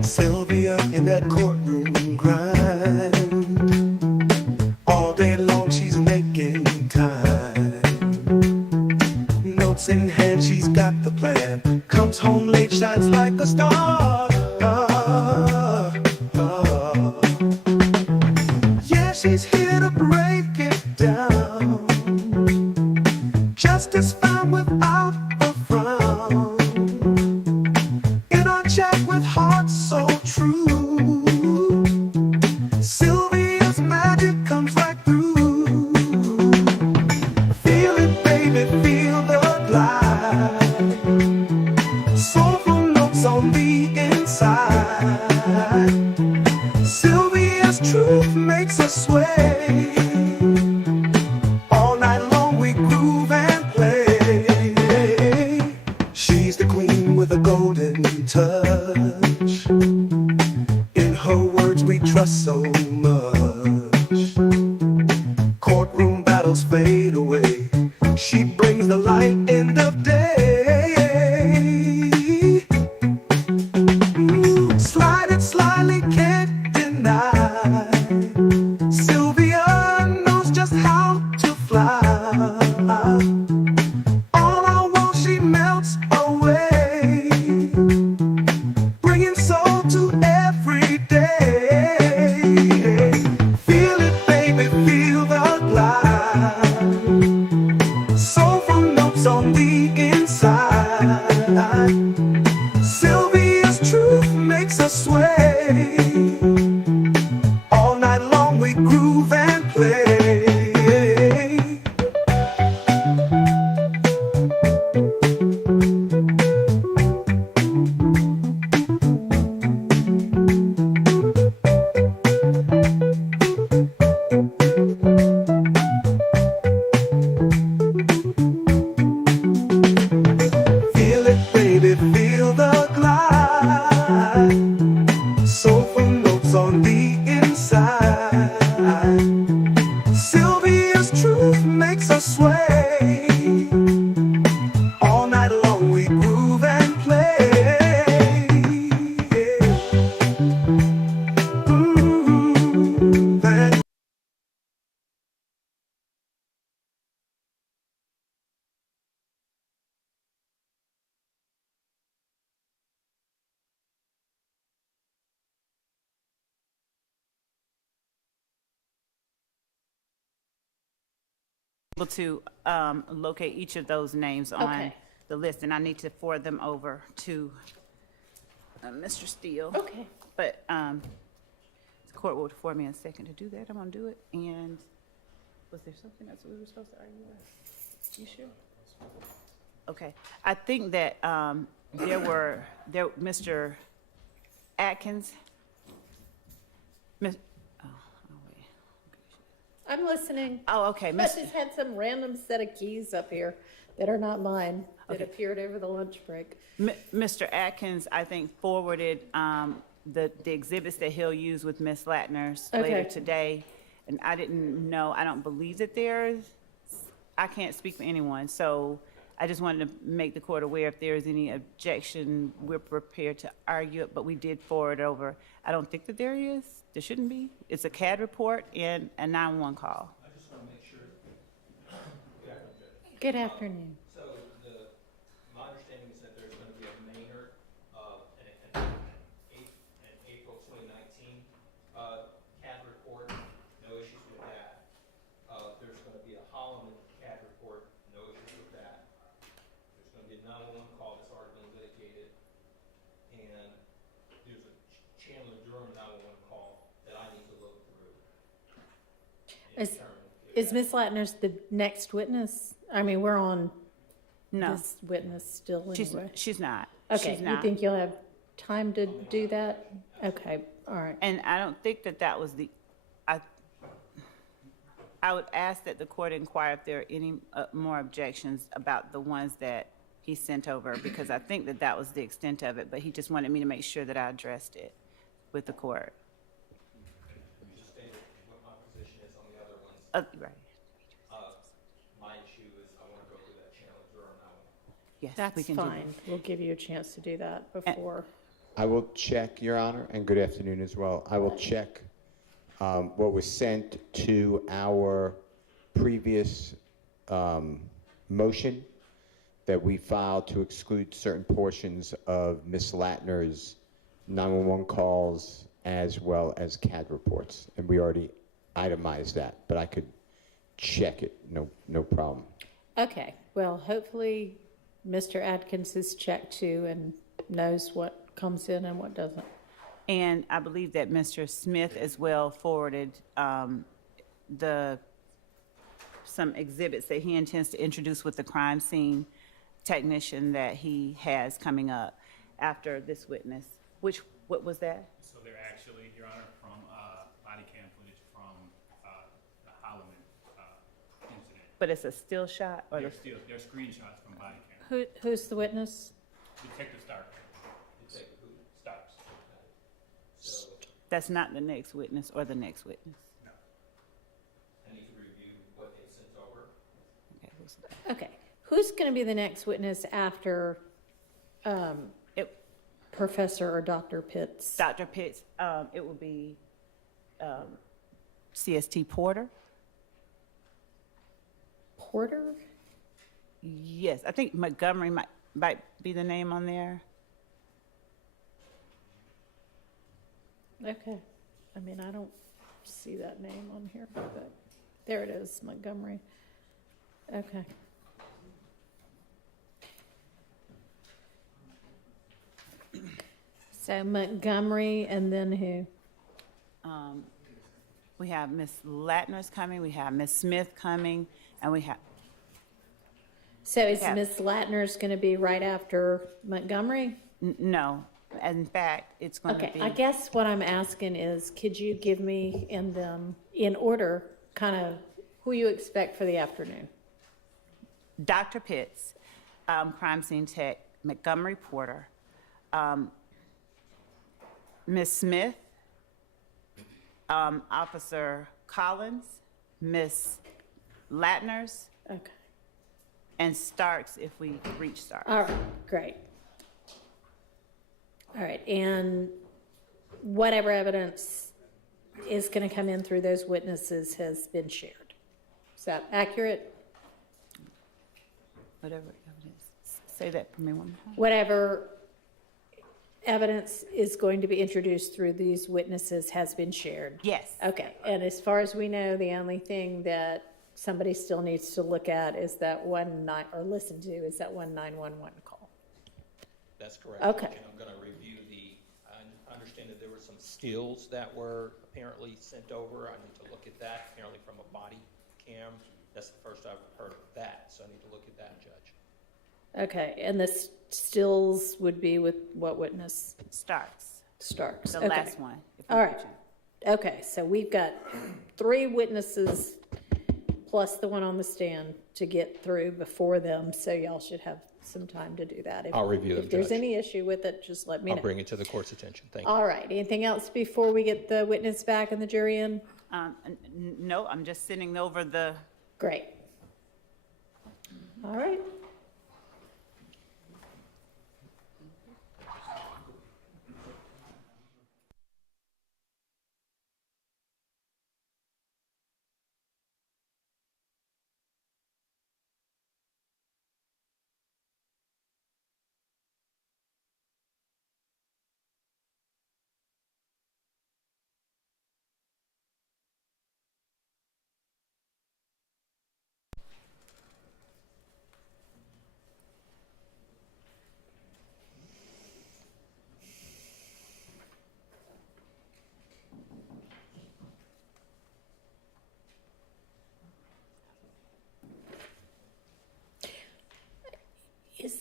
Sylvia in that courtroom grind. All day long she's making time. Notes in hand, she's got the plan. Comes home late, shines like a star. Yeah, she's here to break it down. Justice found without a frown. In our chat with hearts so true, Sylvia's magic comes right through. Feel it, baby, feel the glide. Soulful notes on the inside. Sylvia's truth makes us sway. All night long we groove and play. She's the queen with a golden touch. In her words we trust so much. Courtroom battles fade away. She brings the light end of day. Slide it slyly, can't deny. Sylvia knows just how to fly. All our walls she melts away, bringing soul to every day. Feel it, baby, feel the glide. Soulful notes on the inside. Sylvia's truth makes us sway. All night long we groove and play. Feel it, baby, feel the glide. Soulful notes on the inside. Sylvia's truth makes us sway. All night long we groove and play. Groove and able to locate each of those names on Okay. the list, and I need to forward them over to Mr. Steele. Okay. But the court will afford me a second to do that. I'm gonna do it. And was there something else we were supposed to argue with? You sure? Okay. I think that Mr. Atkins, Miss, oh, wait. I'm listening. Oh, okay. I just had some random set of keys up here that are not mine that Okay. appeared over the lunch break. Mr. Atkins, I think, forwarded the exhibits that he'll use with Miss Latner's later Okay. today. And I didn't know, I don't believe that I can't speak for anyone. So I just wanted to make the court aware if there is any objection, we're prepared to argue it, but we did forward over. I don't think that there is. There shouldn't be. It's a CAD report and a 911 call. I just want to make sure. Good afternoon. So my understanding is that there's going to be a Maynard in April 2019 CAD report, no issues with that. There's going to be a Holland CAD report, no issues with that. There's going to be a 911 call that's already been litigated, and there's a Chandler Durham 911 call Is Miss Latner's the next witness? I mean, we're on No, this witness still anyway. she's not. Okay, She's you not. think you'll have time to do that? Okay, all right. And I don't think that was I would ask that the court inquire if there are any more objections about the ones that he sent over, because I think that was the extent of it, but he just wanted me to make sure that I addressed it with the court. Just stated what my position is on the other ones. Right. My issue is I want to go through that challenger on that one. Yes, we That's can do that. fine. We'll give you a chance to do that before. I will check, Your Honor, and good afternoon as well. I will check what was sent to our previous motion that we filed to exclude certain portions of Ms. Latner's 911 calls as well as CAD reports. And we already itemized that, but I could check it, no problem. Okay, well, hopefully Mr. Atkins has checked too and knows what comes in and what doesn't. And I believe that Mr. Smith as well forwarded some exhibits that he intends to introduce with the crime scene technician that he has coming up after this witness. What was that? So they're actually, Your Honor, from body cam footage from the Holloman incident. But it's a still shot or They're screenshots from body cam. Who's the witness? Detective Stark. Detective who? Starks. So that's not the next witness or the next witness? No. I need to review what they sent over. Okay, Okay, who's going to be the next witness after Professor or Dr. Pitts? Dr. Pitts, it will be CST Porter. Porter? Yes, I think Montgomery might be the name on there. Okay. I mean, I don't see that name on here, but there it is, Montgomery. Okay. So Montgomery and then who? We have Miss Latner's coming, we have Miss Smith coming, and we have, So is Yeah. Miss Latner's going to be right after Montgomery? no. In fact, it's going to Okay, be. I guess what I'm asking is, could you give me in order, kind of who you expect for the afternoon? Dr. Pitts, crime scene tech, Montgomery Porter, Miss Smith, Officer Collins, Miss Latner's, Okay. and Starks if we reach Starks. All right, great. All right, and whatever evidence is going to come in through those witnesses has been shared. Is that accurate? Whatever evidence. Say that for me one more time. Whatever evidence is going to be introduced through these witnesses has been shared? Yes. Okay, and as far as we know, the only thing that somebody still needs to look at is that listen to is that 911 call. That's correct. Okay. And I'm going to review I understand that there were some stills that were apparently sent over. I need to look at that, apparently from a body cam. That's the first I've heard of that, so I need to look at that, Judge. Okay, and the stills would be with what witness? Starks, Starks. the Okay. last one. if we All right. reach it. Okay, so we've got 3 witnesses plus the one on the stand to get through before them, so y'all should have some time to do that. I'll review them, If there's Judge. any issue with it, just let me I'll know. bring it to the court's attention. Thank you. All right, anything else before we get the witness back and the jury in? No, I'm just sending over the. Great. All right.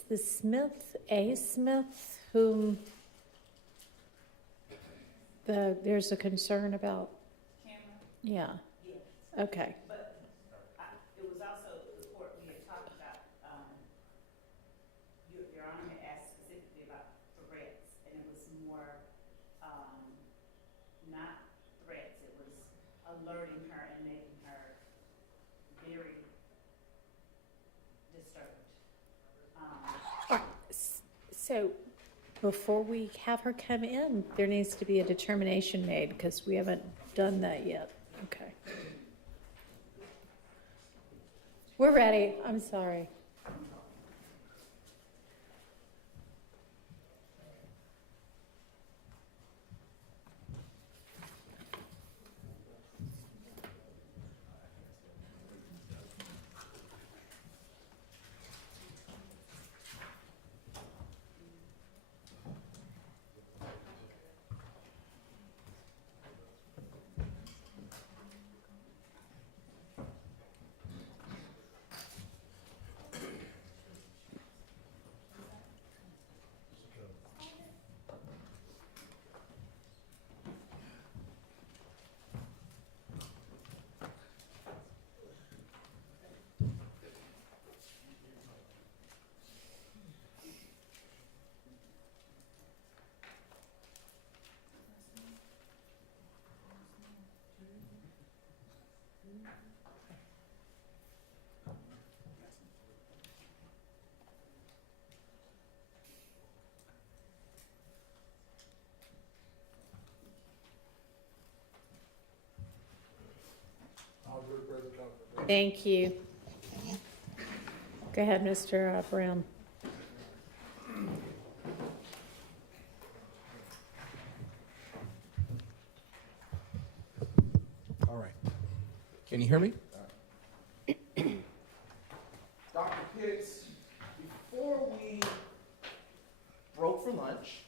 the Smith, A. Smith, whom there's a concern about? Camera? Yeah, Yes. okay. But it was also the court, we had talked about, Your Honor had asked specifically about threats, and it was more, not threats, it was alerting her and making her very disturbed. All right, so before we have her come in, there needs to be a determination made because we haven't done that yet. Okay. We're ready. I'm sorry. Thank you. Go ahead, Mr. Brown. All right. Can you hear me? Dr. Pitts, before we broke for lunch,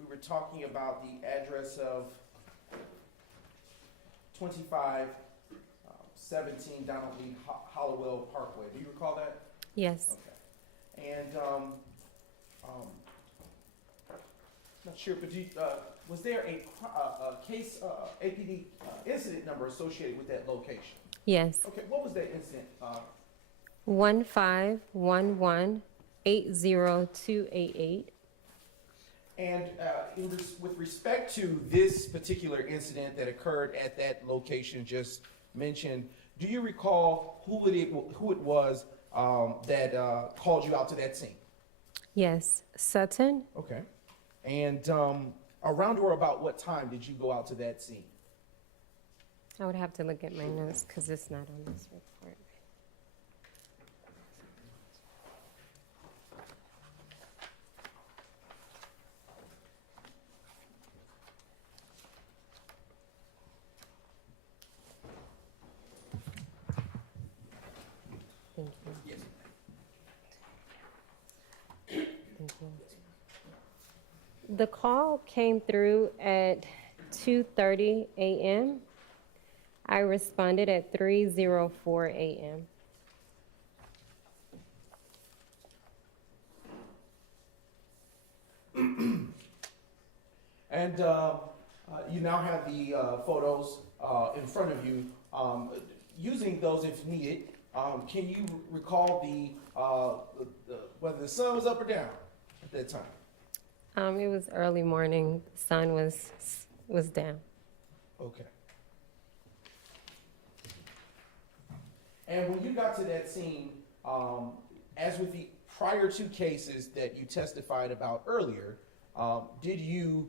we were talking about the address of 2517 Donald Lee Hollowell Parkway. Do you recall that? Yes. Okay. And not sure, but was there a case, APD incident number associated with that location? Yes. Okay, what was that incident? 151180288. And with respect to this particular incident that occurred at that location just mentioned, do you recall who it was that called you out to that scene? Yes. Sutton. Okay. And around or about what time did you go out to that scene? I would have to look at my notes because it's not on this report. Thank you. Yes. Thank you. The call came through at 2:30 a.m. I responded at 3:04 a.m. And you now have the photos in front of you. Using those if needed, can you recall whether the sun was up or down at that time? It was early morning. The sun was down. Okay. And when you got to that scene, as with the prior two cases that you testified about earlier, did you,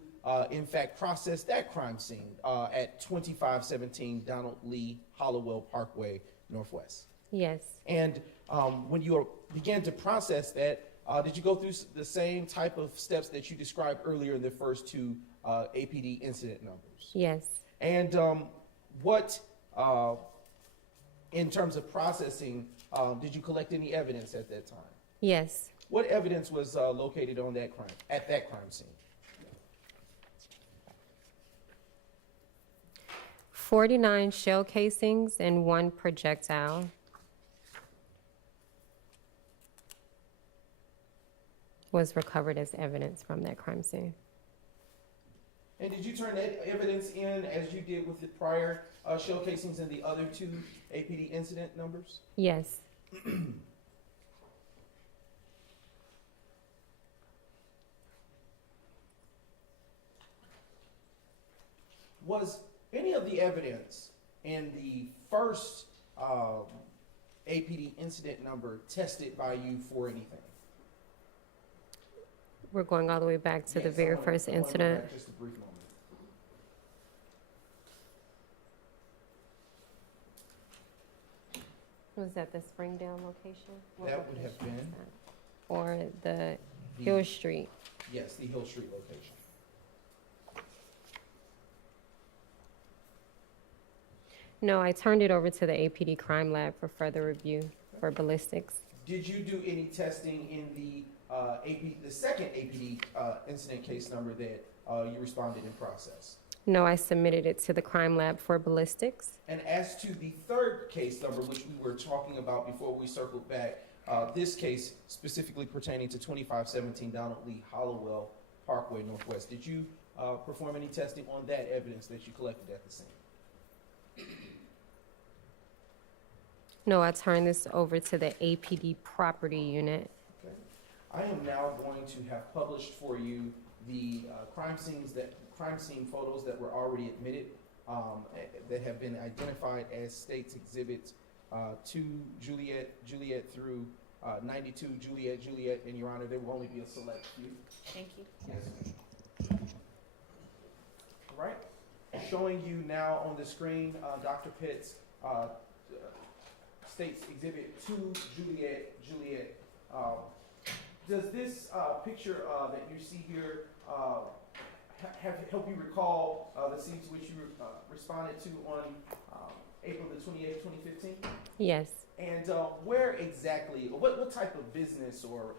in fact, process that crime scene at 2517 Donald Lee Hollowell Parkway Northwest? Yes. And when you began to process that, did you go through the same type of steps that you described earlier in the first two APD incident numbers? Yes. And what, in terms of processing, did you collect any evidence at that time? Yes. What evidence was located on that at that crime scene? 49 shell casings and 1 projectile. was recovered as evidence from that crime scene. And did you turn that evidence in as you did with the prior shell casings and the other two APD incident numbers? Yes. Was any of the evidence in the first APD incident number tested by you for anything? We're going all the way back to the Yes, very I wanna- first I wanna go incident. back just a brief moment. Was that the Springdale location? What That would have location was been that? Or the the- Hill Street? Yes, the Hill Street location. No, I turned it over to the APD crime lab for further review for ballistics. Did you do any testing in the the second APD incident case number that you responded in process? No, I submitted it to the crime lab for ballistics. And as to the third case number, which we were talking about before we circled back, this case specifically pertaining to 2517 Donald Lee Hollowell Parkway Northwest, did you perform any testing on that evidence that you collected at the scene? No, I turned this over to the APD property unit. Okay. I am now going to have published for you the crime scene photos that were already admitted that have been identified as state's exhibits 2 Juliet through 92 Juliet, and Your Honor, there will only be a select few. Thank you. Yes. All right. Showing you now on the screen, Dr. Pitt's State's Exhibit 2 Juliet. Does this picture that you see here help you recall the scenes which you responded to on April the 28th, 2015? Yes. And where exactly, what type of business or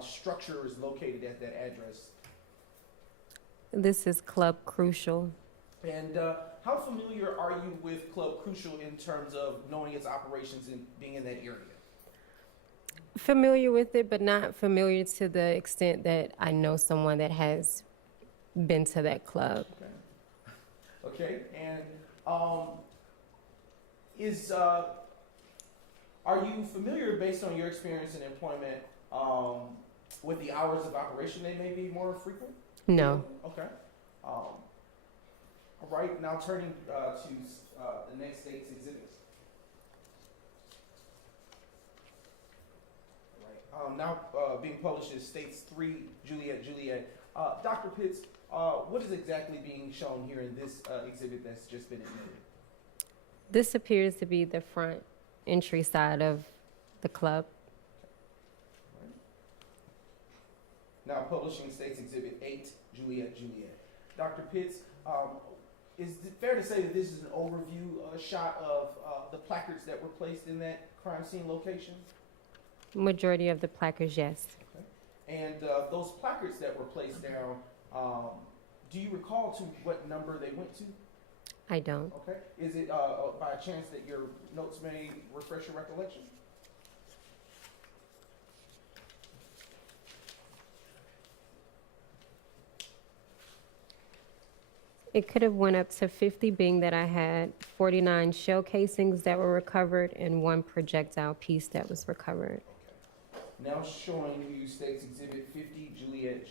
structure is located at that address? This is Club Crucial. And how familiar are you with Club Crucial in terms of knowing its operations and being in that area? Familiar with it, but not familiar to the extent that I know someone that has been to that club. Okay. And are you familiar, based on your experience in employment, with the hours of operation? They may be more frequent? No. Okay. All right, now turning to the next state's exhibits. All right. Now being published is States 3 Juliet. Dr. Pitts, what is exactly being shown here in this exhibit that's just been admitted? This appears to be the front entry side of the club. Now publishing States Exhibit 8 Juliet. Dr. Pitts, is it fair to say that this is an overview shot of the placards that were placed in that crime scene location? Majority of the placards, yes. Okay. And those placards that were placed down, do you recall to what number they went to? I don't. Okay. Is it by a chance that your notes may refresh your recollection? It could have went up to 50, being that I had 49 shell casings that were recovered and 1 projectile piece that was recovered. Okay. Now showing you States Exhibit 50 Juliet.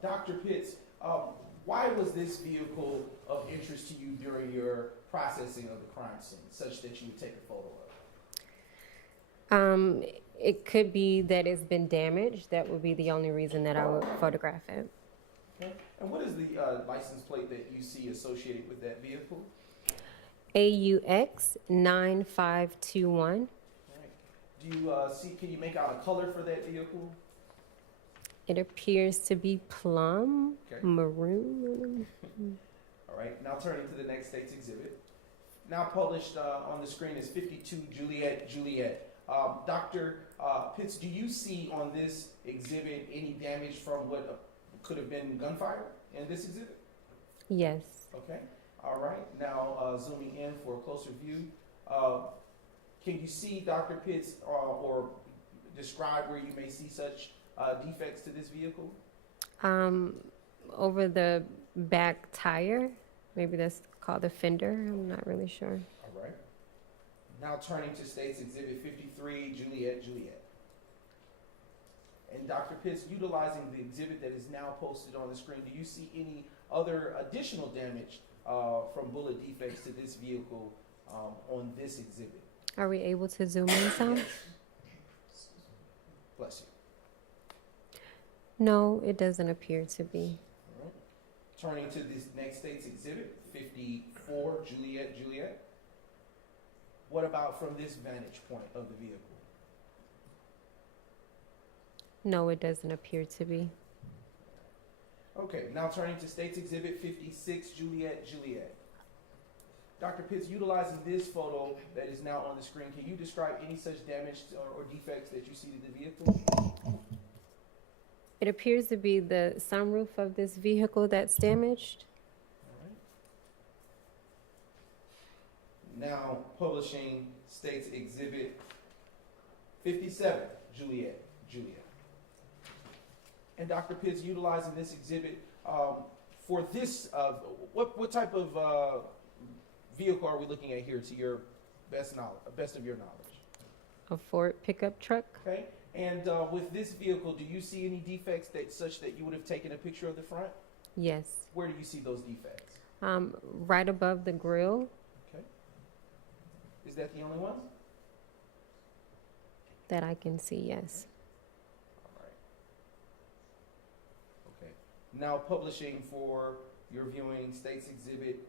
Dr. Pitts, why was this vehicle of interest to you during your processing of the crime scene, such that you would take a photo of it? It could be that it's been damaged. That would be the only reason that I would photograph it. Okay. And what is the license plate that you see associated with that vehicle? AUX 9521. All right. Do you can you make out a color for that vehicle? It appears to be plum, Okay. maroon. All right, now turning to the next state's exhibit. Now published on the screen is 52 Juliet. Dr. Pitts, do you see on this exhibit any damage from what could have been gunfire in this exhibit? Yes. Okay, all right, now zooming in for a closer view. Can you see, Dr. Pitts, or describe where you may see such defects to this vehicle? Over the back tire, maybe that's called the fender, I'm not really sure. All right. Now turning to State's Exhibit 53, Juliet. And Dr. Pitts, utilizing the exhibit that is now posted on the screen, do you see any other additional damage from bullet defects to this vehicle on this exhibit? Are we able to zoom in some? Bless you. No, it doesn't appear to be. All right. Turning to this next State's Exhibit 54, Juliet. What about from this vantage point of the vehicle? No, it doesn't appear to be. Okay, now turning to State's Exhibit 56, Juliet. Dr. Pitts, utilizing this photo that is now on the screen, can you describe any such damage or defects that you see to the vehicle? It appears to be the sunroof of this vehicle that's damaged. All right. Now publishing State's Exhibit 57, Juliet. And Dr. Pitts, utilizing this exhibit for this, what type of vehicle are we looking at here to your best of your knowledge? A Ford pickup truck. Okay. And with this vehicle, do you see any defects such that you would have taken a picture of the front? Yes. Where do you see those defects? Right above the grill. Okay. Is that the only one? That I can see, yes. All right. Okay. Now publishing for your viewing State's Exhibit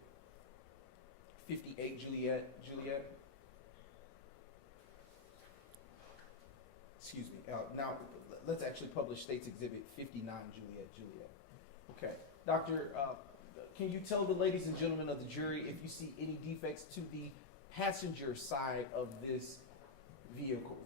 58, Juliet. Excuse me. Now let's actually publish State's Exhibit 59, Juliet. Okay. Doctor, can you tell the ladies and gentlemen of the jury if you see any defects to the passenger side of this vehicle?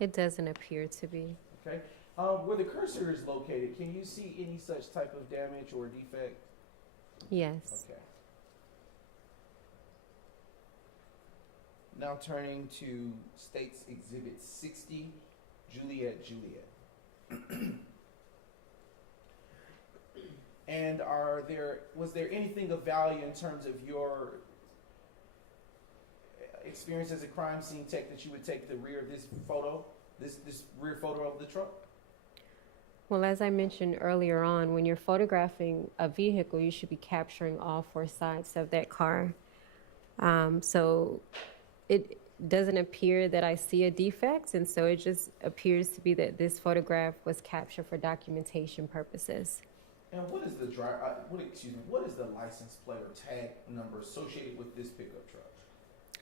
It doesn't appear to be. Okay. Where the cursor is located, can you see any such type of damage or defect? Yes. Okay. Now turning to State's Exhibit 60, Juliet. And was there anything of value in terms of your experience as a crime scene tech that you would take the rear of this photo, this rear photo of the truck? Well, as I mentioned earlier on, when you're photographing a vehicle, you should be capturing all four sides of that car. So it doesn't appear that I see a defect, and so it just appears to be that this photograph was captured for documentation purposes. And what is the what is the license plate or tag number associated with this pickup truck?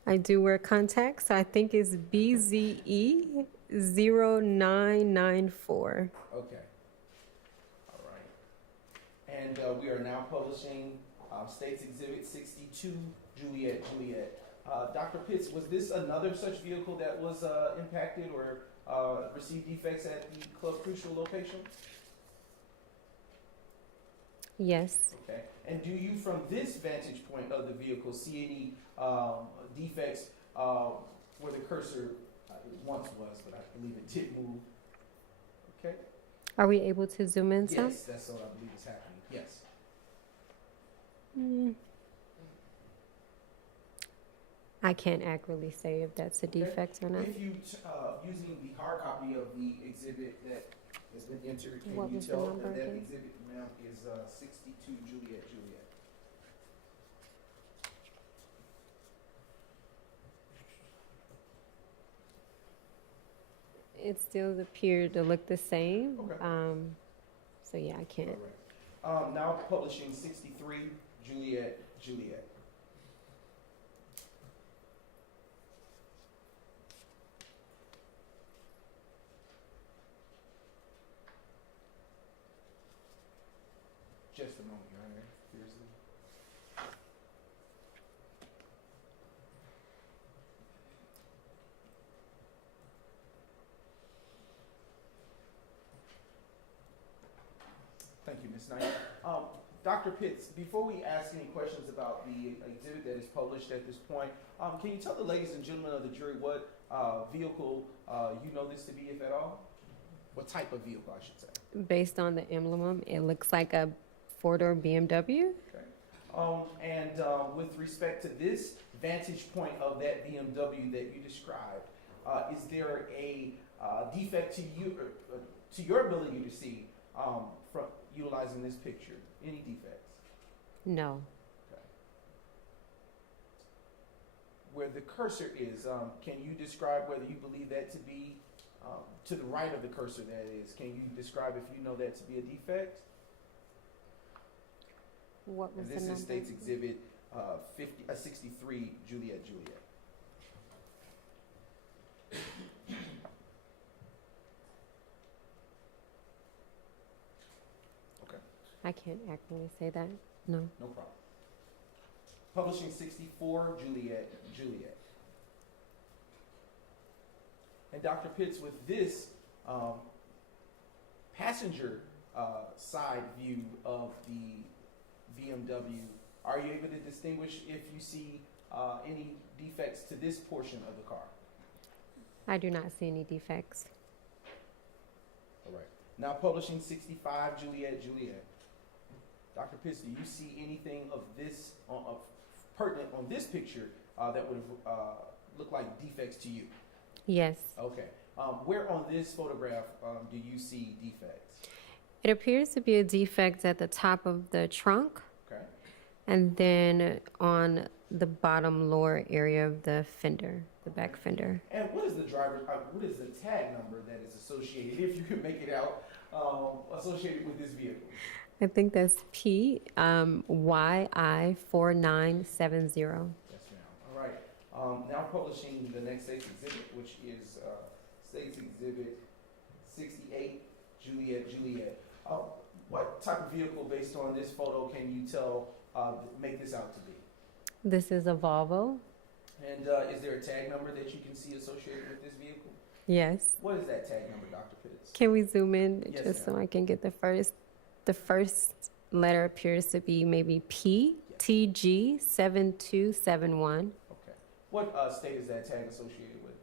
I do wear contacts, so I think it's BZE 0994. Okay. All right. And we are now publishing State's Exhibit 62, Juliet. Dr. Pitts, was this another such vehicle that was impacted or received defects at the Club Crucial location? Yes. Okay. And do you, from this vantage point of the vehicle, see any defects where the cursor once was, but I believe it did move? Okay. Are we able to zoom in some? Yes, that's what I believe is happening. Yes. I can't accurately say if that's a defect or not. If you, using the hard copy of the exhibit that has been entered, can What you was the tell number that again? exhibit now is 62 Juliet. It still appeared to look the same. Okay. So yeah, I can't. All right. Now publishing 63 Juliet. Just a moment, Your Honor. Seriously. Thank you, Ms. Knight. Dr. Pitts, before we ask any questions about the exhibit that is published at this point, can you tell the ladies and gentlemen of the jury what vehicle you know this to be, if at all? What type of vehicle, I should say? Based on the emblem, it looks like a four-door BMW. And with respect to this vantage point of that BMW that you described, is there a defect to you, to your ability to see from utilizing this picture? Any defects? No. Okay. Where the cursor is, can you describe whether you believe that to be to the right of the cursor? That is, can you describe if you know that to be a defect? What was And the this number? is State's Exhibit 63, Juliet. Okay, I can't accurately say that. No. no problem. Publishing 64, Juliet. And Dr. Pitts, with this passenger side view of the BMW, are you able to distinguish if you see any defects to this portion of the car? I do not see any defects. All right. Now publishing 65, Juliet. Dr. Pitts, do you see anything of this pertinent on this picture that would look like defects to you? Yes. Okay. Where on this photograph do you see defects? It appears to be a defect at the top of the trunk, Okay. and then on the bottom lower area of the fender, the back fender. And what is the what is the tag number that is associated, if you can make it out, associated with this vehicle? I think that's P YI 4970. Yes, ma'am. All right. Now publishing the next State's Exhibit, which is State's Exhibit 68, Juliet. What type of vehicle, based on this photo, can you tell, make this out to be? This is a Volvo. And is there a tag number that you can see associated with this vehicle? Yes. What is that tag number, Dr. Pitts? Can we zoom in Yes, just so ma'am. I can get the first? The first letter appears to be maybe P TG 7271, Okay. What state is that tag associated with?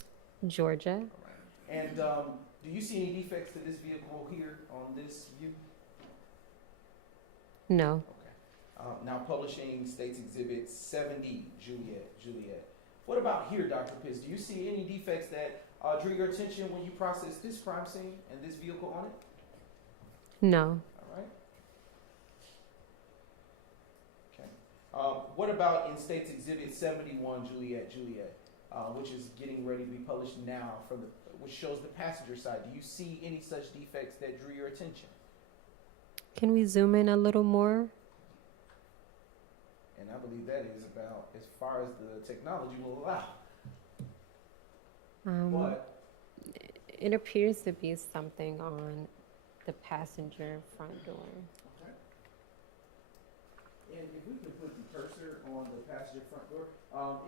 Georgia. All right. And do you see any defects to this vehicle here on this view? No. Okay. Now publishing State's Exhibit 70, Juliet. What about here, Dr. Pitts? Do you see any defects that drew your attention when you processed this crime scene and this vehicle on it? No. All right. Okay. What about in State's Exhibit 71, Juliet, which is getting ready to be published now, which shows the passenger side? Do you see any such defects that drew your attention? Can we zoom in a little more? And I believe that is about as far as the technology will allow. But It appears to be something on the passenger front door. okay. And if we could put the cursor on the passenger front door,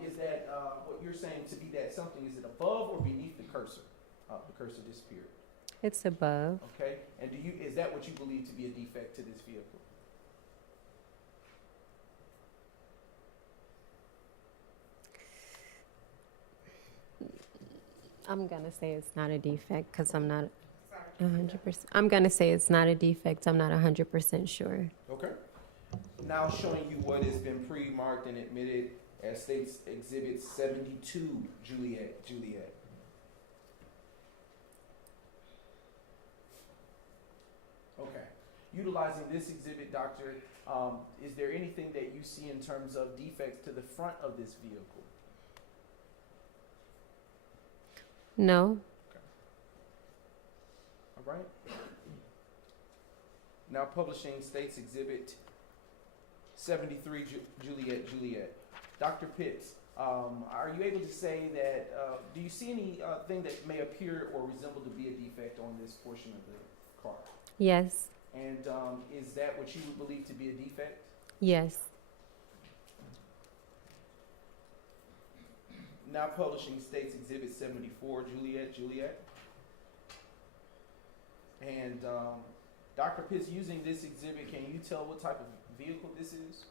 is that what you're saying to be that something? Is it above or beneath the cursor? The cursor disappeared. It's above. Okay. And is that what you believe to be a defect to this vehicle? I'm gonna say it's not a defect because I'm not 100%. I'm gonna say it's not a defect. I'm not 100% sure. Okay. Now showing you what has been pre-marked and admitted as State's Exhibit 72, Juliet. Okay. Utilizing this exhibit, Doctor, is there anything that you see in terms of defects to the front of this vehicle? No. All right. Now publishing State's Exhibit 73, Juliet. Dr. Pitts, are you able to say that, do you see anything that may appear or resemble to be a defect on this portion of the car? Yes. And is that what you would believe to be a defect? Yes. Now publishing State's Exhibit 74, Juliet. And Dr. Pitts, using this exhibit, can you tell what type of vehicle this is?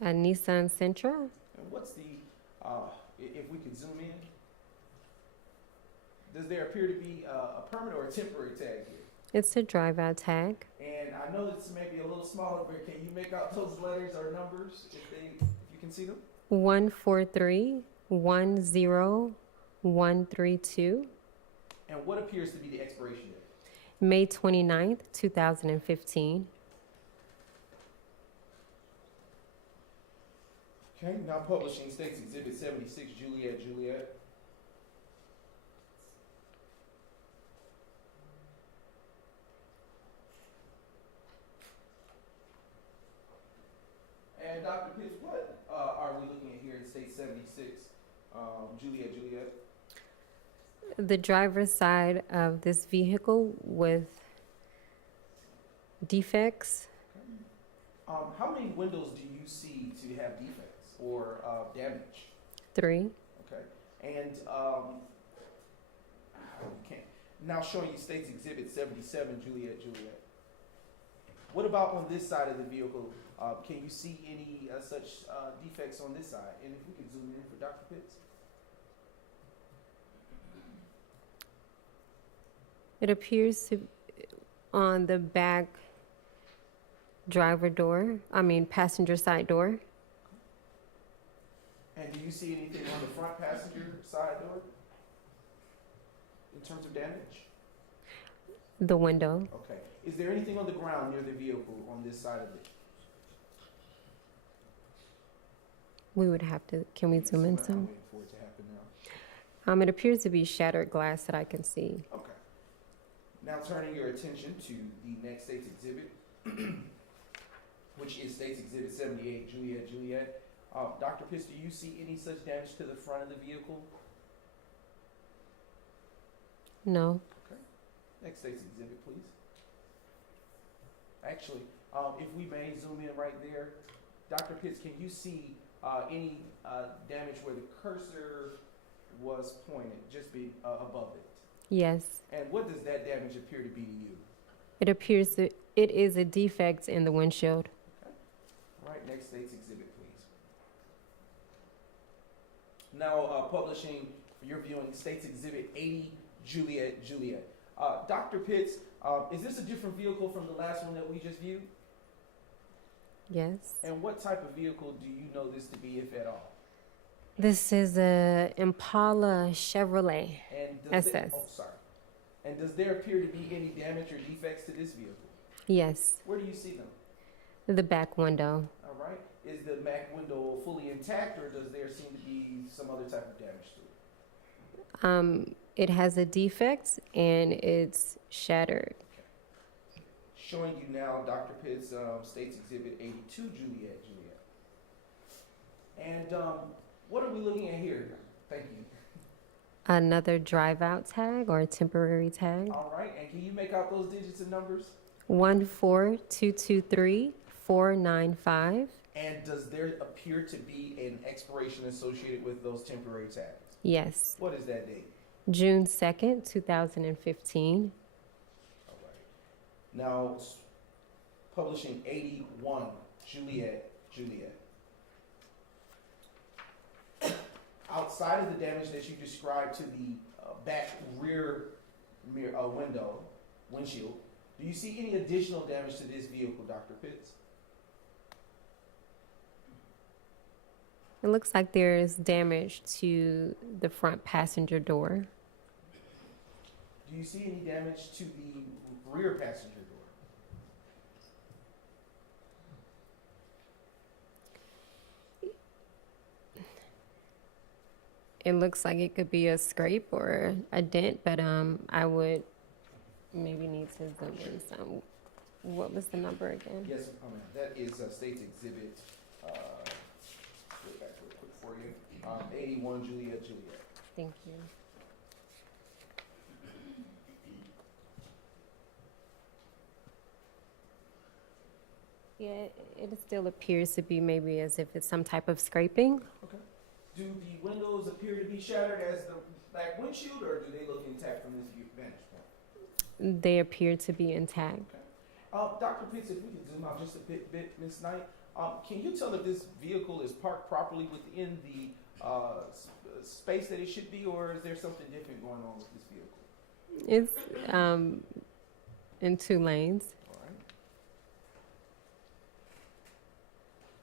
A Nissan Sentra. And what's the, if we could zoom in? Does there appear to be a permanent or a temporary tag here? It's a drive-out tag. And I know this may be a little smaller, but can you make out those letters or numbers if you can see them? 14310132. And what appears to be the expiration date? May 29th, 2015. Okay, now publishing States Exhibit 76, Juliet. And Dr. Pitts, what are we looking at here in State 76, Juliet? The driver's side of this vehicle with defects. How many windows do you see to have defects or damage? 3. Okay, and now showing you States Exhibit 77, Juliet. What about on this side of the vehicle? Can you see any such defects on this side? And if we could zoom in for Dr. Pitts. It appears to on the back passenger side door. And do you see anything on the front passenger side door in terms of damage? The window. Okay. Is there anything on the ground near the vehicle on this side of it? We would have to, can we zoom in I'm some? waiting for it to happen now. It appears to be shattered glass that I can see. Okay. Now turning your attention to the next State's Exhibit, which is State's Exhibit 78, Juliet. Dr. Pitts, do you see any such damage to the front of the vehicle? No. Next State's Exhibit, please. Actually, if we may zoom in right there, Dr. Pitts, can you see any damage where the cursor was pointed, just above it? Yes. And what does that damage appear to be to you? It appears that it is a defect in the windshield. All right, next State's Exhibit, please. Now publishing for your viewing State's Exhibit 80, Juliet. Dr. Pitts, is this a different vehicle from the last one that we just viewed? Yes. And what type of vehicle do you know this to be, if at all? This is a Impala Chevrolet And does SS. And does there appear to be any damage or defects to this vehicle? Yes. Where do you see them? The back window. All right. Is the back window fully intact, or does there seem to be some other type of damage to it? It has a defect and it's shattered. Showing you now Dr. Pitt's State's Exhibit 82, Juliet. And what are we looking at here? Thank you. Another drive-out tag or a temporary tag. All right, and can you make out those digits and numbers? 14223-495. And does there appear to be an expiration associated with those temporary tags? Yes. What is that date? June 2nd, 2015. All right. Now, publishing 81, Juliet. Outside of the damage that you described to the back rear mirror, windshield, do you see any additional damage to this vehicle, Dr. Pitts? It looks like there's damage to the front passenger door. Do you see any damage to the rear passenger door? It looks like it could be a scrape or a dent, but I would maybe need to zoom in some. What was the number again? Yes, that is State's Exhibit, go back real quick for you, 81, Juliet. Thank you. Yeah, it still appears to be maybe as if it's some type of scraping. Okay. Do the windows appear to be shattered as the back windshield, or do they look intact from this vantage point? They appear to be intact. Okay. Dr. Pitts, if we could zoom out just a bit, Ms. Knight, can you tell if this vehicle is parked properly within the space that it should be, or is there something different going on with this vehicle? It's in 2 lanes. All right.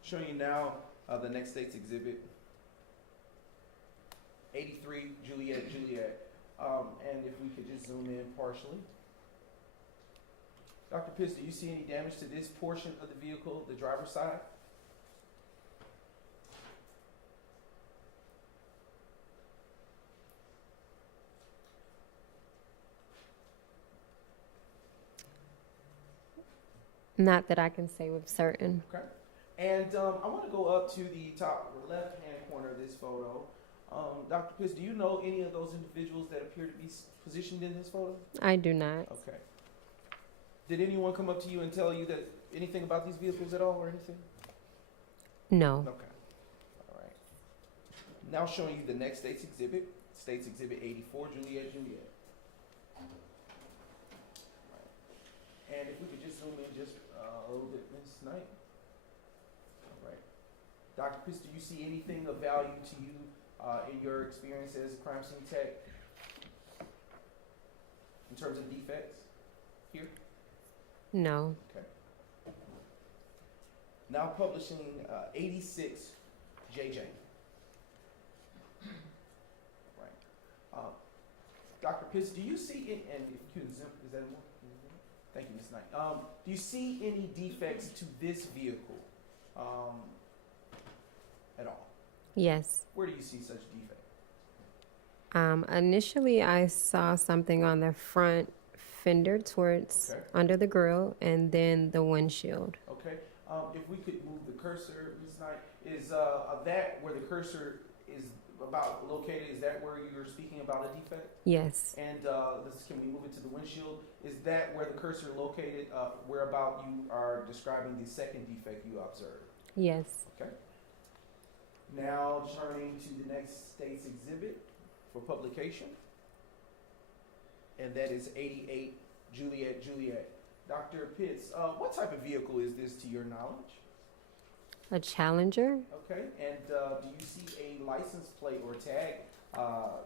Showing you now the next state's exhibit, 83 Juliet. And if we could just zoom in partially. Dr. Pitts, do you see any damage to this portion of the vehicle, the driver's side? Not that I can say with certain. Okay. And I want to go up to the top left-hand corner of this photo. Dr. Pitts, do you know any of those individuals that appear to be positioned in this photo? I do not. Okay. Did anyone come up to you and tell you that anything about these vehicles at all or anything? No. Okay. All right. Now showing you the next state's exhibit, State's Exhibit 84, Juliet. Right. And if we could just zoom in just a little bit, Ms. Knight. All right. Dr. Pitts, do you see anything of value to you in your experience as a crime scene tech in terms of defects here? No. Okay. Now publishing 86 JJ. Right. Dr. Pitts, do you see it? And if you can zoom, is that more? Thank you, Ms. Knight. Do you see any defects to this vehicle at all? Yes. Where do you see such defects? Initially, I saw something on the front fender towards Okay. under the grill and then the windshield. Okay. If we could move the cursor, Ms. Knight, is that where the cursor is about located? Is that where you're speaking about a defect? Yes. And can we move it to the windshield? Is that where the cursor located? Where about you are describing the second defect you observed? Yes. Okay. Now turning to the next state's exhibit for publication, and that is 88 Juliet. Dr. Pitts, what type of vehicle is this to your knowledge? A Challenger? Okay, and do you see a license plate or tag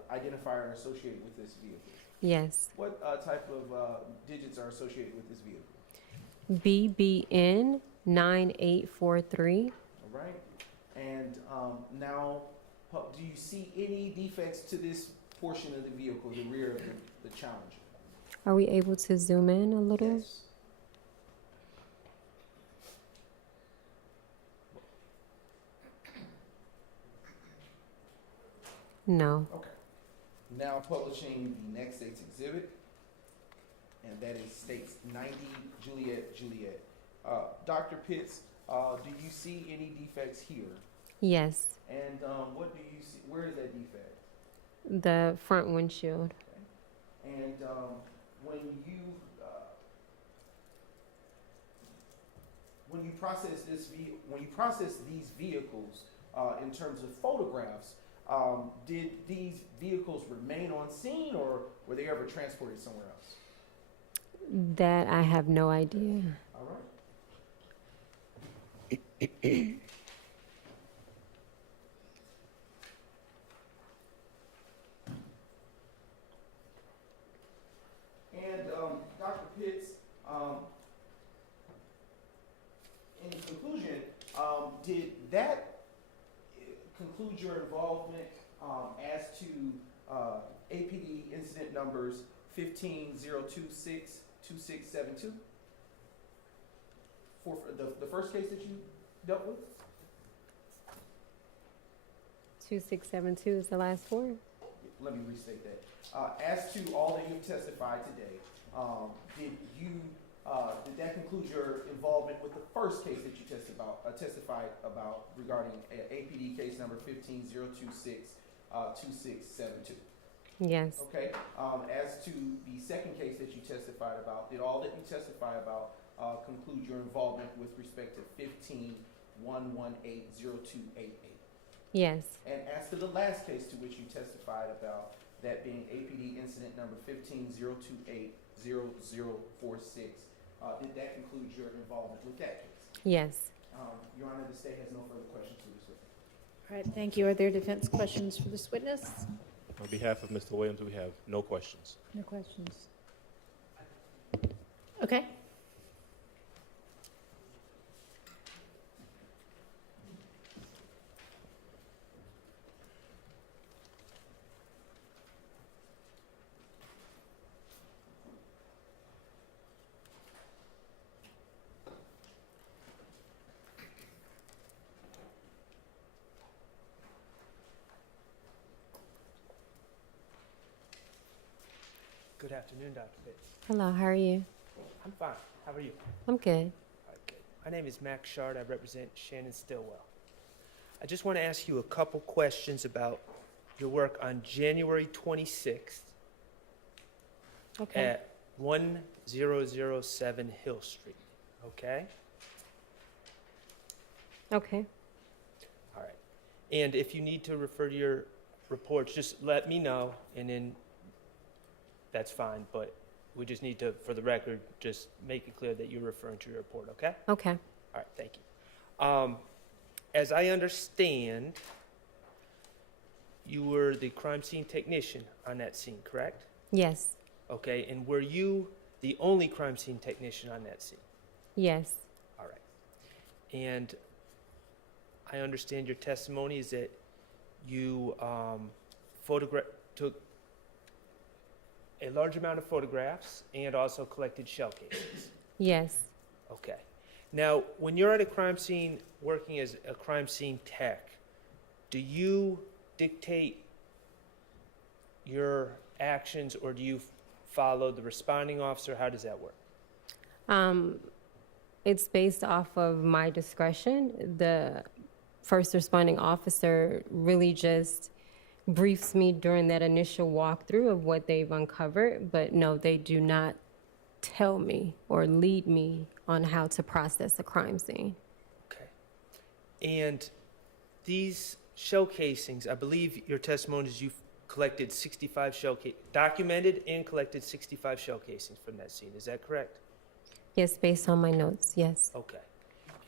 identifier associated with this vehicle? Yes. What type of digits are associated with this vehicle? BBN 9843. All right, and now, do you see any defects to this portion of the vehicle, the rear of the Challenger? Are we able to zoom in a little? Yes. No. Okay. Now publishing the next state's exhibit, and that is states 90 Juliet. Dr. Pitts, do you see any defects here? Yes. And what do you see? Where is that defect? The front windshield. Okay. And when you process these vehicles in terms of photographs, did these vehicles remain on scene, or were they ever transported somewhere else? That I have no idea. All right. And Dr. Pitts, in conclusion, did that conclude your involvement as to APD incident numbers 150262672 for the first case that you dealt with? 2672 is the last four? Let me restate that. As to all that you've testified today, did that conclude your involvement with the first case that you testified about regarding APD case number 150262672? Yes. Okay. As to the second case that you testified about, did all that you testify about conclude your involvement with respect to 151180288? Yes. And as to the last case to which you testified about, that being APD incident number 150280046, Did that conclude your involvement with that case? Yes. Your Honor, the state has no further questions for this witness. All right, thank you. Are there defense questions for this witness? On behalf of Mr. Williams, we have no questions. No questions. Okay. Good afternoon, Dr. Pitts. Hello, how are you? I'm fine. How are you? I'm good. Okay. My name is Max Shard. I represent Shannon Stillwell. I just want to ask you a couple questions about your work on January 26th Okay. at 1007 Hill Street, okay? Okay. All right. And if you need to refer to your reports, just let me know, and then that's fine. But we just need to, for the record, just make it clear that you're referring to your report, okay? Okay. All right, thank you. As I understand, you were the crime scene technician on that scene, correct? Yes. Okay, and were you the only crime scene technician on that scene? Yes. All right. And I understand your testimony is that you took a large amount of photographs and also collected shell casings. Yes. Okay. Now, when you're at a crime scene working as a crime scene tech, do you dictate your actions or do you follow the responding officer? How does that work? It's based off of my discretion. The first responding officer really just briefs me during that initial walkthrough of what they've uncovered, but no, they do not tell me or lead me on how to process a crime scene. Okay. And these shell casings, I believe your testimony is you've collected 65 documented and collected 65 shell casings from that scene. Is that correct? Yes, based on my notes, yes. Okay.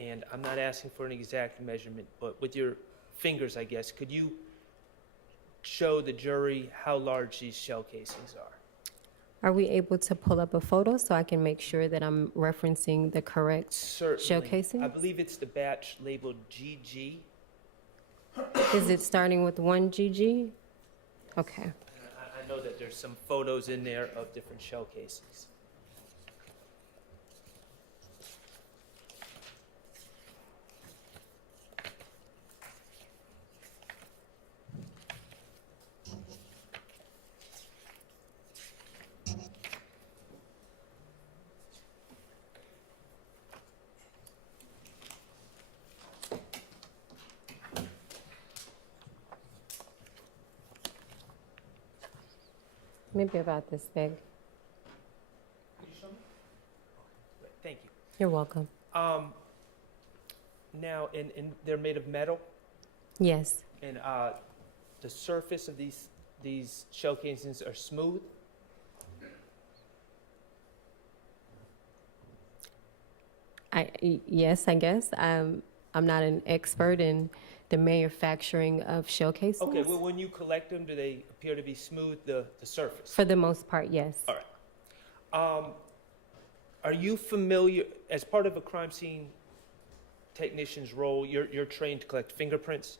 And I'm not asking for an exact measurement, but with your fingers, I guess, could you show the jury how large these shell casings are? Are we able to pull up a photo so I can make sure that I'm referencing the correct Certainly. shell casings? I believe it's the batch labeled GG. Is it starting with 1 GG? Okay. I know that there's some photos in there of different shell casings. Maybe about this big. Could you show me? Okay, thank you. You're welcome. Now, and they're made of metal, Yes. and the surface of these shell casings are smooth. Yes, I guess. I'm not an expert in the manufacturing of shell casings. Okay, well, when you collect them, do they appear to be smooth, the surface? For the most part, yes. All right. Are you familiar, as part of a crime scene technician's role, you're trained to collect fingerprints?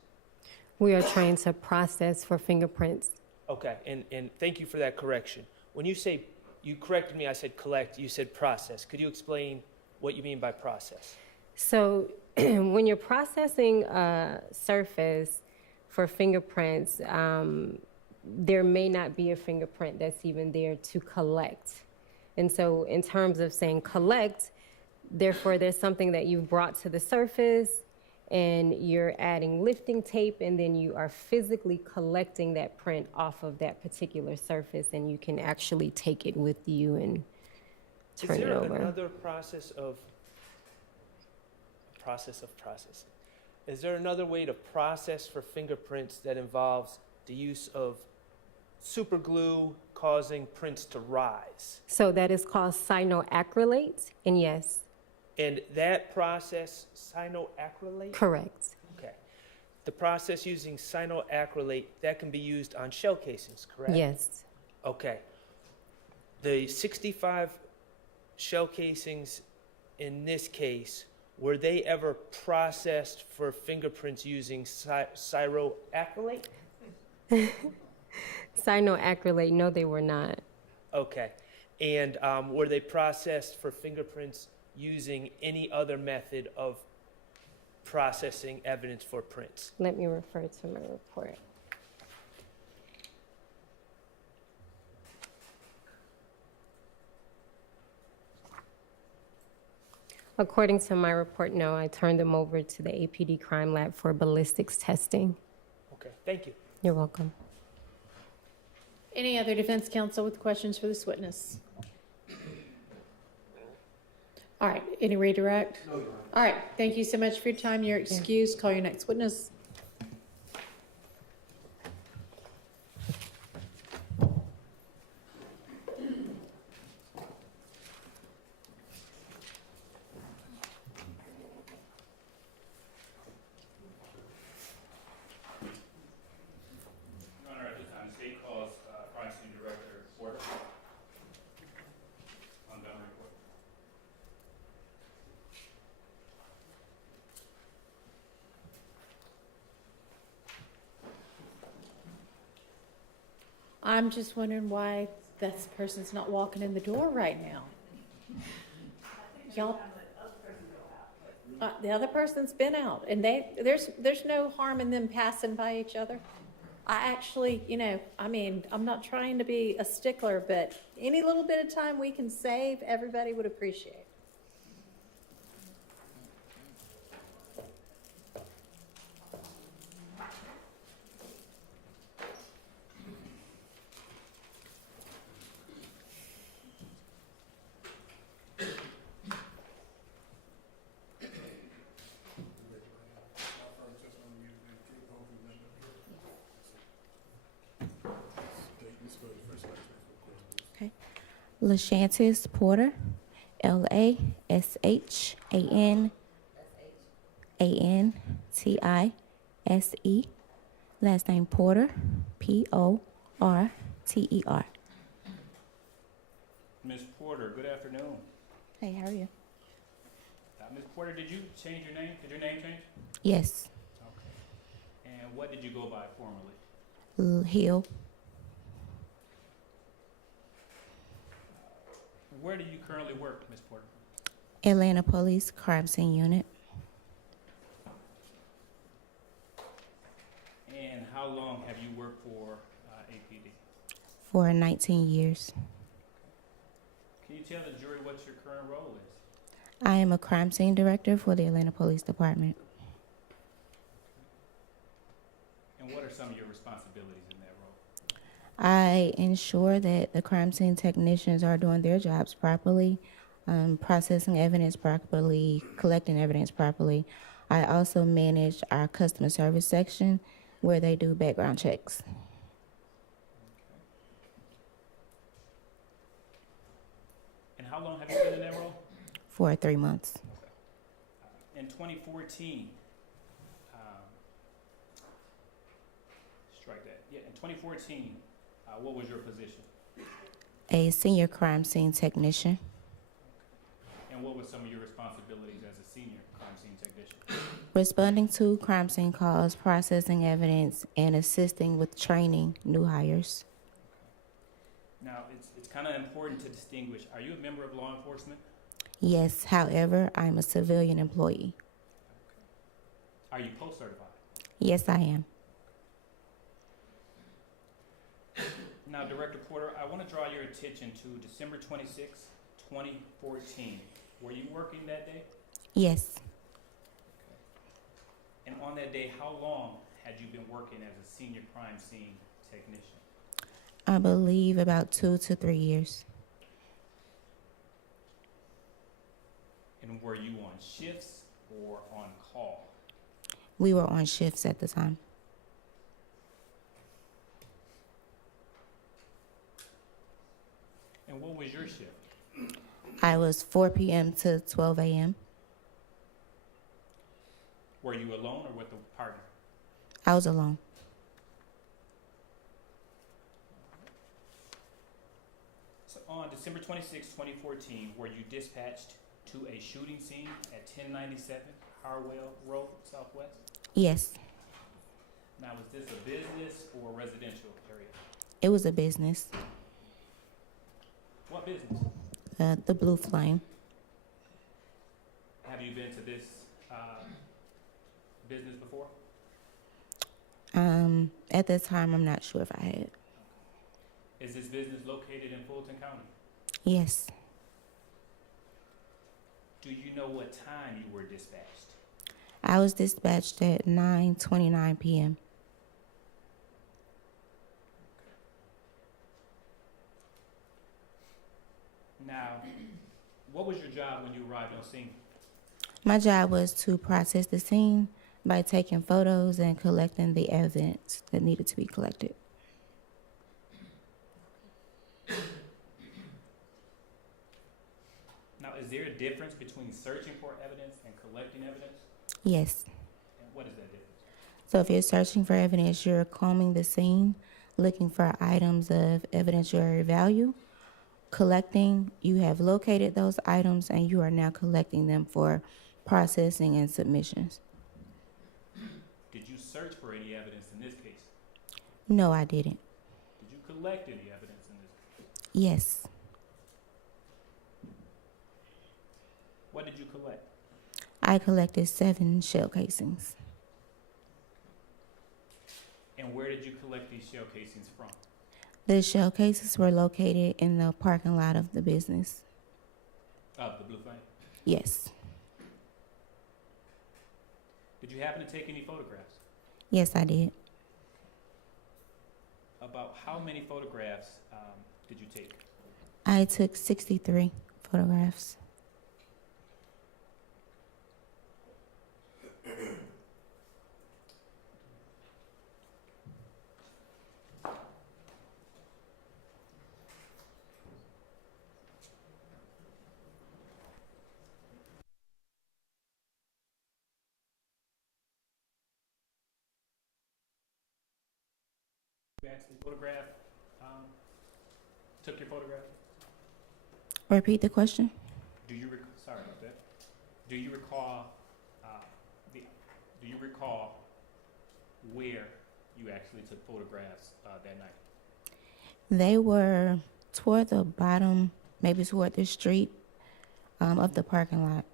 We are trained to process for fingerprints. Okay, and thank you for that correction. When you say, you corrected me, I said collect, you said process. Could you explain what you mean by process? So when you're processing a surface for fingerprints, there may not be a fingerprint that's even there to collect. And so in terms of saying collect, therefore there's something that you've brought to the surface and you're adding lifting tape and then you are physically collecting that print off of that particular surface and you can actually take it with you and turn it over. Is there another process of processing? Is there another way to process for fingerprints that involves the use of super glue causing prints to rise. So that is called cyanoacrylate, and yes, And that process, cyanoacrylate? correct. Okay. The process using cyanoacrylate, that can be used on shell casings, correct? Yes, Okay. The 65 shell casings in this case, were they ever processed for fingerprints using cyanoacrylate? cyanoacrylate, no, they were not. Okay. And were they processed for fingerprints using any other method of processing evidence for prints? Let me refer to my report. According to my report, no, I turned them over to the APD crime lab for ballistics testing. Okay, thank you. You're welcome. Any other defense counsel with questions for this witness? All right, any redirect? No, Your Honor. All right, thank you so much for your time. You're excused. Call your next witness. Your Honor, at this time, the state calls Crime Scene Director Porter. Montgomery Court. I'm just wondering why that person's not walking in the door right now. Y'all, the other person's been out, and there's no harm in them passing by each other. I actually, I'm not trying to be a stickler, but any little bit of time we can save, everybody would appreciate. Okay. LaShantis Porter, LaShanTise. Last name Porter, Porter. Ms. Porter, good afternoon. Hey, how are you? Ms. Porter, did you change your name? Did your name change? Yes, Okay. And what did you go by formerly? Hill, Where do you currently work, Ms. Porter? Atlanta Police Crime Scene Unit, And how long have you worked for APD? for 19 years. Can you tell the jury what your current role is? I am a crime scene director for the Atlanta Police Department. And what are some of your responsibilities in that role? I ensure that the crime scene technicians are doing their jobs properly, processing evidence properly, collecting evidence properly. I also manage our customer service section where they do background checks. And how long have you been in that role? For 3 months. In 2014, strike that. Yeah, in 2014, what was your position? A senior crime scene technician, And what were some of your responsibilities as a senior crime scene technician? responding to crime scene calls, processing evidence, and assisting with training new hires. Now, it's kind of important to distinguish. Are you a member of law enforcement? Yes, however, I'm a civilian employee. Are you post-certified? Yes, I am. Now, Director Porter, I want to draw your attention to December 26, 2014. Were you working that day? Yes, And on that day, how long had you been working as a senior crime scene technician? I believe about 2 to 3 years. And were you on shifts or on call? We were on shifts at the time. And what was your shift? I was 4 p.m. to 12 a.m. Were you alone or with a partner? I was alone. So on December 26, 2014, were you dispatched to a shooting scene at 1097 Harwell Road, Southwest? Yes, Now, was this a business or a residential area? it was a business, What business? the Blue Flame. Have you been to this business before? At that time, I'm not sure if I had. Is this business located in Fulton County? Yes, Do you know what time you were dispatched? I was dispatched at 9:29 p.m. Now, what was your job when you arrived on scene? My job was to process the scene by taking photos and collecting the evidence that needed to be collected. Now, is there a difference between searching for evidence and collecting evidence? Yes. And what is that difference? So if you're searching for evidence, you're combing the scene, looking for items of evidentiary value. Collecting, you have located those items and you are now collecting them for processing and submissions. Did you search for any evidence in this case? No, I didn't. Did you collect any evidence in this case? Yes, What did you collect? I collected 7 shell casings. And where did you collect these shell casings from? The shell cases were located in the parking lot of the business. Of the Blue Flame? Yes, Did you happen to take any photographs? yes, I did. About how many photographs did you take? I took 63 photographs. You actually photographed, took your photograph? Repeat the question. Sorry about that. Do you recall, do you recall where you actually took photographs that night? They were toward the bottom, maybe toward the street of the parking lot.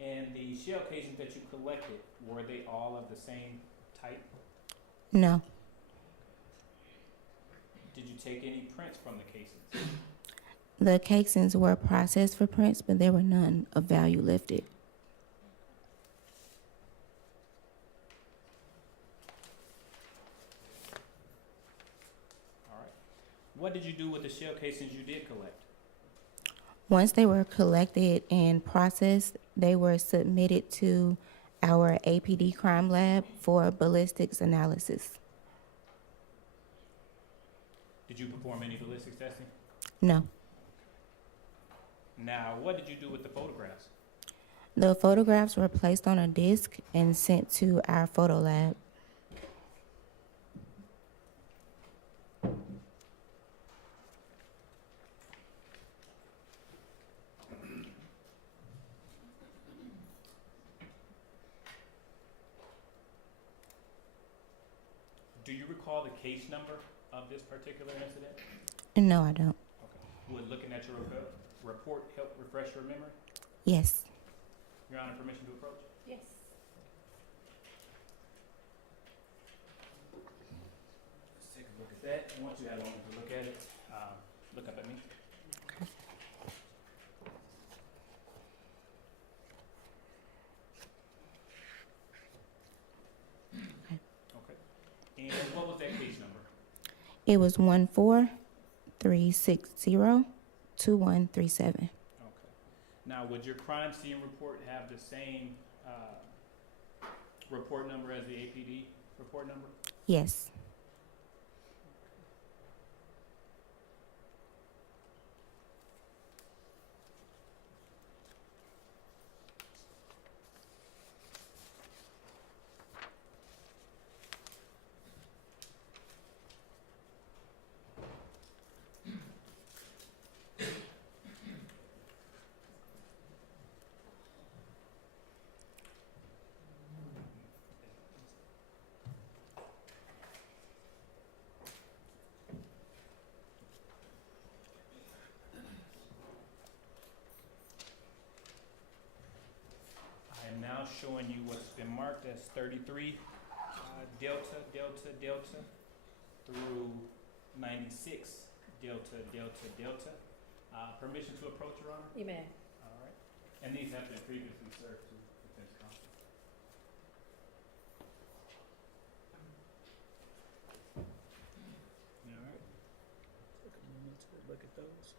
And the shell casings that you collected, were they all of the same type? No, Did you take any prints from the casings? the casings were processed for prints, but there were none of value lifted. All right. What did you do with the shell casings you did collect? Once they were collected and processed, they were submitted to our APD crime lab for ballistics analysis. Did you perform any ballistics testing? No. Now, what did you do with the photographs? The photographs were placed on a disc and sent to our photo lab. Do you recall the case number of this particular incident? No, I don't. Okay. Would looking at your report help refresh your memory? Yes. Your Honor, permission to approach? Yes. Let's take a look at that. Once you have a moment to look at it, look up at me. And what was that case number? It was 143602137. Okay. Now, would your crime scene report have the same report number as the APD report number? Yes. I am now showing you what's been marked as 33 Delta, Delta, Delta through 96 Delta, Delta, Delta. Permission to approach, Your Honor? You may. All right. And these have been previously served to defense counsel. All right. Take a moment to look at those.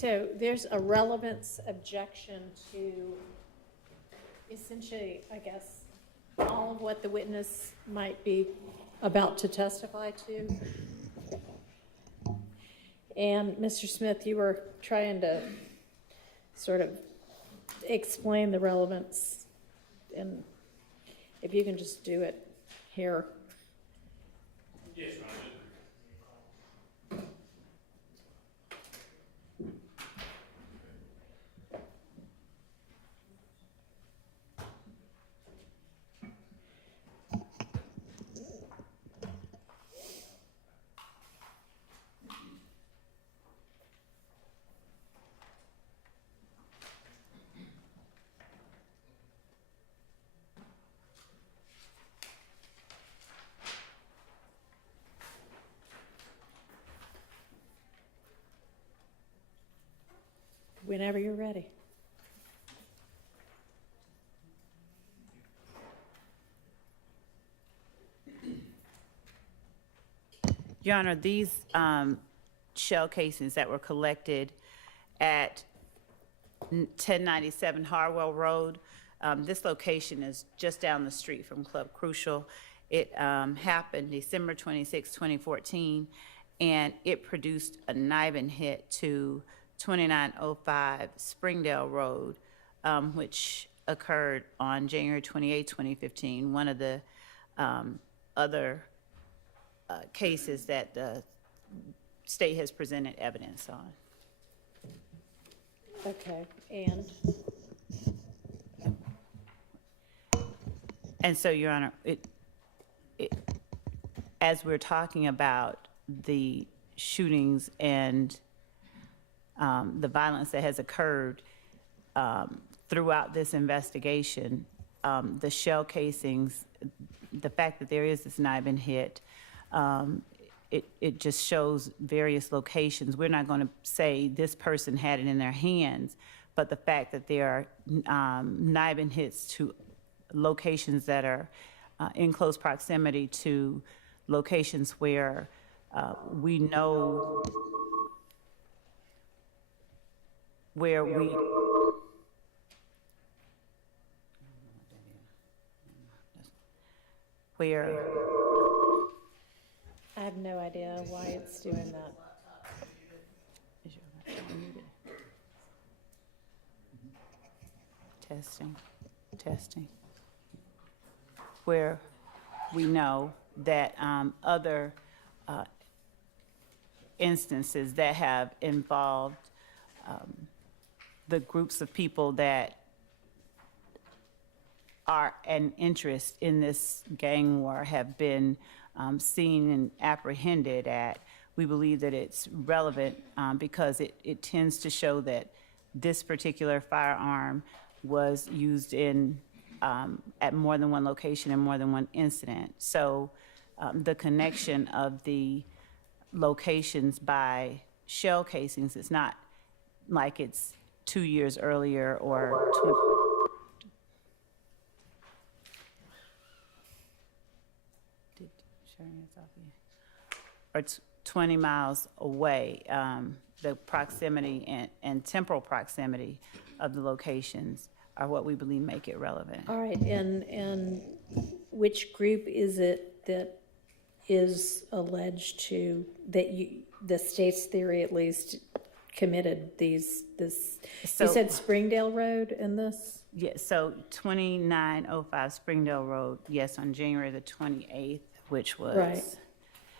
So there's a relevance objection to essentially, I guess, all of what the witness might be about to testify to. And Mr. Smith, you were trying to sort of explain the relevance, and if you can just do it here. Yes, Your Honor. Whenever you're ready. Your Honor, these shell casings that were collected at 1097 Harwell Road, this location is just down the street from Club Crucial. It happened December 26, 2014, and it produced a knifing hit to 2905 Springdale Road, which occurred on January 28, 2015. One of the other cases that the state has presented evidence on. Okay, And so, Your Honor, as we're talking about the shootings and the violence that has occurred throughout this investigation, the shell casings, the fact that there is this knifing hit, it just shows various locations. We're not going to say this person had it in their hands, but the fact that there are knifing hits to locations that are in close proximity to locations where we know where we where I have no idea why it's doing that. Testing. Where we know that other instances that have involved the groups of people that are an interest in this gang war have been seen and apprehended at. We believe that it's relevant because it tends to show that this particular firearm was used in at more than one location and more than one incident. So the connection of the locations by shell casings is not like it's 2 years earlier or 20 miles away. The proximity and temporal proximity of the locations are what we believe make it relevant. All right, and which group is it that is alleged to, that the state's theory at least, committed this, you said Springdale Road in this? Yes, so 2905 Springdale Road, yes, on January the 28th, which was. Right.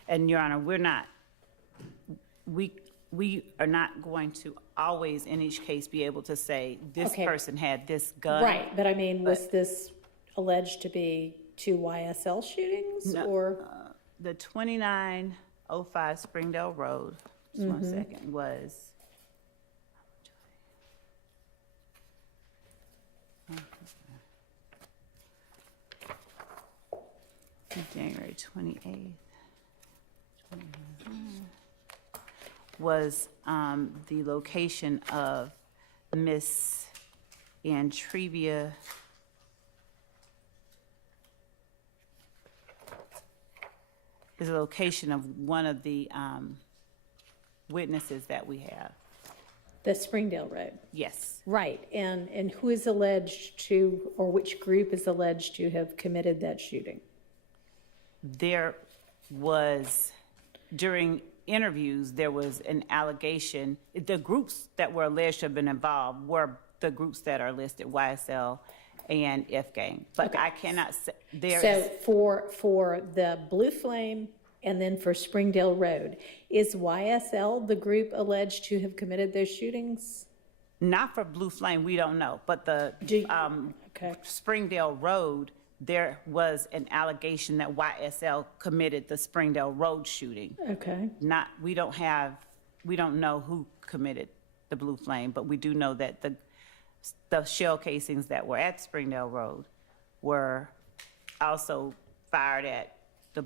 And Your Honor, we are not going to always, in each case, be able to say this Okay. person had this gun. Right, but I mean, was this alleged to be 2 YSL shootings, No, or? The 2905 Springdale Road, just 1 second, was. January 28th. Was the location of Miss Antrevia is a location of one of the witnesses that we have. The Springdale Road. Yes. Right, and who is alleged to, or which group is alleged to have committed that shooting? There was, during interviews, there was an allegation, the groups that were alleged to have been involved were the groups that are listed, YSL and F-Gang. But Okay. I cannot say, So for the Blue Flame and then for Springdale Road, is YSL the group alleged to have committed those shootings? not for Blue Flame, we don't know, but the Okay. Springdale Road, there was an allegation that YSL committed the Springdale Road shooting. Okay, We don't know who committed the Blue Flame, but we do know that the shell casings that were at Springdale Road were also fired at the,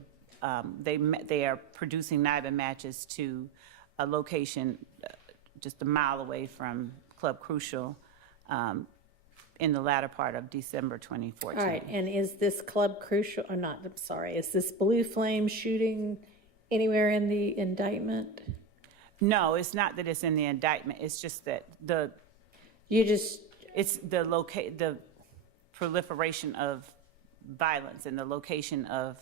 they are producing knife and matches to a location just a mile away from Club Crucial, in the latter part of December 2014. all right, and is this Club Crucial, or not, I'm sorry, is this Blue Flame shooting anywhere in the indictment? No, it's not that it's in the indictment, it's just that it's the proliferation of violence and the location of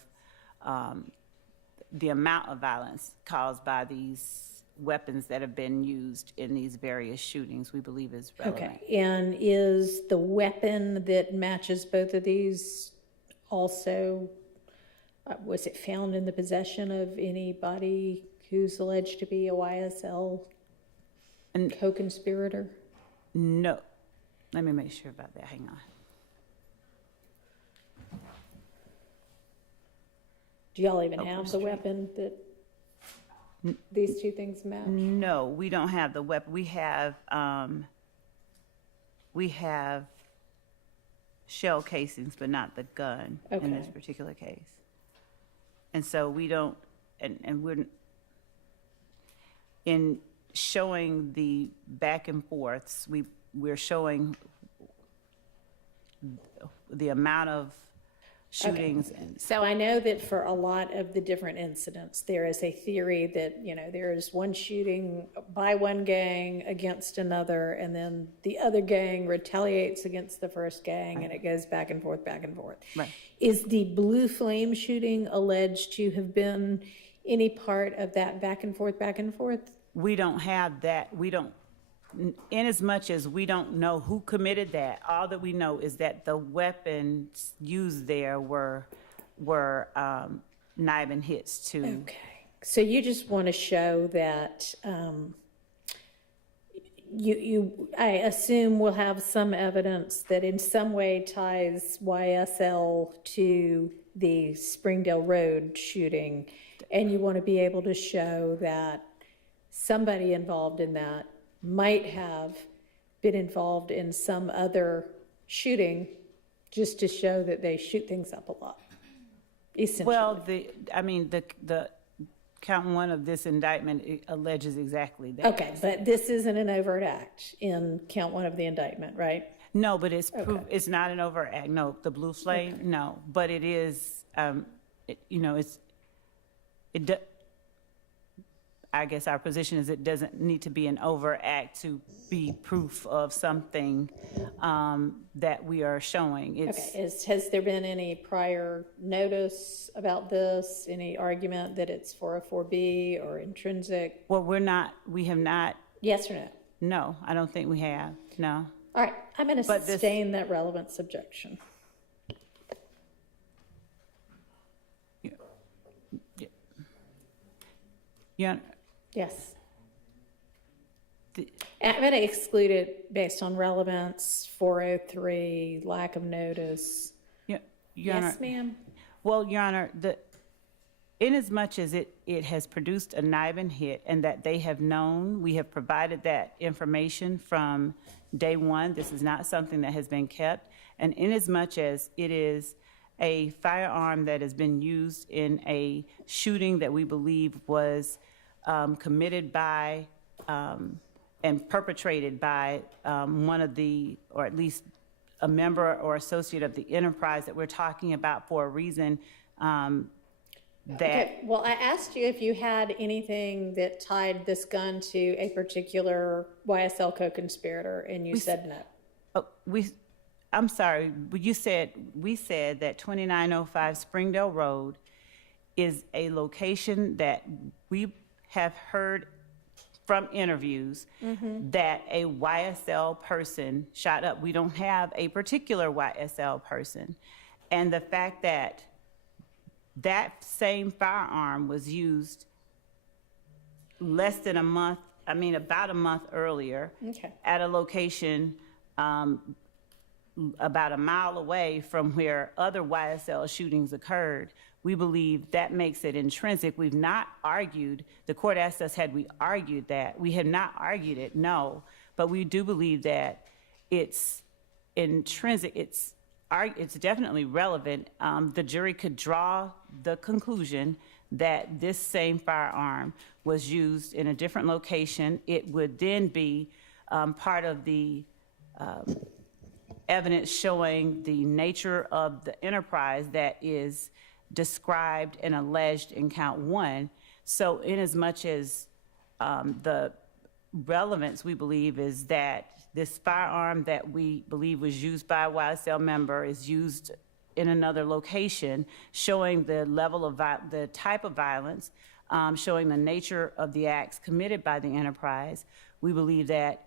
the amount of violence caused by these weapons that have been used in these various shootings, we believe is relevant. Okay, and is the weapon that matches both of these also, was it found in the possession of anybody who's alleged to be a YSL co-conspirator? No. Let me make sure about that. Hang on. Do y'all even have the weapon that these two things match? No, we don't have the weapon. We have shell casings, but not the gun in this Okay. particular case. And so we don't, and we're, in showing the back and forths, we're showing the amount of shootings. And So I know that for a lot of the different incidents, there is a theory that, you know, there is one shooting by one gang against another, and then the other gang retaliates against the first gang, and it goes back and forth, back and forth. Right. Is the Blue Flame shooting alleged to have been any part of that back and forth, back and forth? We don't have that. We don't, in as much as we don't know who committed that, all that we know is that the weapons used there were knife and hits to. Okay, so you just want to show that I assume we'll have some evidence that in some way ties YSL to the Springdale Road shooting, and you want to be able to show that somebody involved in that might have been involved in some other shooting, just to show that they shoot things up a lot, essentially. Well, the count one of this indictment alleges exactly that. Okay, but this isn't an overt act in count one of the indictment, right? No, but it's it's not an overt act. No, the Blue Flame, no, but it is. I guess our position is it doesn't need to be an overt act to be proof of something that we are showing. Okay, has there been any prior notice about this, any argument that it's 404B or intrinsic? Well, we have not. Yes or no? No, I don't think we have, no. All right, I'm going to But this- sustain that relevance objection. Yeah. Yes. The- I'm going to exclude it based on relevance, 403, lack of notice. Your Honor, Yes, ma'am? well, Your Honor, inasmuch as it has produced a knife and hit and that they have known, we have provided that information from day one. This is not something that has been kept. And inasmuch as it is a firearm that has been used in a shooting that we believe was committed by and perpetrated by one of the, or at least a member or associate of the enterprise that we're talking about for a reason, that, Okay, well, I asked you if you had anything that tied this gun to a particular YSL co-conspirator, and you said no. I'm sorry, but we said that 2905 Springdale Road is a location that we have heard from interviews that a YSL person shot up. We don't have a particular YSL person. And the fact that that same firearm was used less than a month, about a month earlier at a location about a mile away from where other YSL shootings occurred, we believe that makes it intrinsic. We've not argued, the court asked us, had we argued that? We have not argued it, no, but we do believe that it's intrinsic, it's definitely relevant. The jury could draw the conclusion that this same firearm was used in a different location. It would then be part of the evidence showing the nature of the enterprise that is described and alleged in count 1. So inasmuch as the relevance, we believe, is that this firearm that we believe was used by a YSL member is used in another location, showing the level of the type of violence, showing the nature of the acts committed by the enterprise. We believe that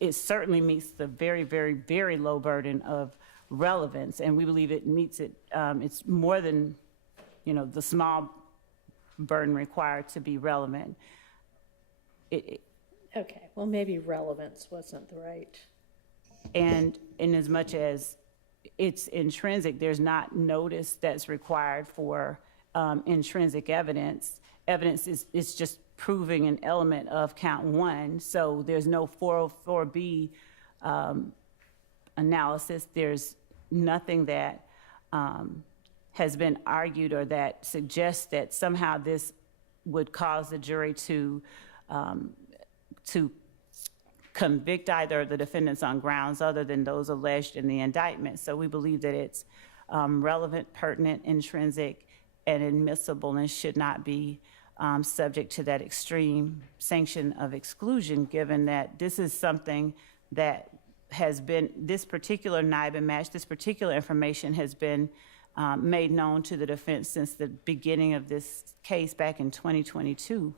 it certainly meets the very, very, very low burden of relevance, and we believe it meets it. It's more than, the small burden required to be relevant. Okay, well, maybe relevance wasn't the right. And in as much as it's intrinsic, there's not notice that's required for intrinsic evidence. Evidence is just proving an element of count 1. So there's no 404B analysis. There's nothing that has been argued or that suggests that somehow this would cause the jury to convict either of the defendants on grounds other than those alleged in the indictment. So we believe that it's relevant, pertinent, intrinsic, and admissible, and should not be subject to that extreme sanction of exclusion, given that this is something that has been, this particular NIBA match, this particular information has been made known to the defense since the beginning of this case back in 2022.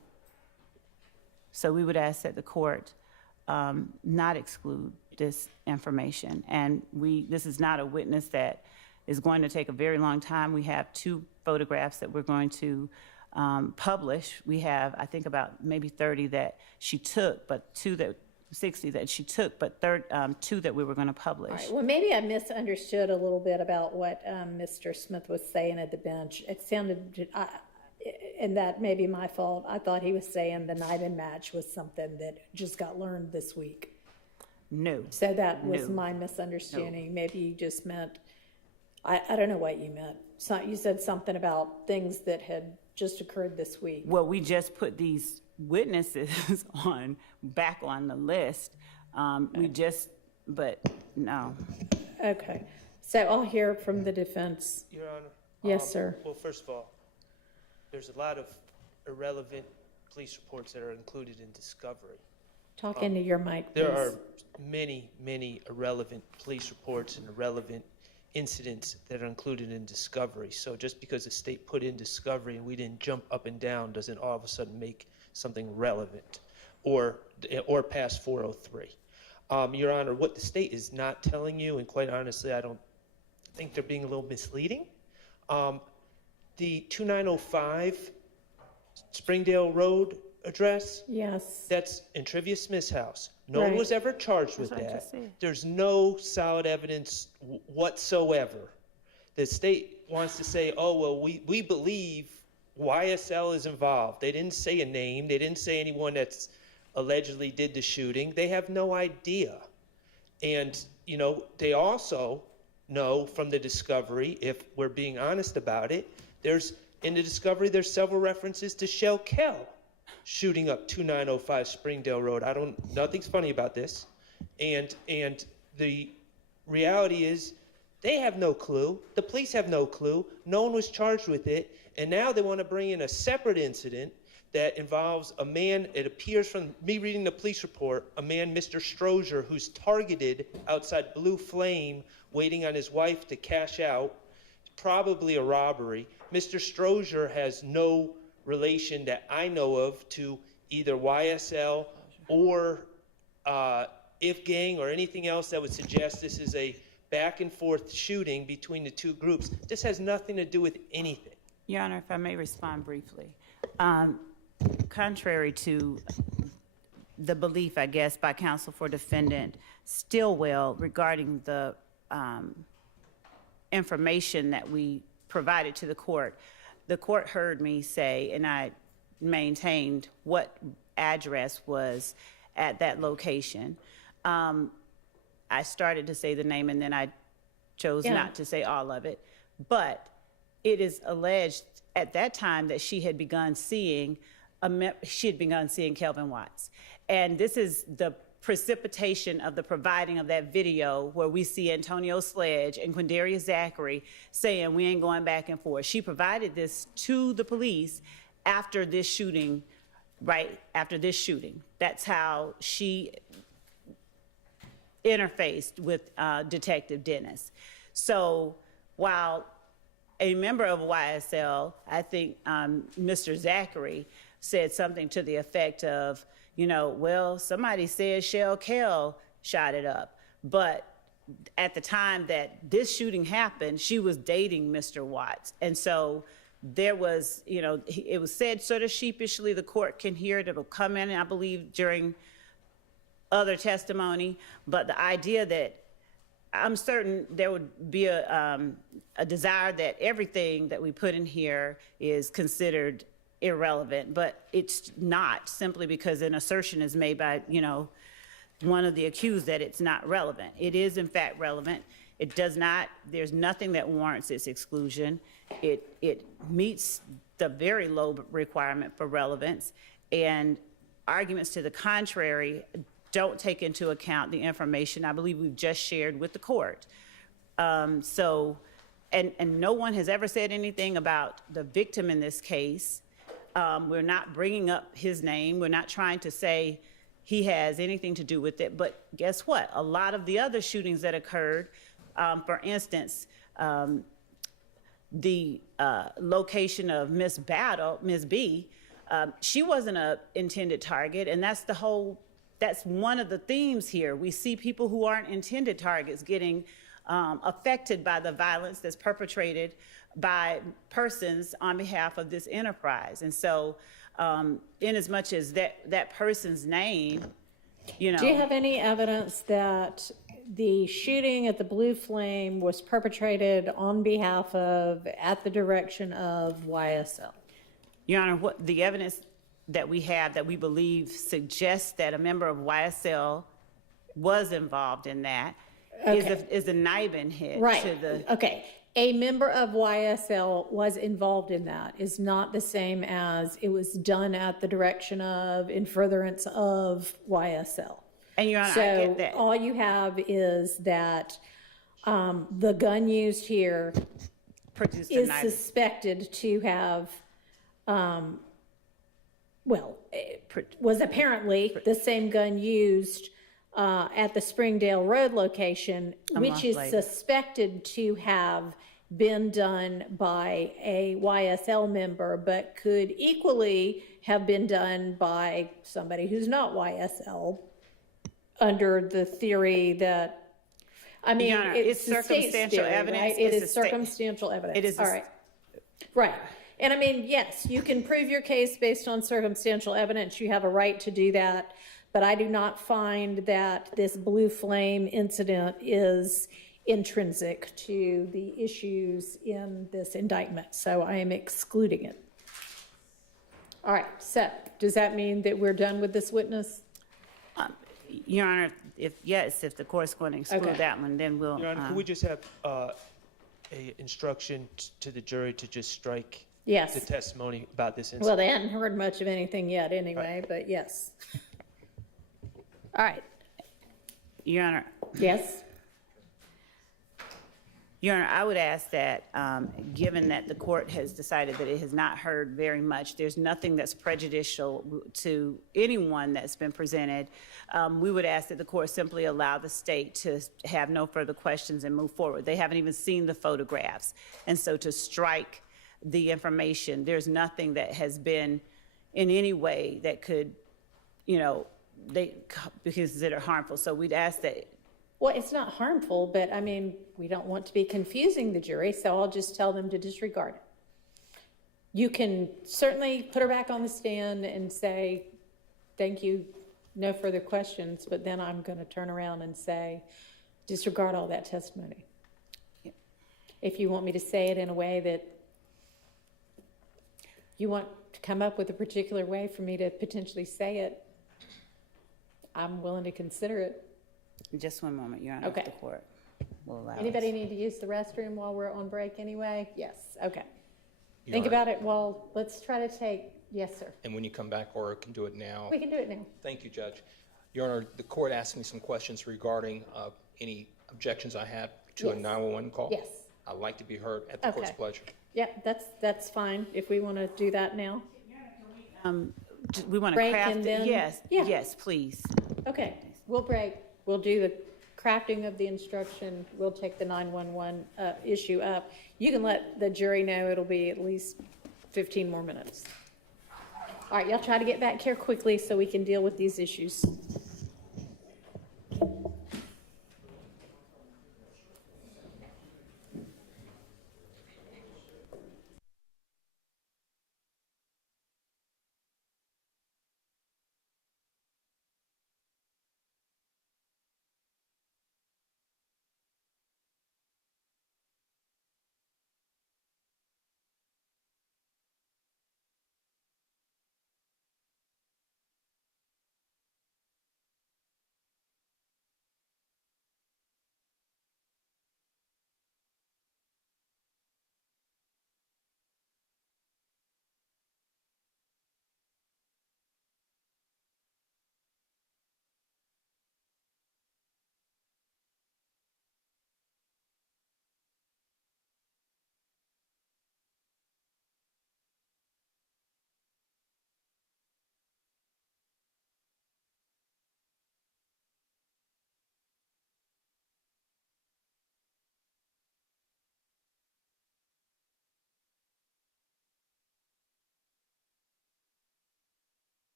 So we would ask that the court not exclude this information. And this is not a witness that is going to take a very long time. We have 2 photographs that we're going to publish. We have, I think, about maybe 30 that she took, but 60 that she took, but 2 that we were going to publish. All right, well, maybe I misunderstood a little bit about what Mr. Smith was saying at the bench. It sounded, and that may be my fault, I thought he was saying the night and match was something that just got learned this week. No. So that was my misunderstanding. No. Maybe you just meant, I don't know what you meant. So you said something about things that had just occurred this week. Well, we just put these witnesses back on the list. But no. Okay. So I'll hear from the defense. Your Honor. Yes, sir. Well, first of all, there's a lot of irrelevant police reports that are included in discovery. Talk into your mic, please. There are many, many irrelevant police reports and irrelevant incidents that are included in discovery. So just because the state put in discovery and we didn't jump up and down doesn't all of a sudden make something relevant or pass 403. Your Honor, what the state is not telling you, and quite honestly, I don't think they're being a little misleading. The 2905 Springdale Road address, yes, that's in Trivia Smith's house. No one was ever charged with that. There's no solid evidence whatsoever. The state wants to say, oh, well, we believe YSL is involved. They didn't say a name. They didn't say anyone that's allegedly did the shooting. They have no idea. And, they also know from the discovery, if we're being honest about it, in the discovery, there's several references to Shell Kell shooting up 2905 Springdale Road. Nothing's funny about this. And the reality is They have no clue. The police have no clue. No one was charged with it. And now they want to bring in a separate incident that involves a man, it appears from me reading the police report, a man, Mr. Strozier, who's targeted outside Blue Flame, waiting on his wife to cash out. Probably a robbery. Mr. Strozier has no relation that I know of to either YSL or If Gang or anything else that would suggest this is a back and forth shooting between the two groups. This has nothing to do with anything. Your Honor, if I may respond briefly. Contrary to the belief, I guess, by counsel for defendant Stillwell regarding the information that we provided to the court heard me say, and I maintained what address was at that location. I started to say the name and then I chose not to say all of it. But it is alleged at that time that she had begun seeing Kelvin Watts. And this is the precipitation of the providing of that video where we see Antonio Sledge and Quindaria Zachary saying we ain't going back and forth. She provided this to the police after this shooting, right after this shooting. That's how she interfaced with Detective Dennis. So while a member of YSL, I think Mr. Zachary, said something to the effect of, you know, well, somebody said Shell Kell shot it up. But at the time that this shooting happened, she was dating Mr. Watts. And so there was, you know, it was said sort of sheepishly, the court can hear it, it'll come in, I believe, during other testimony. But the idea that I'm certain there would be a desire that everything that we put in here is considered irrelevant, but it's not, simply because an assertion is made by, you know, one of the accused that it's not relevant. It is in fact relevant. It does not, there's nothing that warrants its exclusion. It meets the very low requirement for relevance, and arguments to the contrary don't take into account the information I believe we've just shared with the court. And no one has ever said anything about the victim in this case. We're not bringing up his name. We're not trying to say he has anything to do with it. But guess what? A lot of the other shootings that occurred, for instance, the location of Miss B, she wasn't an intended target, and that's one of the themes here. We see people who aren't intended targets getting affected by the violence that's perpetrated by persons on behalf of this enterprise. And so in as much as that person's name, you know. Do you have any evidence that the shooting at the Blue Flame was perpetrated on behalf of, at the direction of YSL? Your Honor, what the evidence that we have that we believe suggests that a member of YSL was involved in that is a Nibin hit to the... Okay. A member of YSL was involved in that is not the same as it was done at the direction of, in furtherance of YSL. And Your Honor, So I get that. all you have is that the gun used here is suspected to have, was apparently the same gun used at the Springdale Road location, which is suspected to have been done by a YSL member, but could equally have been done by somebody who's not YSL, under the theory that, I mean, Your Honor, it's circumstantial evidence. right? It is circumstantial evidence. It is All right. Right. And I mean, yes, you can prove your case based on circumstantial evidence. You have a right to do that. But I do not find that this Blue Flame incident is intrinsic to the issues in this indictment. So I am excluding it. All right. So does that mean that we're done with this witness? Your Honor, if the court's going to exclude that one, then we'll... Your Honor, could we just have a instruction to the jury to just strike the testimony about this incident? Well, they hadn't heard much of anything yet anyway, but yes. All right. Your Honor. Yes. Your Honor, I would ask that, given that the court has decided that it has not heard very much, there's nothing that's prejudicial to anyone that's been presented, we would ask that the court simply allow the state to have no further questions and move forward. They haven't even seen the photographs. And so to strike the information, there's nothing that has been in any way that could, they be considered harmful. So we'd ask that. Well, it's not harmful, but I mean, we don't want to be confusing the jury, so I'll just tell them to disregard it. You can certainly put her back on the stand and say, thank you, no further questions, but then I'm going to turn around and say, disregard all that testimony. Yeah. If you want me to say it in a way that you want to come up with a particular way for me to potentially say it, I'm willing to consider it. Just one moment, Your Honor, if Okay. the court will allow us. Anybody need to use the restroom while we're on break anyway? Yes, okay. Your Think Honor, about it while, let's try to take, yes, sir. And when you come back, or can do it now. We can do it now. Thank you, Judge. Your Honor, the court asked me some questions regarding any objections I have to a Yes. 911 call. Yes. I'd like to be heard at the court's Okay. pleasure. Yeah, that's fine, if we want to do that now. We want to Break craft and it. then- Yes, Yeah. yes, please. Okay, we'll break. We'll do the crafting of the instruction. We'll take the 911 issue up. You can let the jury know it'll be at least 15 more minutes. All right, y'all try to get back here quickly so we can deal with these issues.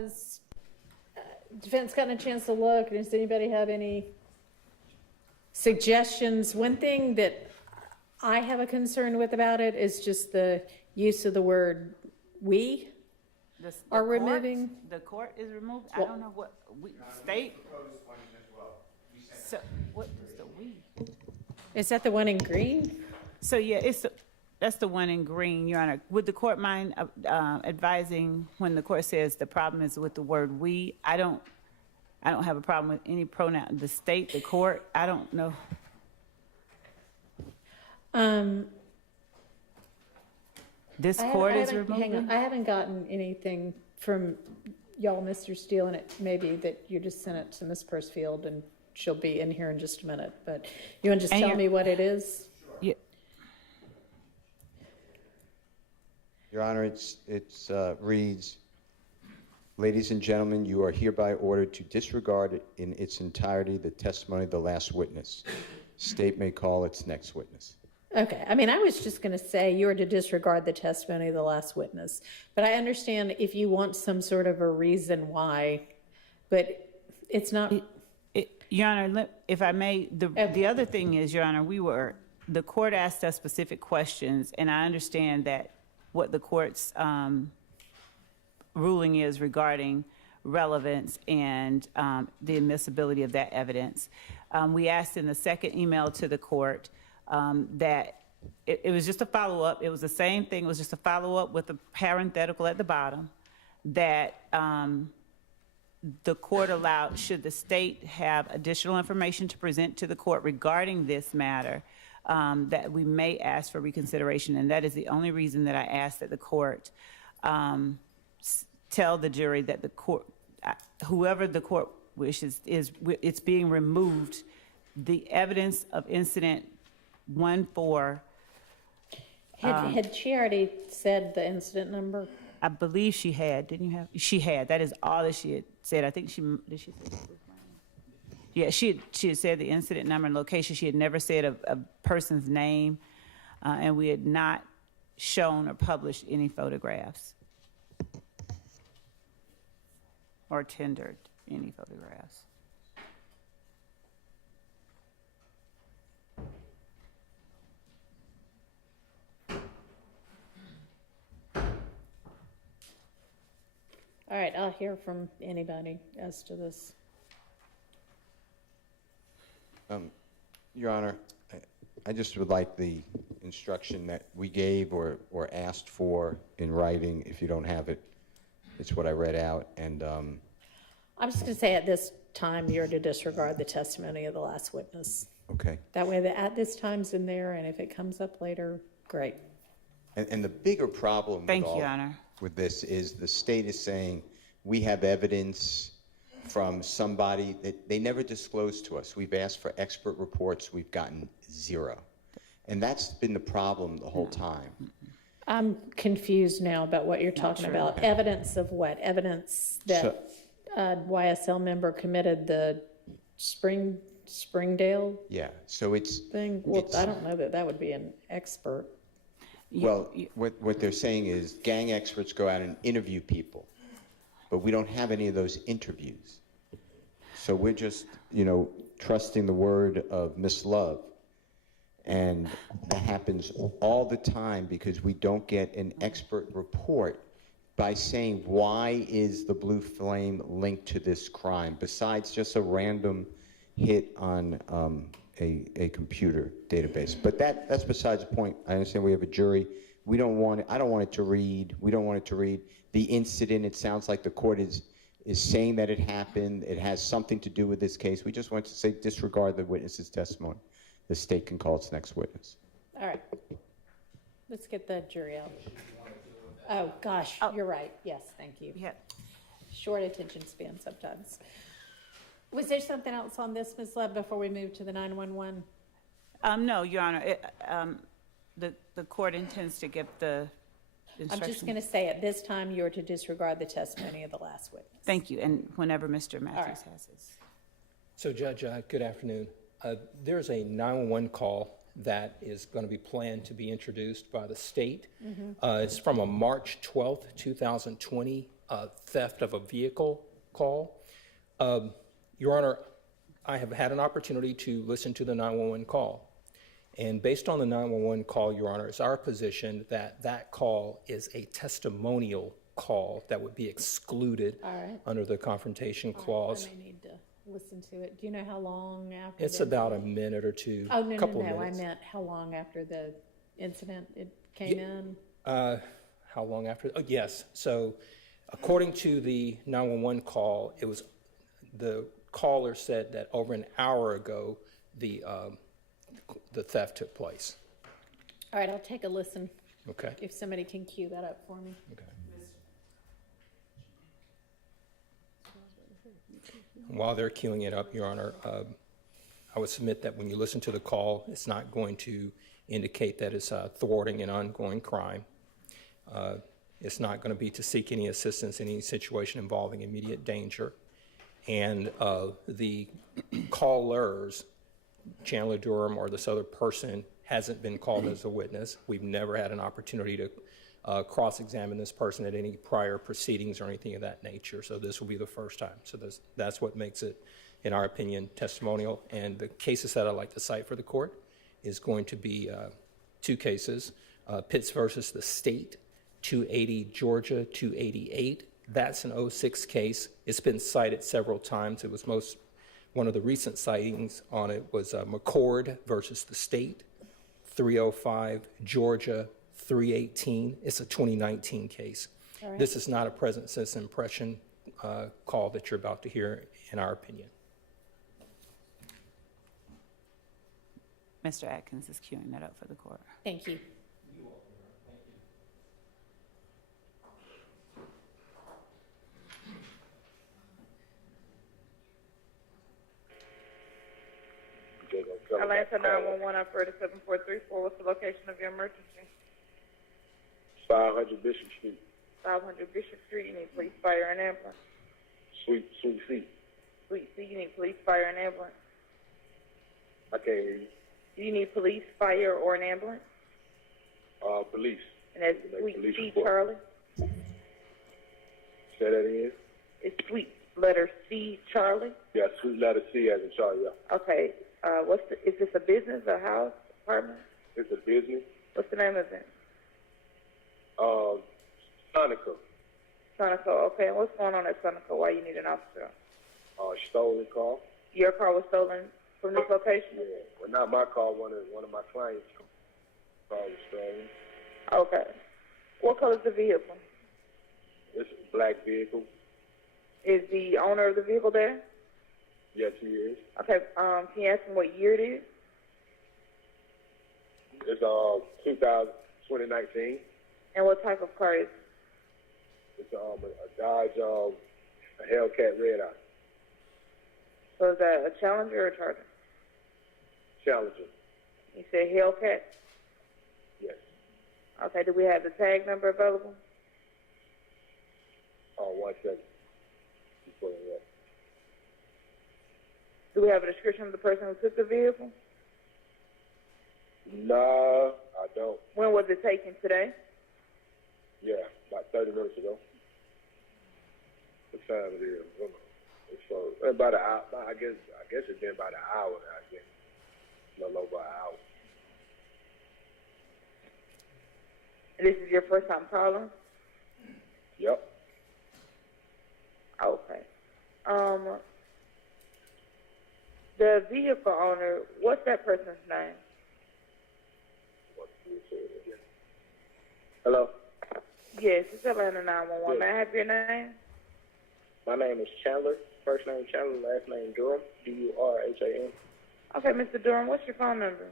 Has defense gotten a chance to look? Does anybody have any suggestions? One thing that I have a concern with about it is just the use of the word "we." The Are court- removing- The court is removed? I Well- don't know what, state? So, what is the we? Is that the one in green? So, yeah, that's the one in green, Your Honor. Would the court mind advising when the court says the problem is with the word "we"? I don't have a problem with any pronoun, the state, the court, I don't know. This court is Hang on, removing? I haven't gotten anything from y'all, Mr. Steele, and it may be that you just sent it to Ms. Pursfield, and she'll be in here in just a minute, but you want to just And tell you're- me what it is? Yeah. Your Honor, it's reads, ladies and gentlemen, you are hereby ordered to disregard in its entirety the testimony of the last witness. State may call its next witness. Okay, I mean, I was just going to say you are to disregard the testimony of the last witness, but I understand if you want some sort of a reason why, but it's not. Your Honor, if I may, the other thing is, Your Honor, the court asked us specific questions, and I understand that what the court's ruling is regarding relevance and the admissibility of that evidence. We asked in the second email to the court that it was just a follow-up. It was the same thing. It was just a follow-up with a parenthetical at the bottom that the court allowed, should the state have additional information to present to the court regarding this matter, that we may ask for reconsideration. And that is the only reason that I asked that the court tell the jury that the court, whoever the court wishes, it's being removed. The evidence of incident 1-4. Had she already said the incident number? I believe she had, didn't you have? She had, that is all that she had said. I think did she say that? Yeah, she had said the incident number and location. She had never said a person's name, and we had not shown or published any photographs or tendered any photographs. All right, I'll hear from anybody as to this. Your Honor, I just would like the instruction that we gave or asked for in writing. If you don't have it, it's what I read out. And I'm just going to say at this time, you're to disregard the testimony of the last witness. okay. That way, the at this time's in there, and if it comes up later, great. And the bigger problem Thank you, Your Honor. with this is the state is saying we have evidence from somebody that they never disclosed to us. We've asked for expert reports. We've gotten zero. And that's been the problem the whole time. I'm confused now about what you're talking sure. about. Evidence of what? Evidence that a YSL member committed the Springdale Yeah, so it's, thing? Well, I don't know that would be an expert. well, what they're saying is gang experts go out and interview people, but we don't have any of those interviews. So we're just, trusting the word of Miss Love. And that happens all the time because we don't get an expert report by saying, why is the blue flame linked to this crime, besides just a random hit on a computer database. But that's besides the point. I understand we have a jury. I don't want it to read the incident. It sounds like the court is saying that it happened. It has something to do with this case. We just want to say disregard the witness's testimony. The state can call its next witness. All right. Let's get the jury out. Oh, gosh, you're right. Yes, thank you. Yeah. Short attention span sometimes. Was there something else on this, Ms. Love, before we move to the 911? No, Your Honor. The court intends to give the instruction. I'm just going to say at this time, you're to disregard the testimony of the last witness. Thank you, and whenever Mr. Matthews has his. So, Judge, good afternoon. There's a 911 call that is going to be planned to be introduced by the state. It's from a March 12th, 2020 theft of a vehicle call. Your Honor, I have had an opportunity to listen to the 911 call. And based on the 911 call, Your Honor, it's our position that that call is a testimonial call that would be excluded All right. under the confrontation All right, clause. I may need to listen to it. Do you know how long after? It's the about a incident? minute or two, Oh, no, couple no, no, I minutes. meant how long after the incident it came in? How long after? Oh, yes. So according to the 911 call, it was, the caller said that over an hour ago, the theft took place. All right, I'll take a listen, Okay? if somebody can cue that up for me. Okay. While they're queuing it up, Your Honor, I would submit that when you listen to the call, it's not going to indicate that it's thwarting an ongoing crime. It's not going to be to seek any assistance in any situation involving immediate danger. And the callers, Chandler Durham or this other person, hasn't been called as a witness. We've never had an opportunity to cross-examine this person at any prior proceedings or anything of that nature. So this will be the first time. So that's what makes it, in our opinion, testimonial. And the cases that I'd like to cite for the court is going to be two cases, Pitts versus the state, 280 Georgia, 288. That's an 06 case. It's been cited several times. It was one of the recent sightings on it was McCord versus the state, 305 Georgia, 318. It's a 2019 case. All right. This is not a present citizen impression call that you're about to hear, in our opinion. Mr. Atkins is queuing that up for the court. Thank you. Atlanta 911, operator 7434. What's the location of your emergency? 500 Bishop Street. 500 Bishop Street. You need police, fire, and ambulance. Sweet C. Suite C. You need police, fire, and ambulance. I can't hear you. Do you need police, fire, or an ambulance? Police. And that's Make Suite police C, report. Charlie. Say that again. It's Suite letter C, Charlie. Yeah, sweet letter C as in Charlie. Yeah. Okay. Is this a business, a house, apartment? It's a business. What's the name of it? Sonica. Sonico. Okay. And what's going on at Sonico? Why you need an officer? Stolen car. Your car was stolen from this location? Yeah. Well, not my car. One of my clients' car was stolen. Okay. What color is the vehicle? It's a black vehicle. Is the owner of the vehicle there? Yes, he is. Okay. Can you ask him what year it is? It's 2019. And what type of car is it? It's a Dodge, a Hellcat Red Eye. So is that a Challenger or a Charger? Challenger. You said Hellcat? Yes. Okay. Do we have the tag number available? 1 second. Before that. Do we have a description of the person who took the vehicle? Nah, I don't. When was it taken? Today? Yeah, about 30 minutes ago. What time it is? It's about an hour. I guess it's been about an hour now. I guess a little over an hour. And this is your first time calling? Yep. Okay. The vehicle owner, what's that person's name? Hello. Yes, it's Atlanta 911. May I have your name? My name is Chandler. First name Chandler, last name Durham. Durham. Okay, Mr. Durham, what's your phone number?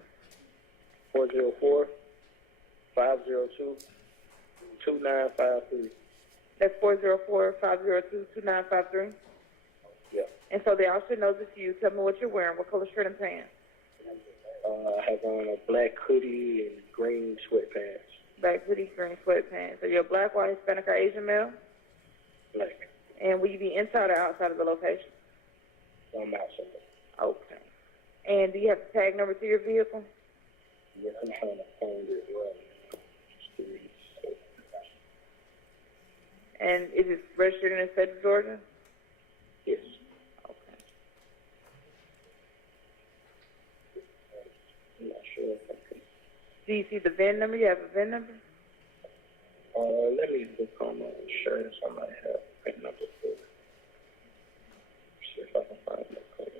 404-502-2953. That's 404-502-2953. Yeah. And so the officer knows it's you. Tell me what you're wearing. What color shirt and pants? I have on a black hoodie and green sweatpants. Black hoodie, green sweatpants. Are you a black, white, Hispanic, or Asian male? Black. And will you be inside or outside of the location? I'm outside. Okay. And do you have the tag number to your vehicle? Yeah, I'm trying to find it right now. And is it registered in the state of Georgia? Yes. Okay. I'm not sure if I can. Do you see the VIN number? You have a VIN number? Let me look on my insurance. I might have a number for it. See if I can find that code.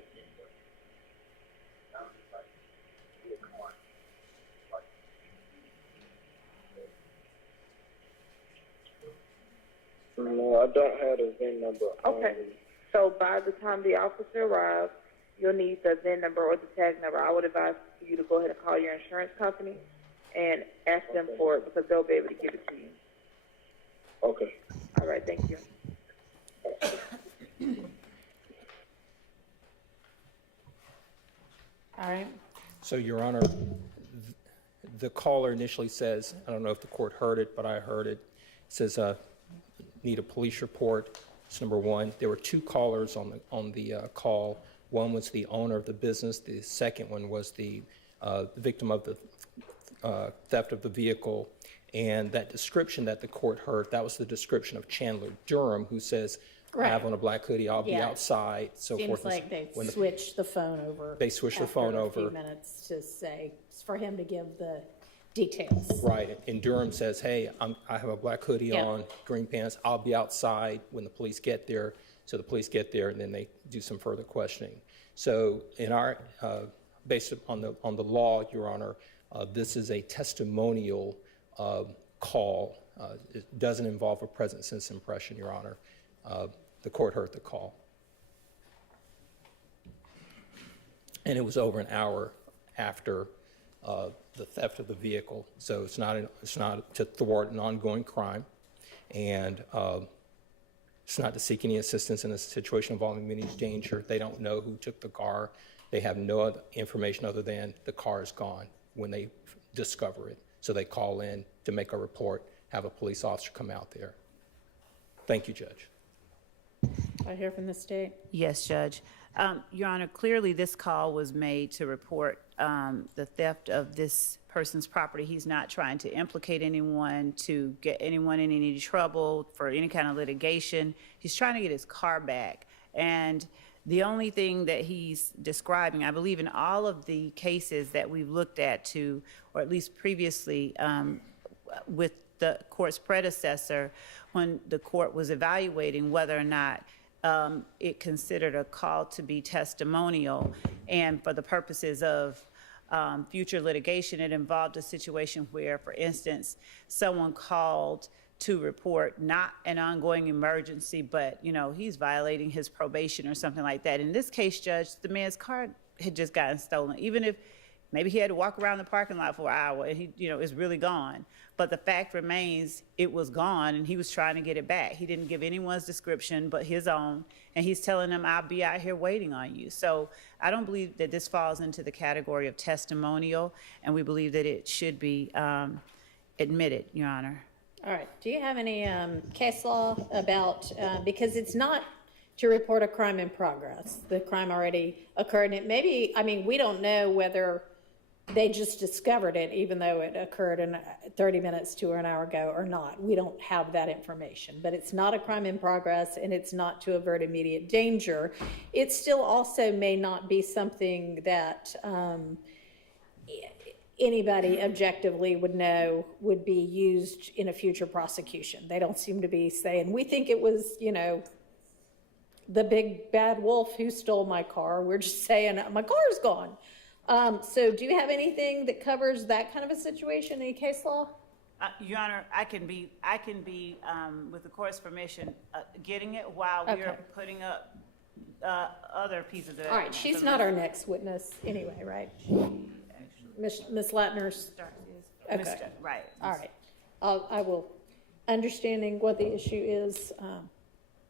No, I don't have the VIN number. Okay. So by the time the officer arrives, you'll need the VIN number or the tag number. I would advise you to go ahead and call your insurance company and ask them for it because they'll be able to give it to you. Okay. All right, thank you. All right. So, Your Honor, the caller initially says, I don't know if the court heard it, but I heard it, says, need a police report. It's number one. There were two callers on the call. One was the owner of the business. The second one was the victim of the theft of the vehicle. And that description that the court heard, that was the description of Chandler Durham, who says, I have on a black hoodie, I'll be Yeah. outside, so forth. Seems like they When the- switched the phone over. They switched the phone after a few over. minutes to say, for him to give the details. Right, and Durham says, hey, I have a black hoodie Yeah. on, green pants, I'll be outside when the police get there. So the police get there, and then they do some further questioning. So in our, based on the law, Your Honor, this is a testimonial call. It doesn't involve a present sense impression, Your Honor. The court heard the call. And it was over an hour after the theft of the vehicle. So it's not to thwart an ongoing crime, and it's not to seek any assistance in a situation involving imminent danger. They don't know who took the car. They have no other information other than the car is gone when they discover it. So they call in to make a report, have a police officer come out there. Thank you, Judge. I hear from the state. Yes, Judge. Your Honor, clearly this call was made to report the theft of this person's property. He's not trying to implicate anyone, to get anyone in any trouble for any kind of litigation. He's trying to get his car back. And the only thing that he's describing, I believe in all of the cases that we've looked at to, or at least previously with the court's predecessor, when the court was evaluating whether or not it considered a call to be testimonial, and for the purposes of future litigation, it involved a situation where, for instance, someone called to report not an ongoing emergency, but, you know, he's violating his probation or something like that. In this case, Judge, the man's car had just gotten stolen. Even if maybe he had to walk around the parking lot for an hour and he, you know, is really gone. But the fact remains, it was gone, and he was trying to get it back. He didn't give anyone's description but his own, and he's telling them, I'll be out here waiting on you. So I don't believe that this falls into the category of testimonial, and we believe that it should be admitted, Your Honor. All right. Do you have any case law about, because it's not to report a crime in progress. The crime already occurred, and it maybe, I mean, we don't know whether they just discovered it, even though it occurred in 30 minutes to an hour ago or not. We don't have that information, but it's not a crime in progress, and it's not to avert immediate danger. It still also may not be something that anybody objectively would know would be used in a future prosecution. They don't seem to be saying, we think it was, you know, the big bad wolf who stole my car. We're just saying, my car's gone. So do you have anything that covers that kind of a situation, any case law? Your Honor, I can be, with the court's permission, getting it while we're putting up other pieces of evidence. All right, she's not our next witness anyway, right? Ms. Latner's, okay. Right. All right. I will, understanding what the issue is,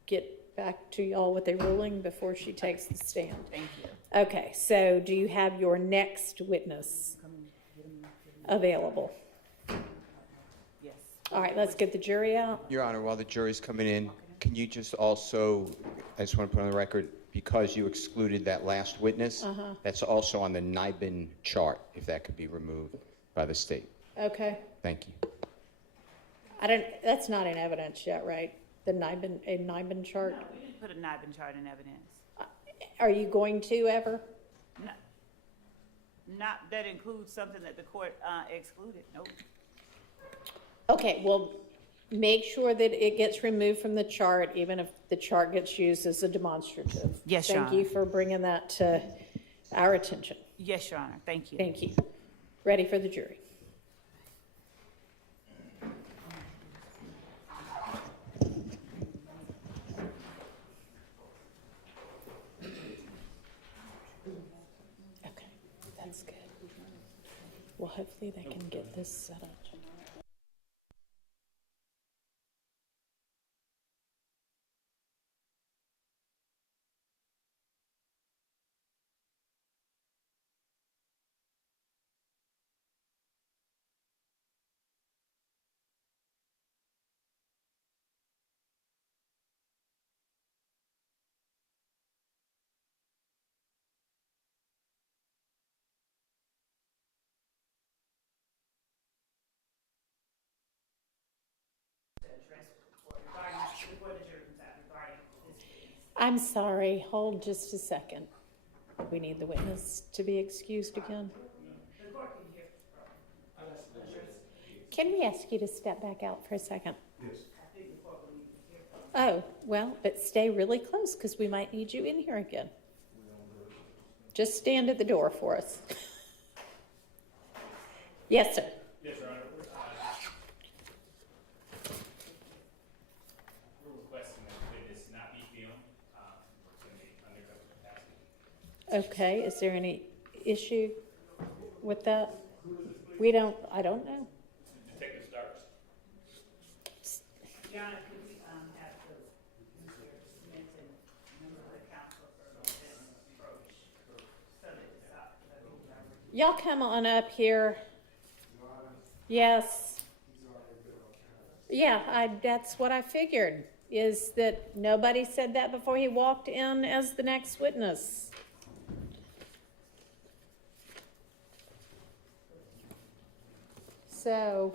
get back to y'all with a ruling before she takes the stand. Thank you. Okay, so do you have your next witness available? Yes. All right, let's get the jury out. Your Honor, while the jury's coming in, can you just also, I just want to put on the record, because you excluded that last witness, that's also on the NIBIN chart, if that could be removed by the state. Okay. Thank you. That's not in evidence yet, right? a NIBIN chart? No, we didn't put a NIBIN chart in evidence. Are you going to ever? No, not, that includes something that the court excluded, no. Okay, well, make sure that it gets removed from the chart, even if the chart gets used as a demonstrative. Yes, Your Thank you Honor. for bringing that to our attention. Yes, Your Honor, thank you. Thank you. Ready for the jury. Okay, that's good. Well, hopefully they can get this set up. I'm sorry, hold just a second. We need the witness to be excused again. Can we ask you to step back out for a second? Yes. Oh, well, but stay really close because we might need you in here again. Just stand at the door for us. Yes, sir. Yes, Your Honor. We're requesting that the witness not be filmed in the undercover capacity. Okay, is there any issue with that? I don't know. Detective Starks. Your Honor, could we have the Mr. Smith and member of the council for this approach? So that it's not. Y'all come on up here. Yes. Yeah, that's what I figured, is that nobody said that before he walked in as the next witness. So.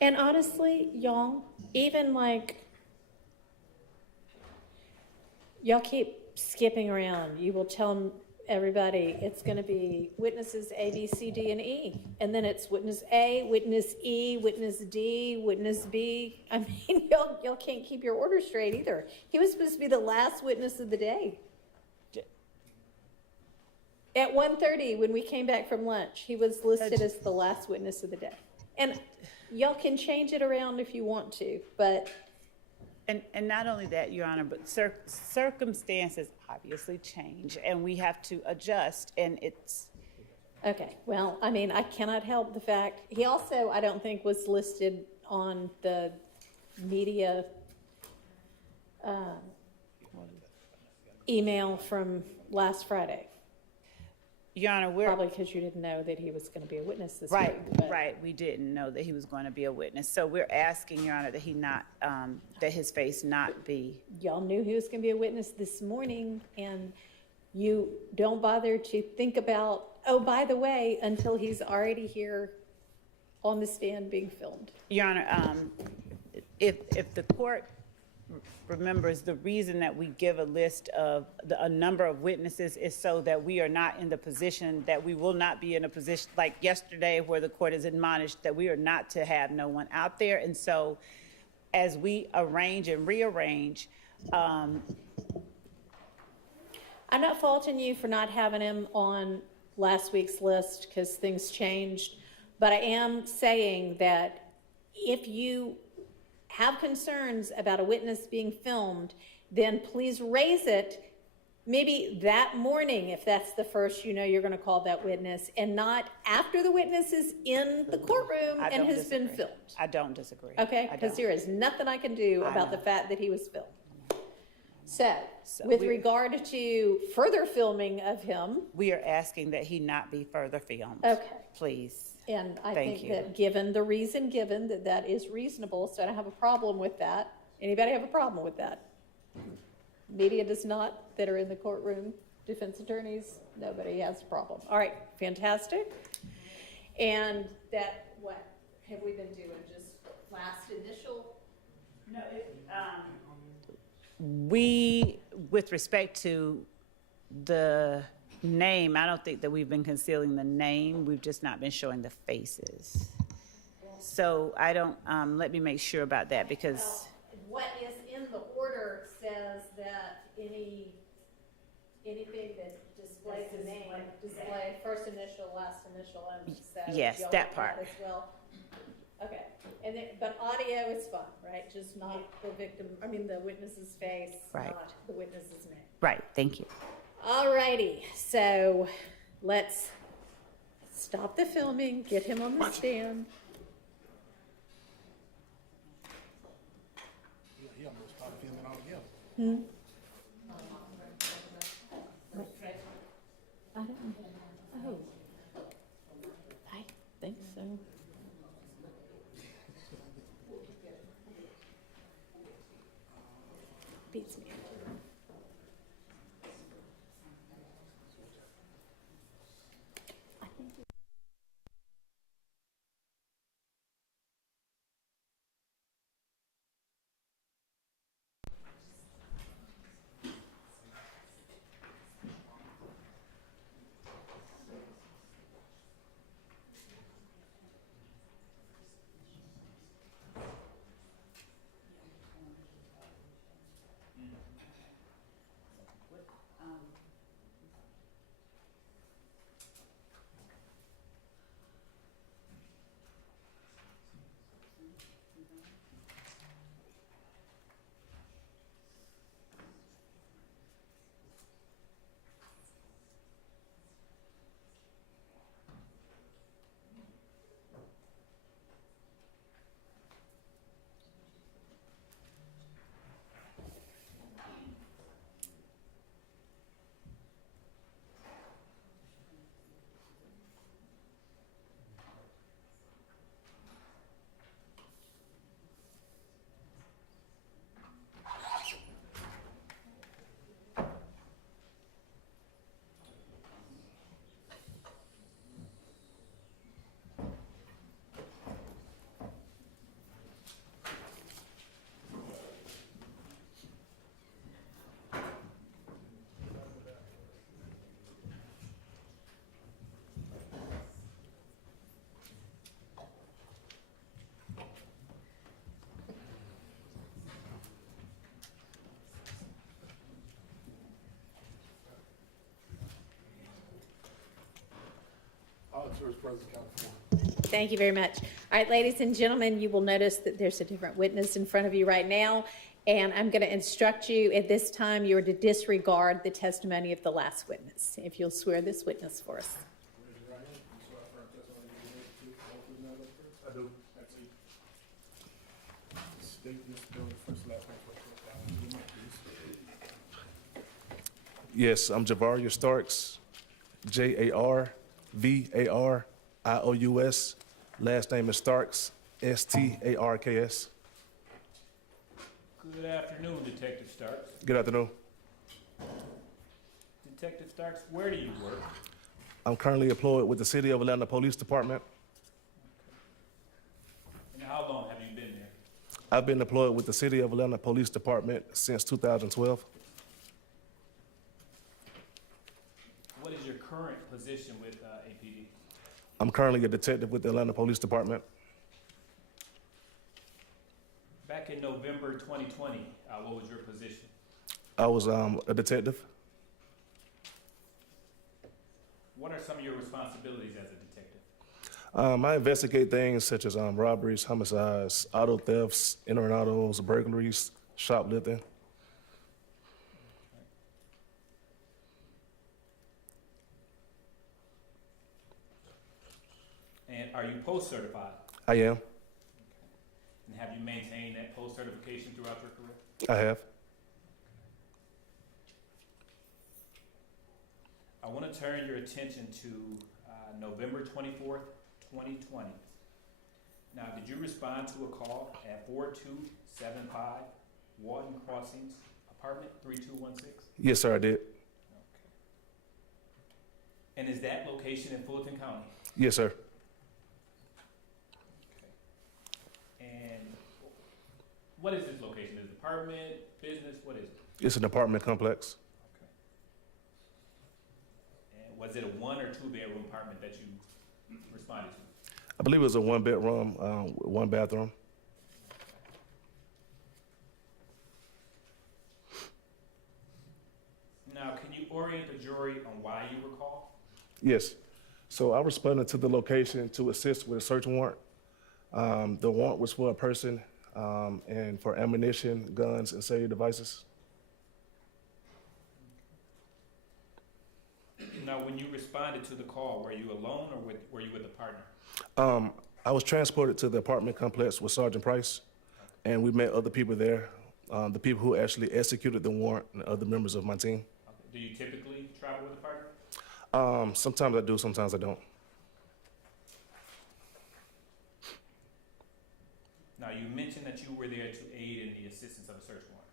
And honestly, y'all, even like, y'all keep skipping around. You will tell everybody it's going to be witnesses A, B, C, D, and E. And then it's witness A, witness E, witness D, witness B. I mean, y'all can't keep your order straight either. He was supposed to be the last witness of the day. At 1:30, when we came back from lunch, he was listed as the last witness of the day. And y'all can change it around if you want to, but. And not only that, Your Honor, but circumstances obviously change, and we have to adjust, and it's. Okay, well, I mean, I cannot help the fact, he also, I don't think, was listed on the media email from last Friday. Your Honor, we're. Probably because you didn't know that he was going to be a witness this Right, week. But right. We didn't know that he was going to be a witness. So we're asking, Your Honor, that he not, that his face not be. y'all knew he was going to be a witness this morning, and you don't bother to think about, oh, by the way, until he's already here on the stand being filmed. Your Honor, if the court remembers, the reason that we give a list of a number of witnesses is so that we are not in the position, that we will not be in a position like yesterday where the court has admonished that we are not to have no one out there. And so as we arrange and rearrange. I'm not faulting you for not having him on last week's list because things changed, but I am saying that if you have concerns about a witness being filmed, then please raise it maybe that morning if that's the first you know you're going to call that witness, and not after the witness is in the courtroom and has been filmed. I don't disagree. Okay, because there is nothing I can do about the fact that he was filmed. So with regard to further filming of him. We are asking that he not be further filmed. Okay. Please. And I Thank think you. that given the reason given, that is reasonable, so I don't have a problem with that. Anybody have a problem with that? Media does not, that are in the courtroom? defense attorneys, nobody has a problem. All right, fantastic. And that, what have we been doing? Just last initial? No, we, with respect to the name, I don't think that we've been concealing the name. We've just not been showing the faces. So I don't, let me make sure about that because, Well, what is in the order says that anything that displays the name, display first initial, last initial, and so. yes, y'all that want part. As well. Okay, and then, but audio is fine, right? Just not the victim, I mean, the witness's face, Right. not the witness's name. Right, thank you. All righty, so let's stop the filming, get him on the stand. He almost stopped filming altogether. Hmm? I don't know. Oh. I think so. Beats me. Thank you very much. All right, ladies and gentlemen, you will notice that there's a different witness in front of you right now, and I'm going to instruct you at this time you are to disregard the testimony of the last witness. If you'll swear this witness for us. I do. That's it. State this bill first, last name, first. Yes, I'm Javaria Starks, Jarvarious. Last name is Starks, Starks. Good afternoon, Detective Starks. Good afternoon. Detective Starks, where do you work? I'm currently employed with the City of Atlanta Police Department. And how long have you been there? I've been employed with the City of Atlanta Police Department since 2012. What is your current position with APD? I'm currently a detective with the Atlanta Police Department. Back in November 2020, what was your position? I was a detective. What are some of your responsibilities as a detective? I investigate things such as robberies, homicides, auto thefts, entering autos, burglaries, shoplifting. And are you post-certified? I am. And have you maintained that post-certification throughout your career? I have. I want to turn your attention to November 24th, 2020. Now, did you respond to a call at 4275 Walton Crossings, apartment 3216? Yes, sir, I did. Okay. And is that location in Fulton County? Yes, sir. And what is this location? Is it apartment, business, what is it? It's an apartment complex. And was it a 1 or 2 bedroom apartment that you responded to? I believe it was a 1 bedroom, 1 bathroom. Now, can you orient the jury on why you were called? Yes. So I responded to the location to assist with a search warrant. The warrant was for a person and for ammunition, guns, and cellular devices. Now, when you responded to the call, were you alone or were you with a partner? I was transported to the apartment complex with Sergeant Price, and we met other people there, the people who actually executed the warrant and other members of my team. Do you typically travel with a partner? Sometimes I do, sometimes I don't. Now, you mentioned that you were there to aid in the assistance of a search warrant.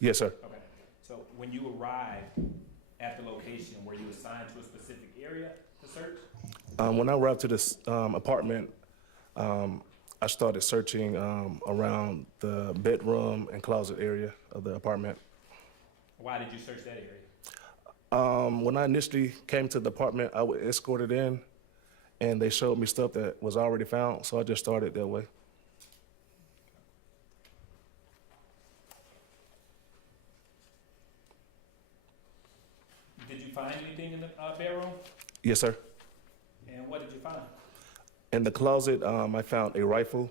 Yes, sir. Okay. So when you arrived at the location, were you assigned to a specific area to search? When I arrived to this apartment, I started searching around the bedroom and closet area of the apartment. Why did you search that area? When I initially came to the apartment, I was escorted in, and they showed me stuff that was already found, so I just started that way. Did you find anything in the bedroom? Yes, sir. And what did you find? In the closet, I found a rifle.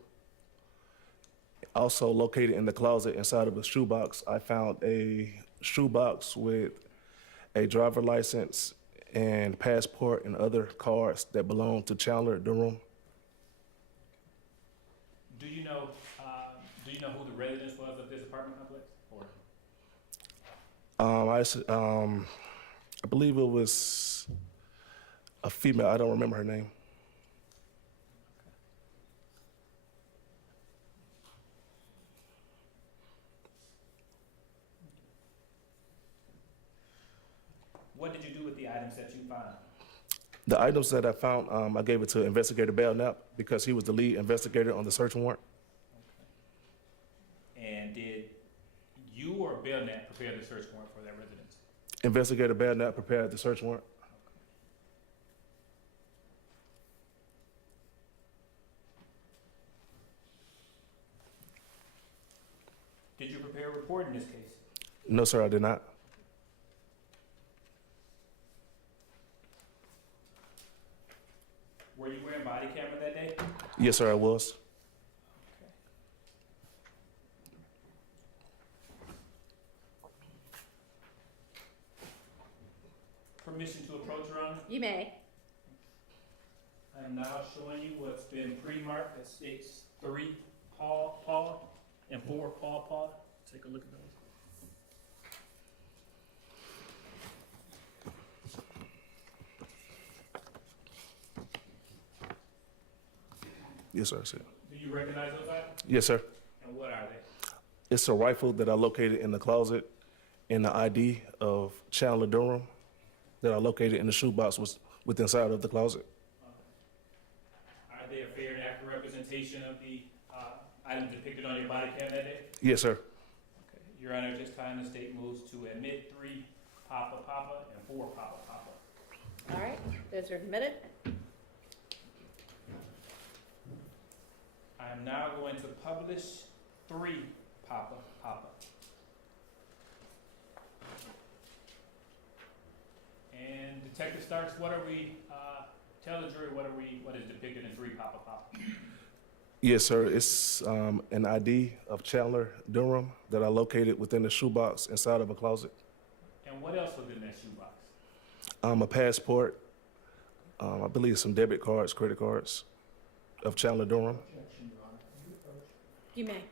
Also located in the closet inside of a shoebox, I found a shoebox with a driver license and passport and other cards that belong to Chandler Durham. Do you know who the residence was of this apartment complex? Or I believe it was a female. I don't remember her name. what did you do with the items that you found? The items that I found, I gave it to Investigator Belknap because he was the lead investigator on the search warrant. And did you or Belknap prepare the search warrant for that residence? Investigator Belknap prepared the search warrant. Did you prepare a report in this case? No, sir, I did not. Were you wearing body camera that day? Yes, sir, I was. Permission to approach, Your Honor? You may. I'm now showing you what's been pre-marked that states 3 Paul, and 4 Paul. Take a look at those. Yes, sir, I said. Do you recognize those items? Yes, sir. And what are they? It's a rifle that I located in the closet and the ID of Chandler Durham that I located in the shoebox was within inside of the closet. Are they a fair and accurate representation of the items depicted on your body cam that day? Yes, sir. Okay. Your Honor, at this time, the state moves to admit 3 Papa, and 4 Papa. All right, those are admitted. I am now going to publish 3 Papa. And Detective Starks, what are we, tell the jury what is depicted in 3 Papa. Yes, sir. It's an ID of Chandler Durham that I located within the shoebox inside of a closet. And what else was in that shoebox? A passport, I believe some debit cards, credit cards of Chandler Durham. You may.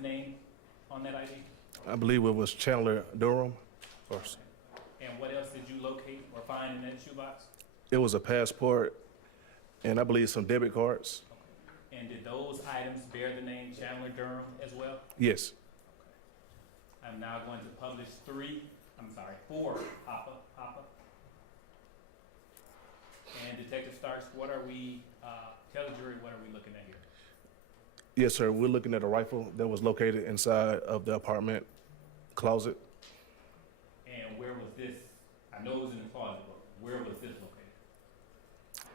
the name on that ID? I believe it was Chandler Durham. Or, And what else did you locate or find in that shoebox? it was a passport, and I believe some debit cards. And did those items bear the name Chandler Durham as well? Yes. I'm now going to publish four Papa. And Detective Starks, what are we, tell the jury what are we looking at here? Yes, sir. We're looking at a rifle that was located inside of the apartment closet. And where was this? I know it was in the closet, but where was this located?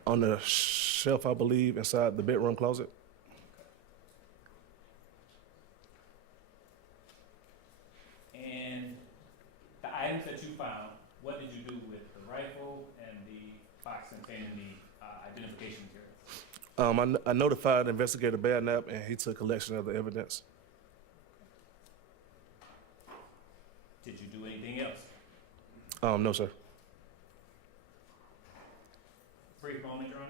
On the shelf, I believe, inside the bedroom closet. And the items that you found, what did you do with the rifle and the box containing the identification materials? I notified Investigator Badnap, and he took collection of the evidence. Did you do anything else? No, sir. Brief moment, Your Honor.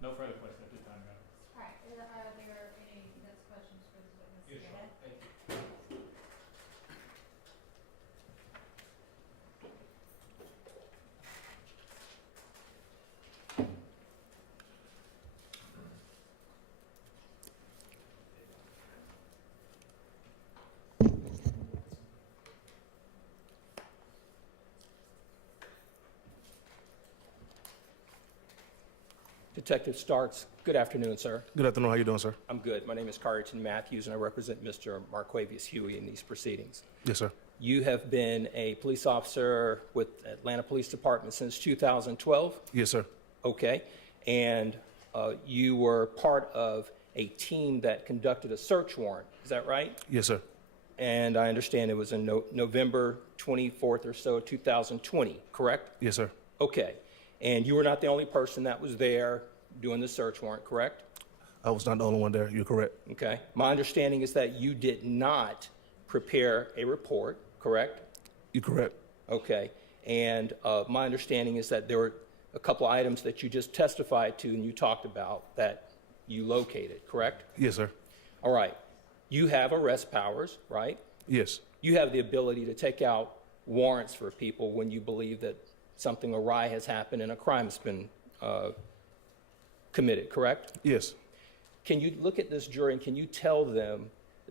No further questions at this time, Your Honor. All right, are there any next questions for this witness? Yes, Your Honor. Thank you. Detective Starks, good afternoon, sir. Good afternoon. How you doing, sir? I'm good. My name is Carrington Matthews, and I represent Mr. Marquavius Huey in these proceedings. Yes, sir. You have been a police officer with Atlanta Police Department since 2012? Yes, sir. Okay. And you were part of a team that conducted a search warrant, is that right? Yes, sir. And I understand it was in November 24th or so, 2020, correct? Yes, sir. Okay. And you were not the only person that was there doing the search warrant, correct? I was not the only one there. You're correct. Okay. My understanding is that you did not prepare a report, correct? You're correct. Okay. And my understanding is that there were a couple items that you just testified to and you talked about that you located, correct? Yes, sir. All right. You have arrest powers, right? Yes. You have the ability to take out warrants for people when you believe that something awry has happened and a crime's been committed, correct? Yes. Can you look at this jury and can you tell them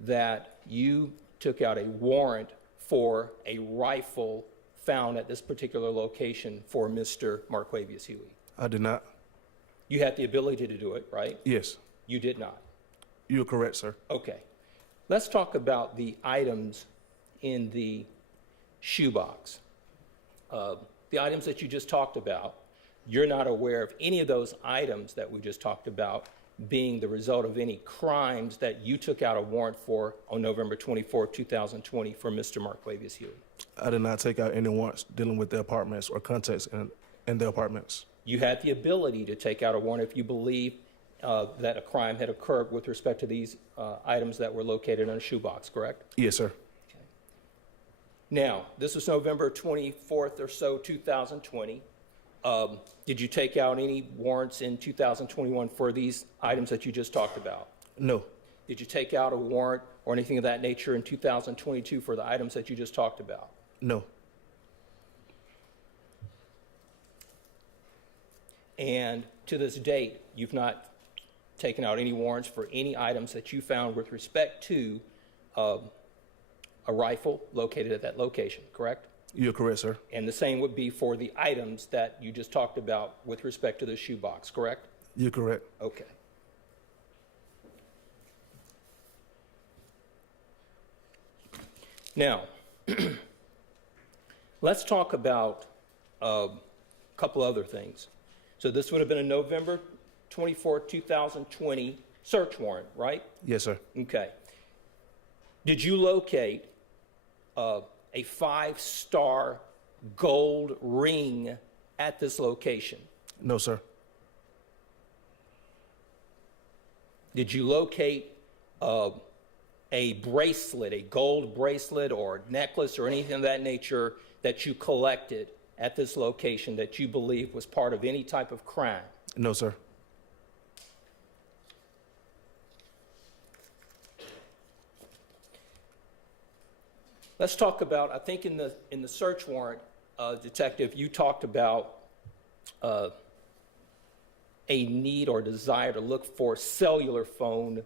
that you took out a warrant for a rifle found at this particular location for Mr. Marquavius Huey? I did not. You had the ability to do it, right? Yes. You did not. You're correct, sir. Okay. Let's talk about the items in the shoebox. The items that you just talked about, you're not aware of any of those items that we just talked about being the result of any crimes that you took out a warrant for on November 24, 2020 for Mr. Marquavius Huey. I did not take out any warrants dealing with the apartments or contacts in the apartments. You had the ability to take out a warrant if you believe that a crime had occurred with respect to these items that were located in a shoebox, correct? Yes, sir. Now, this was November 24th or so, 2020. Did you take out any warrants in 2021 for these items that you just talked about? No. Did you take out a warrant or anything of that nature in 2022 for the items that you just talked about? No. And to this date, you've not taken out any warrants for any items that you found with respect to a rifle located at that location, correct? You're correct, sir. And the same would be for the items that you just talked about with respect to the shoebox, correct? You're correct. Okay. Now, let's talk about a couple other things. So this would have been a November 24, 2020 search warrant, right? Yes, sir. Okay. Did you locate a 5-star gold ring at this location? No, sir. Did you locate a bracelet, a gold bracelet or necklace or anything of that nature that you collected at this location that you believe was part of any type of crime? No, sir. Let's talk about, I think in the search warrant, Detective, you talked about a need or desire to look for cellular phone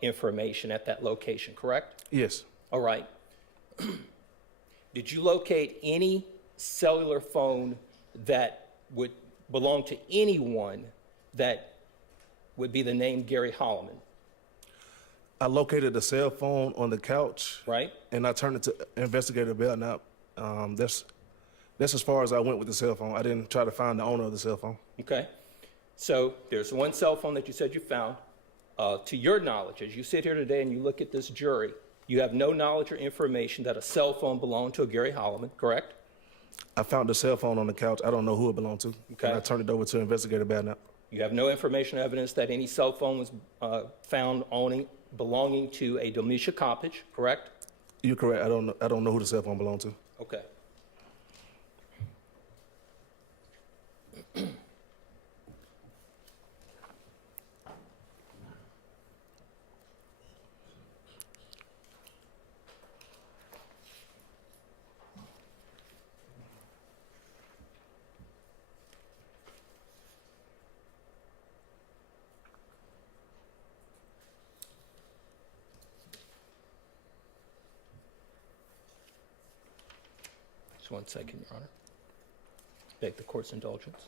information at that location, correct? Yes. All right. Did you locate any cellular phone that would belong to anyone that would be the name Gary Holloman? I located the cell phone on the couch. Right. And I turned it to Investigator Belknap. That's as far as I went with the cell phone. I didn't try to find the owner of the cell phone. Okay. So there's one cell phone that you said you found. To your knowledge, as you sit here today and you look at this jury, you have no knowledge or information that a cell phone belonged to a Gary Holloman, correct? I found the cell phone on the couch. I don't know who it belonged to. Okay. And I turned it over to Investigator Belknap. You have no information or evidence that any cell phone was found belonging to a Domitia Coppage, correct? You're correct. I don't know who the cell phone belonged to. Okay. Just 1 second, Your Honor. Beg the court's indulgence.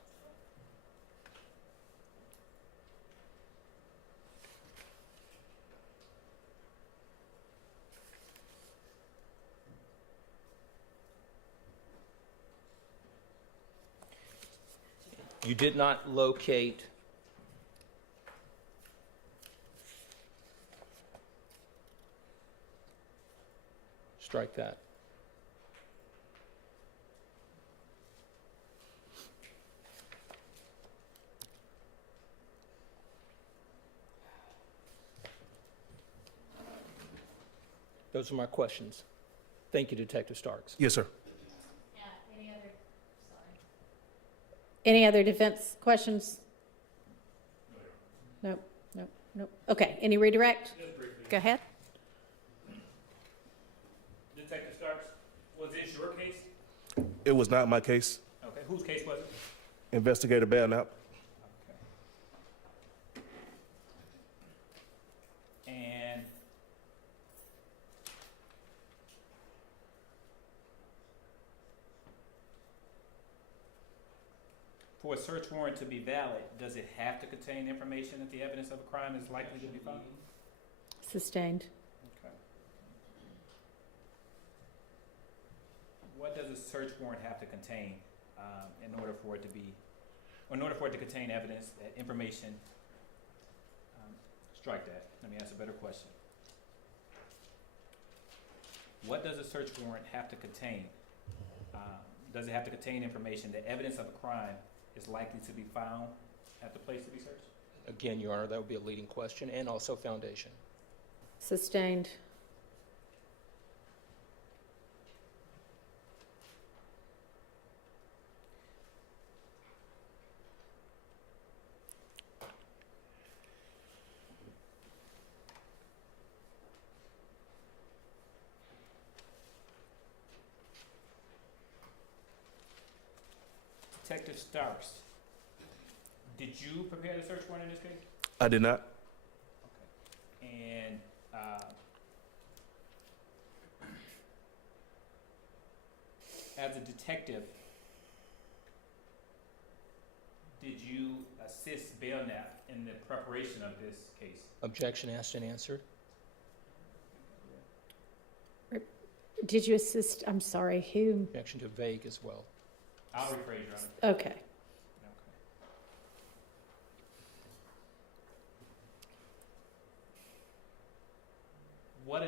You did not locate strike that. Those are my questions. Thank you, Detective Starks. Yes, sir. Any other defense questions? Nope, nope, nope. Okay, any redirect? Go ahead. Detective Starks, was this your case? It was not my case. Okay, whose case was it? Investigator Belknap. And for a search warrant to be valid, does it have to contain information that the evidence of a crime is likely to be found? Sustained. Okay. What does a search warrant have to contain in order for it to contain evidence, information? Strike that. Let me ask a better question. What does a search warrant have to contain? Does it have to contain information that evidence of a crime is likely to be found at the place to be searched? Again, Your Honor, that would be a leading question and also foundation. Sustained. Detective Starks, did you prepare the search warrant in this case? I did not. And as a detective, did you assist Belknap in the preparation of this case? Objection asked and answered. Did you assist, I'm sorry, who? Objection to vague as well. I'll rephrase, Your Honor. Okay.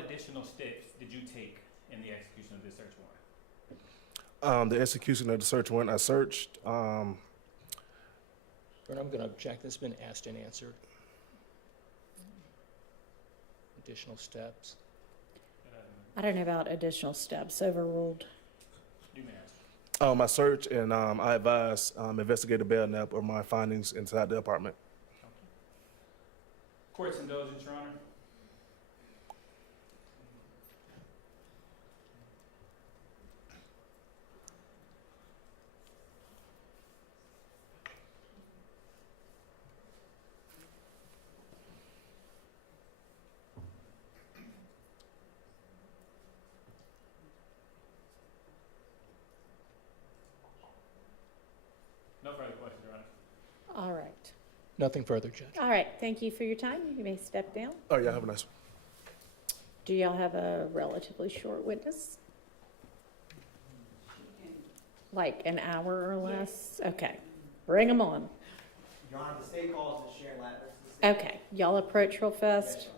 additional steps did you take in the execution of this search warrant? The execution of the search warrant, I searched, But I'm going to object. It's been asked and answered. Additional steps. I don't know about additional steps, overruled. You may ask. I searched and I advised Investigator Belknap of my findings inside the apartment. Court's indulgence, Your Honor. No further questions, Your Honor. All right. Nothing further, Judge. All right, thank you for your time. You may step down. Oh, yeah, have a nice one. Do y'all have a relatively short witness? Like an hour or less? Okay, bring them on. Your Honor, the state calls is Sharon Latner. Okay, y'all approach real fast.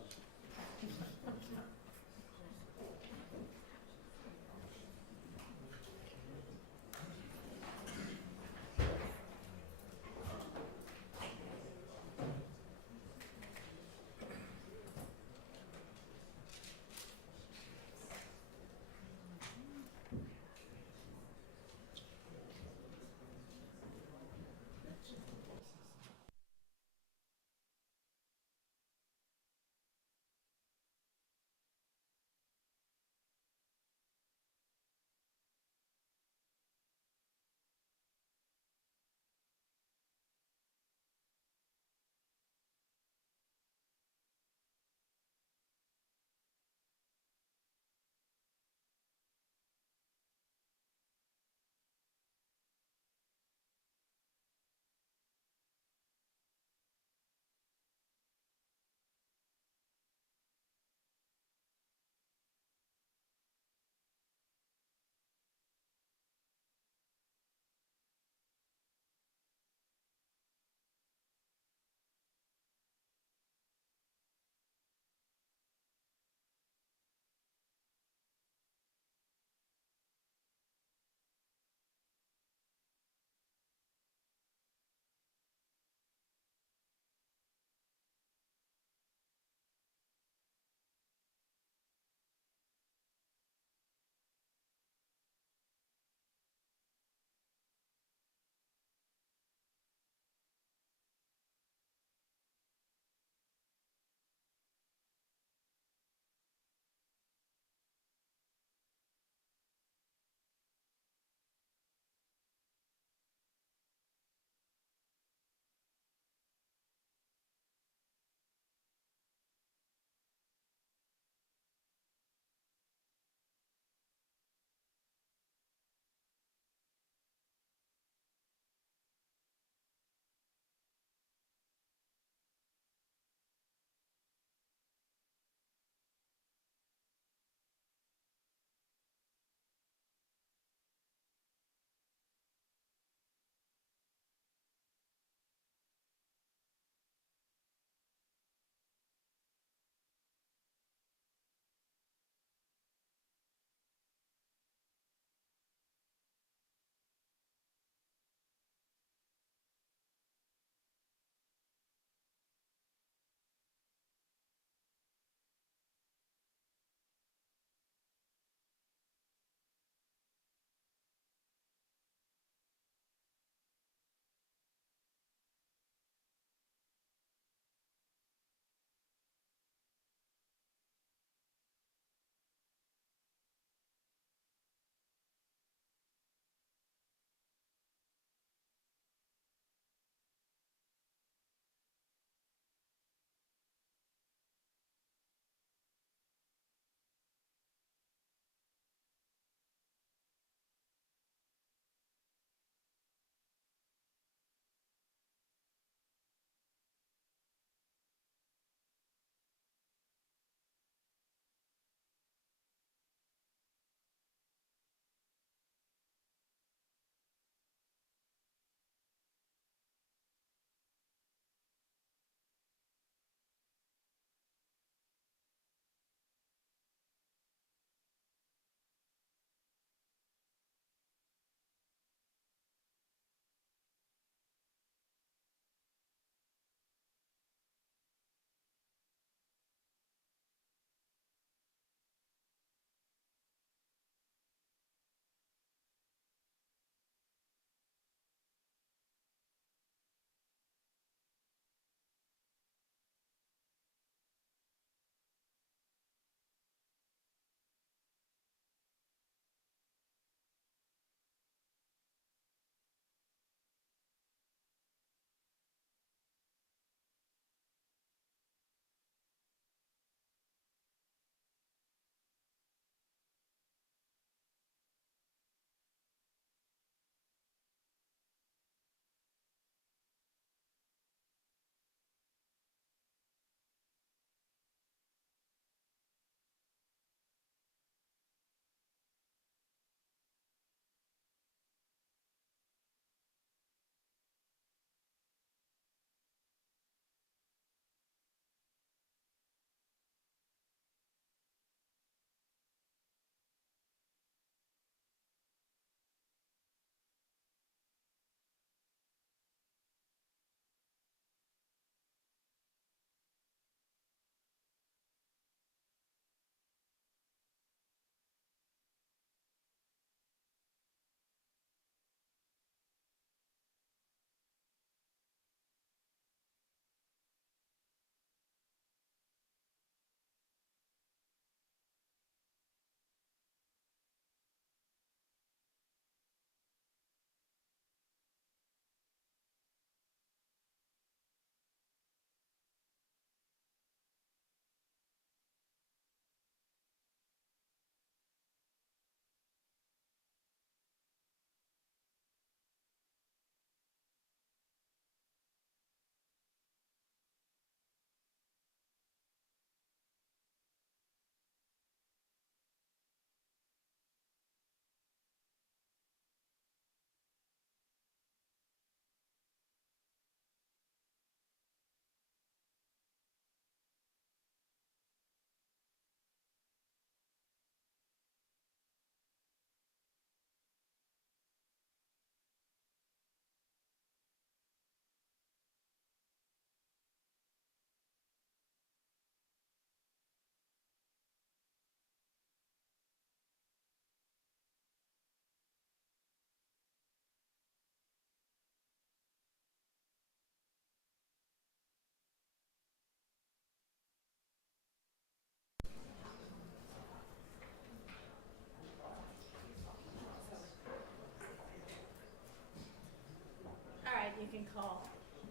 call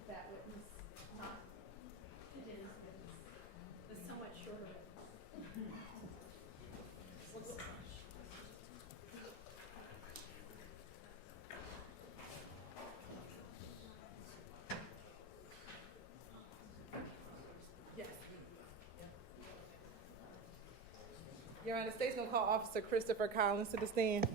that witness, not Jen's witness. It's so much shorter. Yes. Your Honor, the state's gonna call Officer Christopher Collins to the stand.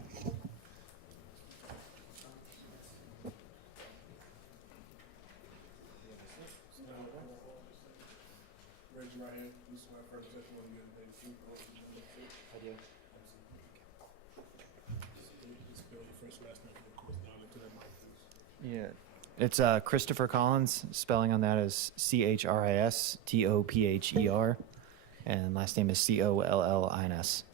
Raise your right hand. You swear first testimony you give the truth, I do. spell your first last name for the course down into that mic, please. Yeah. It's Christopher Collins. Spelling on that is CHRISTOPHER. And last name is COLLINS.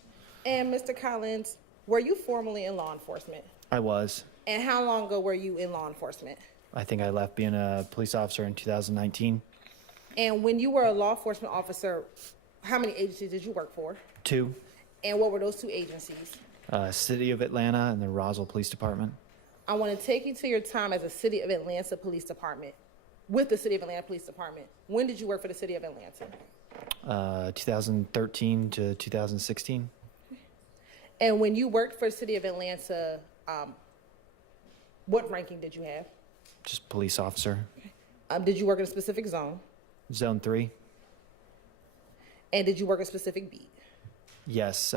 And Mr. Collins, were you formerly in law enforcement? I was. And how long ago were you in law enforcement? I think I left being a police officer in 2019. And when you were a law enforcement officer, how many agencies did you work for? 2, And what were those 2 agencies? City of Atlanta and the Roswell Police Department. I want to take you to your time as a City of Atlanta Police Department, with the City of Atlanta Police Department. When did you work for the City of Atlanta? 2013 to 2016. And when you worked for the City of Atlanta, what ranking did you have? Just police officer. Did you work in a specific zone? Zone 3. And did you work a specific beat? Yes,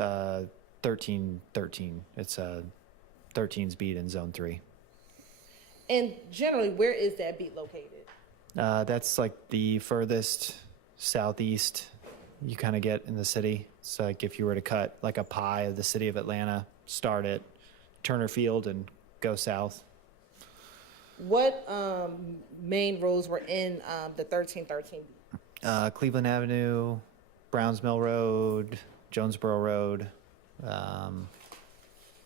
13. It's 13's beat in Zone 3. And generally, where is that beat located? That's like the furthest southeast you kind of get in the city. It's like if you were to cut like a pie of the city of Atlanta, start at Turner Field and go south. What main roads were in the 1313 beat? Cleveland Avenue, Browns Mill Road, Jonesboro Road, I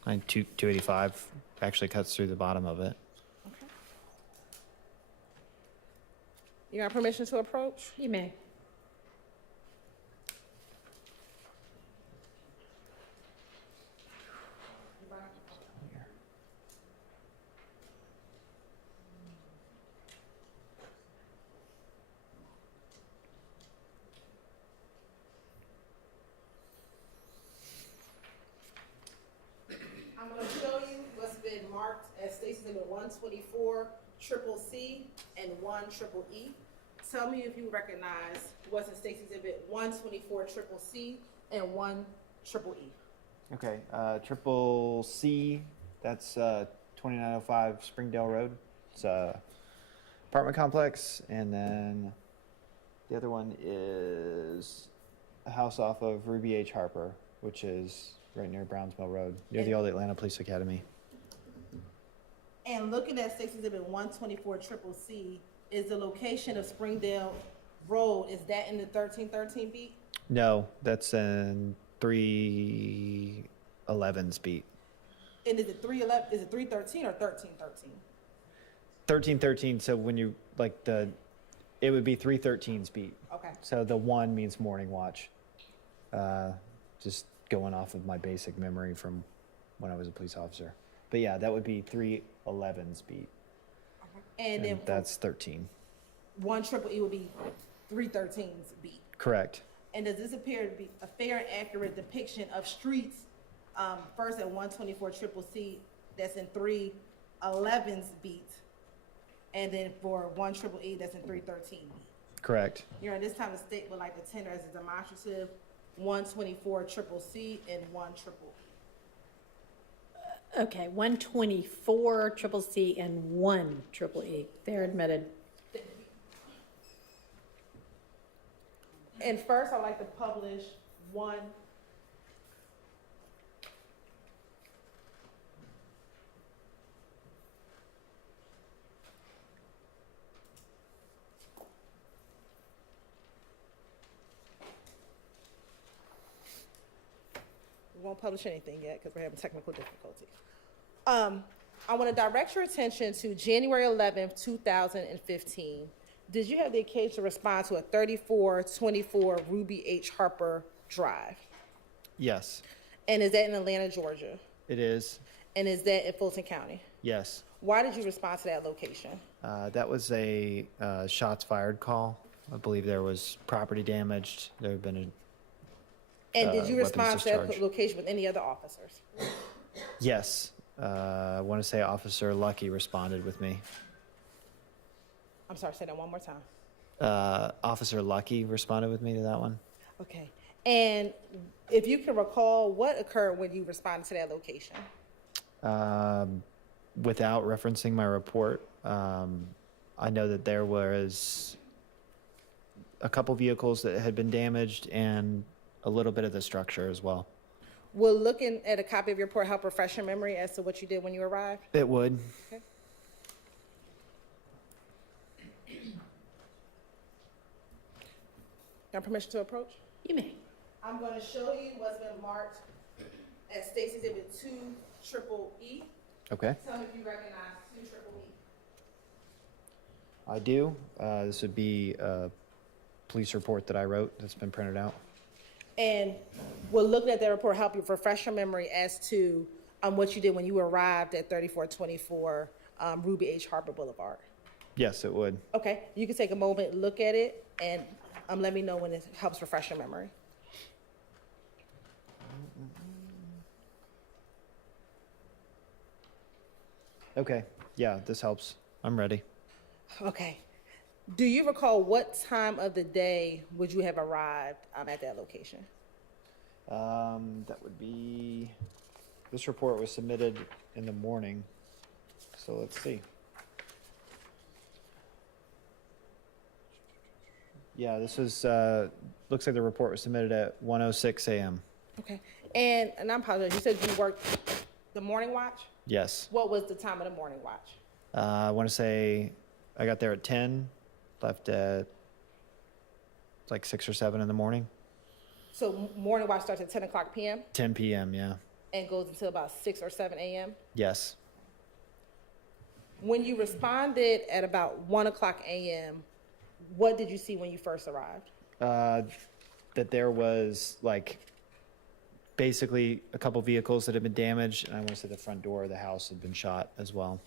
think 285 actually cuts through the bottom of it. Okay. You got permission to approach? You may. I'm going to show you what's been marked as Stacy Exhibit 124 Triple C and 1 Triple E. Tell me if you recognize what's in Stacy Exhibit 124 Triple C and 1 Triple E. Okay, Triple C, that's 2905 Springdale Road. It's a apartment complex, and then the other one is a house off of Ruby H. Harper, which is right near Browns Mill Road, near the old Atlanta Police Academy. And looking at Stacy Exhibit 124 Triple C, is the location of Springdale Road, is that in the 1313 beat? No, that's in 311's beat. And is it 311? Is it 313 or 1313? 1313, so when you, like it would be 313's beat. Okay. So the 1 means morning watch. Just going off of my basic memory from when I was a police officer. But yeah, that would be 311's beat. And then that's 13. 1 Triple E would be 313's beat. Correct. And does this appear to be a fair and accurate depiction of streets? First at 124 Triple C, that's in 311's beat. And then for 1 Triple E, that's in 313 beat. Correct. You're at this time, the state would like to tender as a demonstrative 124 Triple C and 1 Triple E. Okay, 124 Triple C and 1 Triple E. They're admitted. And first, I'd like to publish 1. We won't publish anything yet because we're having technical difficulties. I want to direct your attention to January 11th, 2015. Did you have the occasion to respond to a 3424 Ruby H. Harper Drive? Yes, And is that in Atlanta, Georgia? it is. And is that in Fulton County? Yes. Why did you respond to that location? That was a shots fired call. I believe there was property damaged. There had been And did you weapons respond to that discharged. location with any other officers? Yes. I want to say Officer Lucky responded with me. I'm sorry, say that one more time. Officer Lucky responded with me to that one. Okay. And if you can recall, what occurred when you responded to that location? Without referencing my report, I know that there was a couple vehicles that had been damaged and a little bit of the structure as well. Will looking at a copy of your report help refresh your memory as to what you did when you arrived? It would. Okay. Got permission to approach? You may. I'm going to show you what's been marked as Stacy's Exhibit 2 Triple E. Okay. Tell me if you recognize 2 Triple E. I do. This would be a police report that I wrote that's been printed out. And will looking at that report help you refresh your memory as to what you did when you arrived at 3424 Ruby H. Harper Boulevard? Yes, it would. Okay, you can take a moment, look at it, and let me know when it helps refresh your memory. Okay. Yeah, this helps. I'm ready. Okay. Do you recall what time of the day would you have arrived at that location? That would be, this report was submitted in the morning. So let's see. Yeah, this was, looks like the report was submitted at 1:06 a.m. Okay. And I apologize, you said you worked the morning watch? Yes. What was the time of the morning watch? I want to say I got there at 10, left at like 6 or 7 in the morning. So morning watch starts at 10 o'clock p.m. 10 p.m., yeah. and goes until about 6 or 7 a.m.? Yes. When you responded at about 1 o'clock a.m., what did you see when you first arrived? That there was like basically a couple vehicles that had been damaged, and I want to say the front door of the house had been shot as well.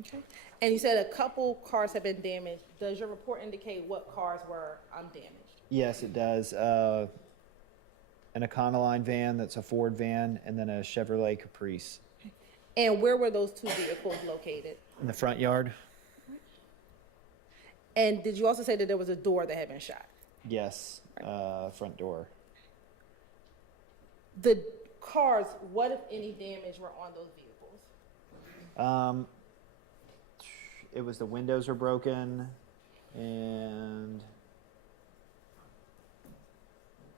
Okay. And you said a couple cars have been damaged. Does your report indicate what cars were damaged? Yes, it does. An Econoline van that's a Ford van, and then a Chevrolet Caprice. And where were those 2 vehicles located? In the front yard? And did you also say that there was a door that had been shot? Yes, front door. The cars, what if any damage were on those vehicles? It was the windows were broken, and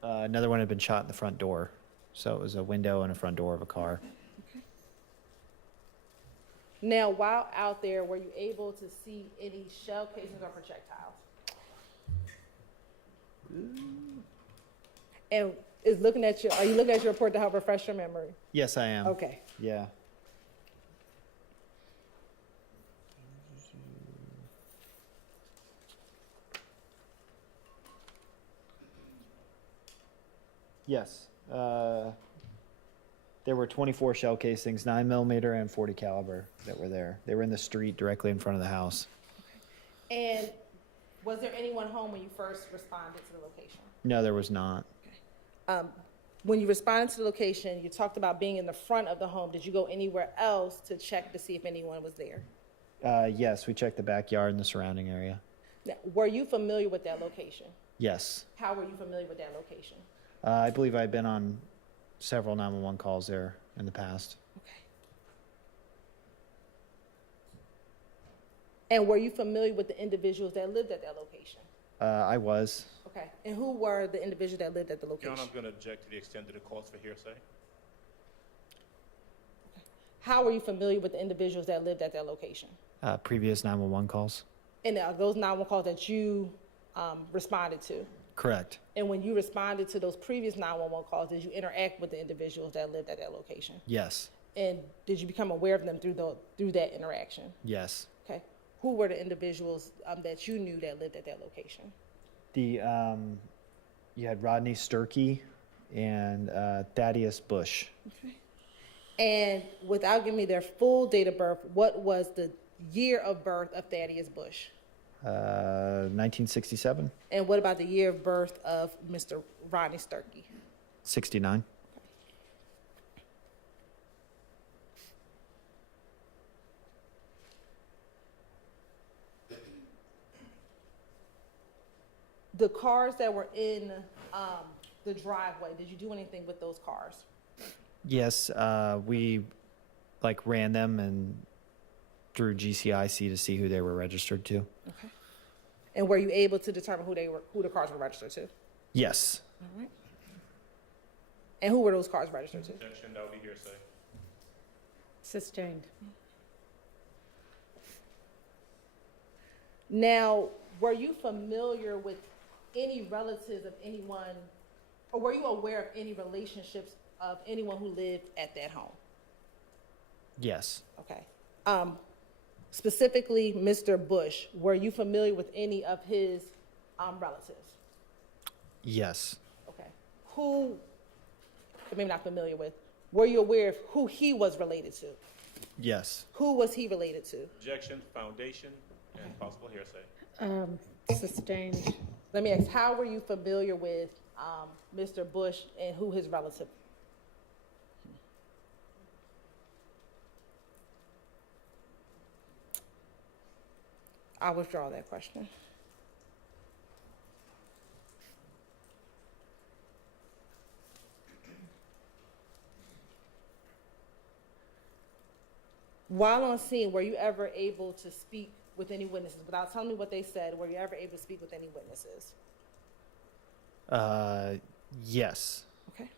another one had been shot in the front door. So it was a window and a front door of a car. Okay. Now, while out there, were you able to see any shell casings or projectiles? And are you looking at your report to help refresh your memory? Yes, I am. Okay. Yeah. Yes. There were 24 shell casings, 9mm and 40 caliber that were there. They were in the street directly in front of the house. And was there anyone home when you first responded to the location? No, there was not. When you responded to the location, you talked about being in the front of the home. Did you go anywhere else to check to see if anyone was there? Yes, we checked the backyard and the surrounding area. Now, were you familiar with that location? Yes. How were you familiar with that location? I believe I've been on several 911 calls there in the past. Okay. And were you familiar with the individuals that lived at that location? I was. Okay. And who were the individuals that lived at the location? Your Honor, I'm going to object to the extent that it calls for hearsay. How were you familiar with the individuals that lived at that location? Previous 911 calls? And those 911 calls that you responded to? Correct. And when you responded to those previous 911 calls, did you interact with the individuals that lived at that location? Yes. And did you become aware of them through that interaction? Yes. Okay. Who were the individuals that you knew that lived at that location? You had Rodney Sturkey and Thaddeus Bush. Okay. And without giving me their full date of birth, what was the year of birth of Thaddeus Bush? 1967, And what about the year of birth of Mr. Rodney Sturkey? 69. The cars that were in the driveway, did you do anything with those cars? Yes, we ran them and through GCIC to see who they were registered to. Okay. And were you able to determine who the cars were registered to? Yes. All right. And who were those cars registered to? Objection, that would be hearsay. Sustained. Now, were you familiar with any relatives of anyone, or were you aware of any relationships of anyone who lived at that home? Yes. Okay. Specifically, Mr. Bush, were you familiar with any of his relatives? Yes. Okay. Who, maybe not familiar with, were you aware of who he was related to? Yes. Who was he related to? Objection, foundation, and possible hearsay. Sustained. Let me ask, how were you familiar with Mr. Bush and who his relative? I'll withdraw that question. While on scene, were you ever able to speak with any witnesses? Without telling me what they said, were you ever able to speak with any witnesses? Yes. Okay.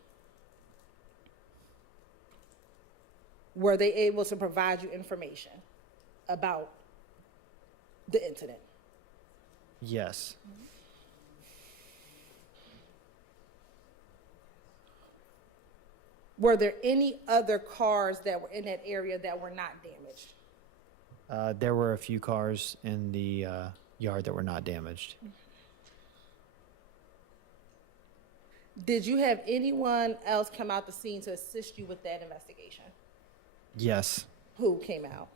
Were they able to provide you information about the incident? Yes. Were there any other cars that were in that area that were not damaged? There were a few cars in the yard that were not damaged. Did you have anyone else come out the scene to assist you with that investigation? Yes. Who came out?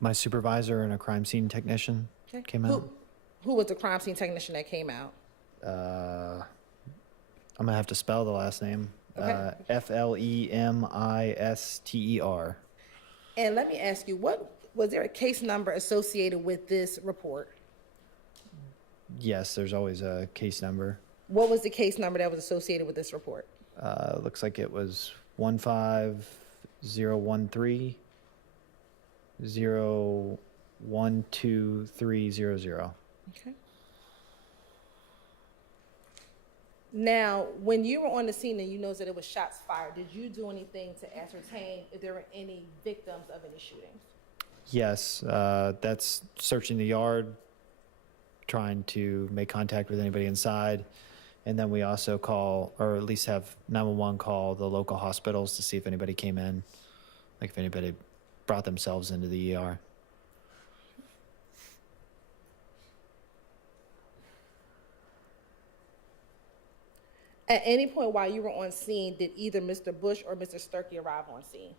My supervisor and a crime scene technician came out. Who was the crime scene technician that came out? I'm gonna have to spell the last name. Okay. FLEMISTER. And let me ask you, was there a case number associated with this report? Yes, there's always a case number. What was the case number that was associated with this report? Looks like it was 15013 012300. Okay. Now, when you were on the scene and you noticed that it was shots fired, did you do anything to ascertain if there were any victims of any shootings? Yes, that's searching the yard, trying to make contact with anybody inside. And then we also call, or at least have 911 call the local hospitals to see if anybody came in, like if anybody brought themselves into the ER. At any point while you were on scene, did either Mr. Bush or Mr. Sturkey arrive on scene?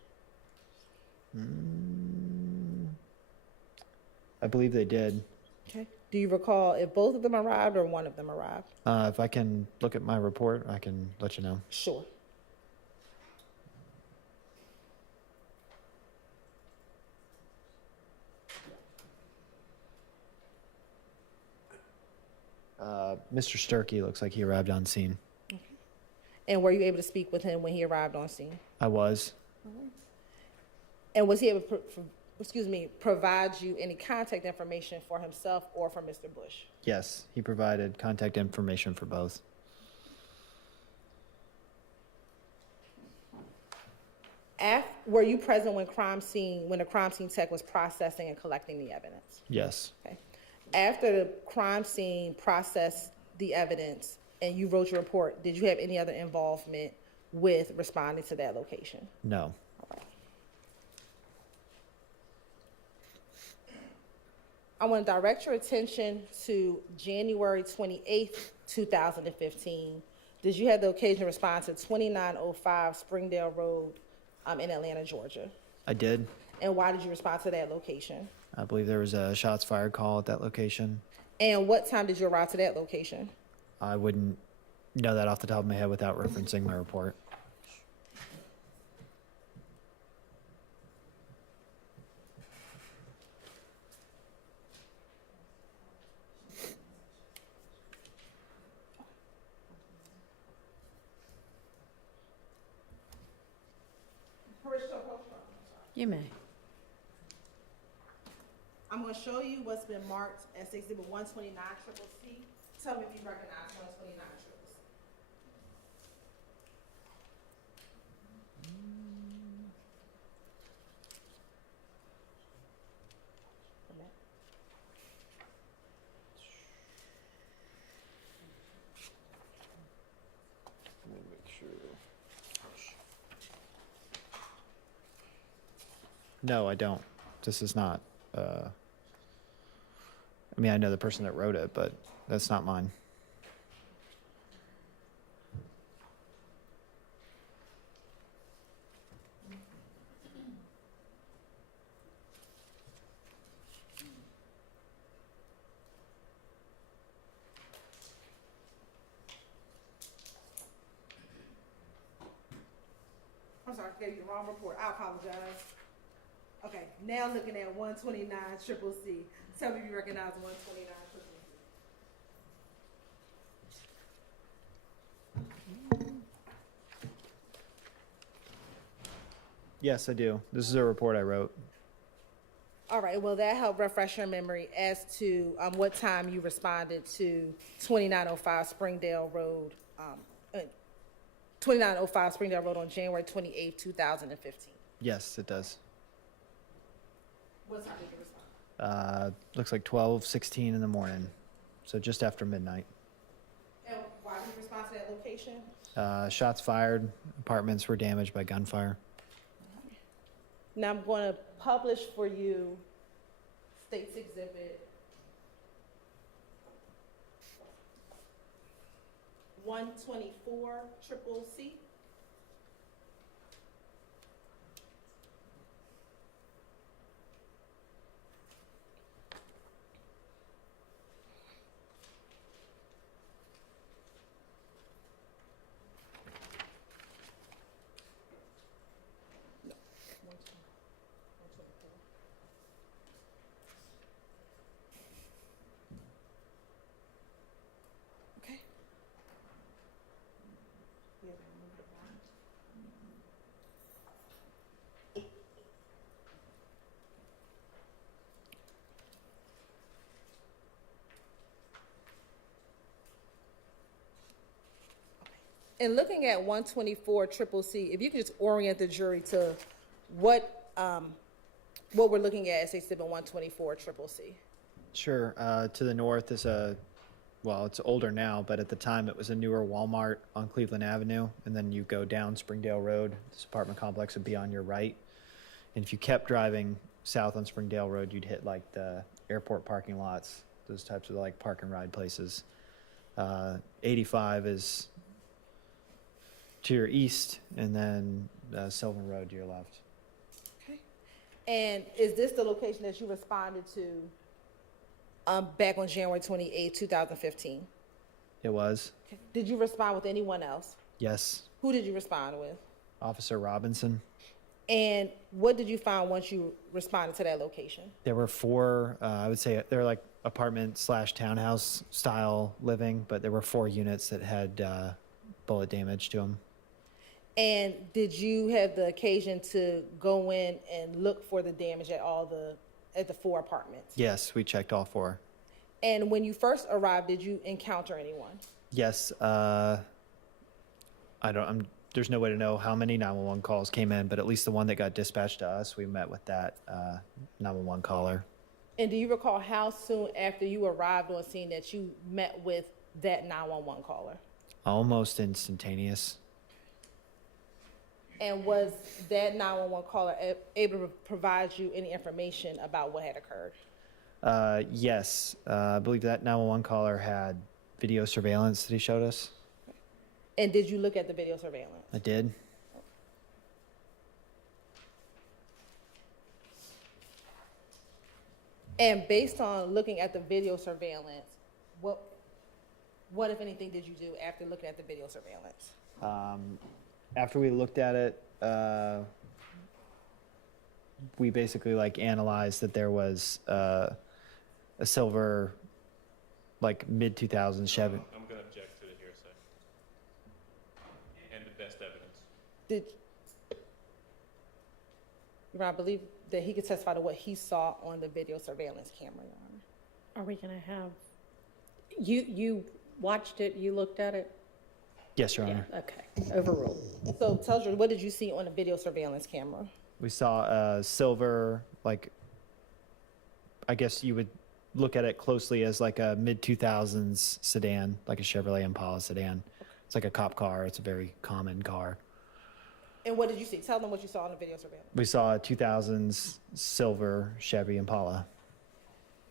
I believe they did. Okay. Do you recall if both of them arrived or one of them arrived? If I can look at my report, I can let you know. Sure. Mr. Sturkey looks like he arrived on scene. And were you able to speak with him when he arrived on scene? I was. And was he able to, provide you any contact information for himself or for Mr. Bush? Yes, he provided contact information for both. Were you present when the crime scene tech was processing and collecting the evidence? Yes. Okay. After the crime scene processed the evidence and you wrote your report, did you have any other involvement with responding to that location? No. All right. I want to direct your attention to January 28th, 2015, Did you have the occasion to respond to 2905 Springdale Road in Atlanta, Georgia? I did. And why did you respond to that location? I believe there was a shots fired call at that location. And what time did you arrive to that location? I wouldn't know that off the top of my head without referencing my report. You may. I'm going to show you what's been marked as Exhibit 129 Triple C. Tell me if you recognize 129 Triple C. Let me make sure. No, I don't. This is not. I mean, I know the person that wrote it, but that's not mine. I'm sorry, I gave you the wrong report. I apologize. Okay, now looking at 129 Triple C. Tell me if you recognize 129 Triple C. Yes, I do. This is a report I wrote. All right, well, that helped refresh your memory as to what time you responded to 2905 Springdale Road, 2905 Springdale Road on January 28, 2015. Yes, it does. What time did you respond? Looks like 12:16 in the morning, so just after midnight. And why did you respond to that location? Shots fired. Apartments were damaged by gunfire. Now I'm going to publish for you State's Exhibit 124 Triple C. Okay. And looking at 124 Triple C, if you could just orient the jury to what we're looking at as Exhibit 124 Triple C. Sure. To the north is a, well, it's older now, but at the time it was a newer Walmart on Cleveland Avenue. And then you go down Springdale Road. This apartment complex would be on your right. And if you kept driving south on Springdale Road, you'd hit like the airport parking lots, those types of like park and ride places. 85 is to your east, and then Sylvan Road to your left. Okay. And is this the location that you responded to back on January 28, 2015? It was. Okay. Did you respond with anyone else? Yes. Who did you respond with? Officer Robinson. And what did you find once you responded to that location? There were four, I would say they're like apartment / townhouse style living, but there were 4 units that had bullet damage to them. And did you have the occasion to go in and look for the damage at the 4 apartments? Yes, we checked all 4. And when you first arrived, did you encounter anyone? Yes, there's no way to know how many 911 calls came in, but at least the one that got dispatched to us, we met with that 911 caller. And do you recall how soon after you arrived on scene that you met with that 911 caller? Almost instantaneous. And was that 911 caller able to provide you any information about what had occurred? Yes, I believe that 911 caller had video surveillance that he showed us. And did you look at the video surveillance? I did. And based on looking at the video surveillance, what if anything did you do after looking at the video surveillance? After we looked at it, we basically like analyzed that there was a silver, like mid 2000s Chevy. I'm going to object to the hearsay and the best evidence. Did Your Honor, I believe that he could testify to what he saw on the video surveillance camera, Your Honor. Are we gonna have, you watched it, you looked at it? Yes, Your Yeah, Honor. okay, overruled. So tell us, what did you see on the video surveillance camera? We saw a silver, like, I guess you would look at it closely as like a mid 2000s sedan, like a Chevrolet Impala sedan. It's like a cop car. It's a very common car. And what did you see? Tell them what you saw on the video surveillance. We saw a 2000s silver Chevy Impala.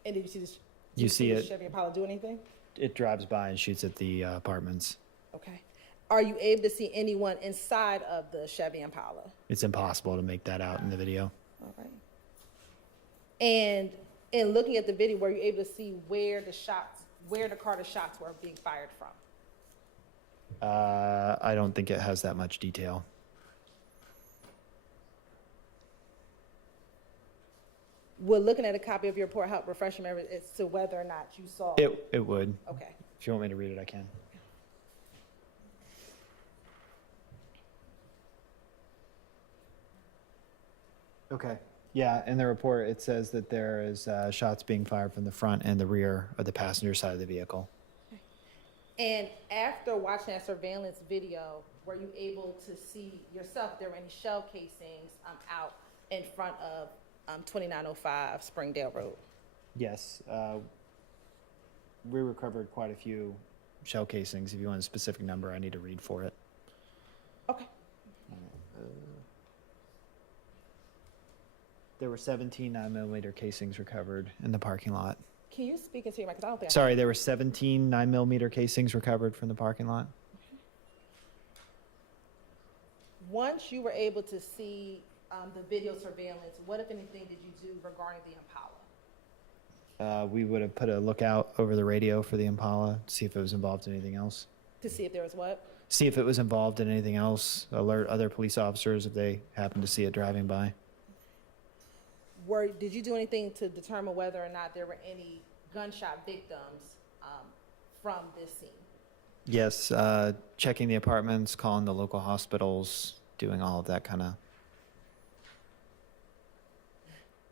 And did you see this? You see the it. Chevy Impala do anything? It drives by and shoots at the apartments. Okay. Are you able to see anyone inside of the Chevy Impala? It's impossible to make that out in the video. All right. And in looking at the video, were you able to see where the car the shots were being fired from? I don't think it has that much detail. Will looking at a copy of your report help refresh your memory as to whether or not you saw? It would. Okay. If you want me to read it, I can. Okay. Yeah, in the report, it says that there is shots being fired from the front and the rear of the passenger side of the vehicle. And after watching that surveillance video, were you able to see yourself if there were any shell casings out in front of 2905 Springdale Road? Yes. We recovered quite a few shell casings. If you want a specific number, I need to read for it. Okay. There were 17 9mm casings recovered in the parking lot. Can you speak into your mic? 'Cause I don't think Sorry, there were 17 9mm casings recovered from the parking lot. Once you were able to see the video surveillance, what, if anything, did you do regarding the Impala? We would have put a lookout over the radio for the Impala, see if it was involved in anything else. To see if there was what? See if it was involved in anything else. Alert other police officers if they happen to see it driving by. Did you do anything to determine whether or not there were any gunshot victims from this scene? Yes, checking the apartments, calling the local hospitals, doing all of that kind of.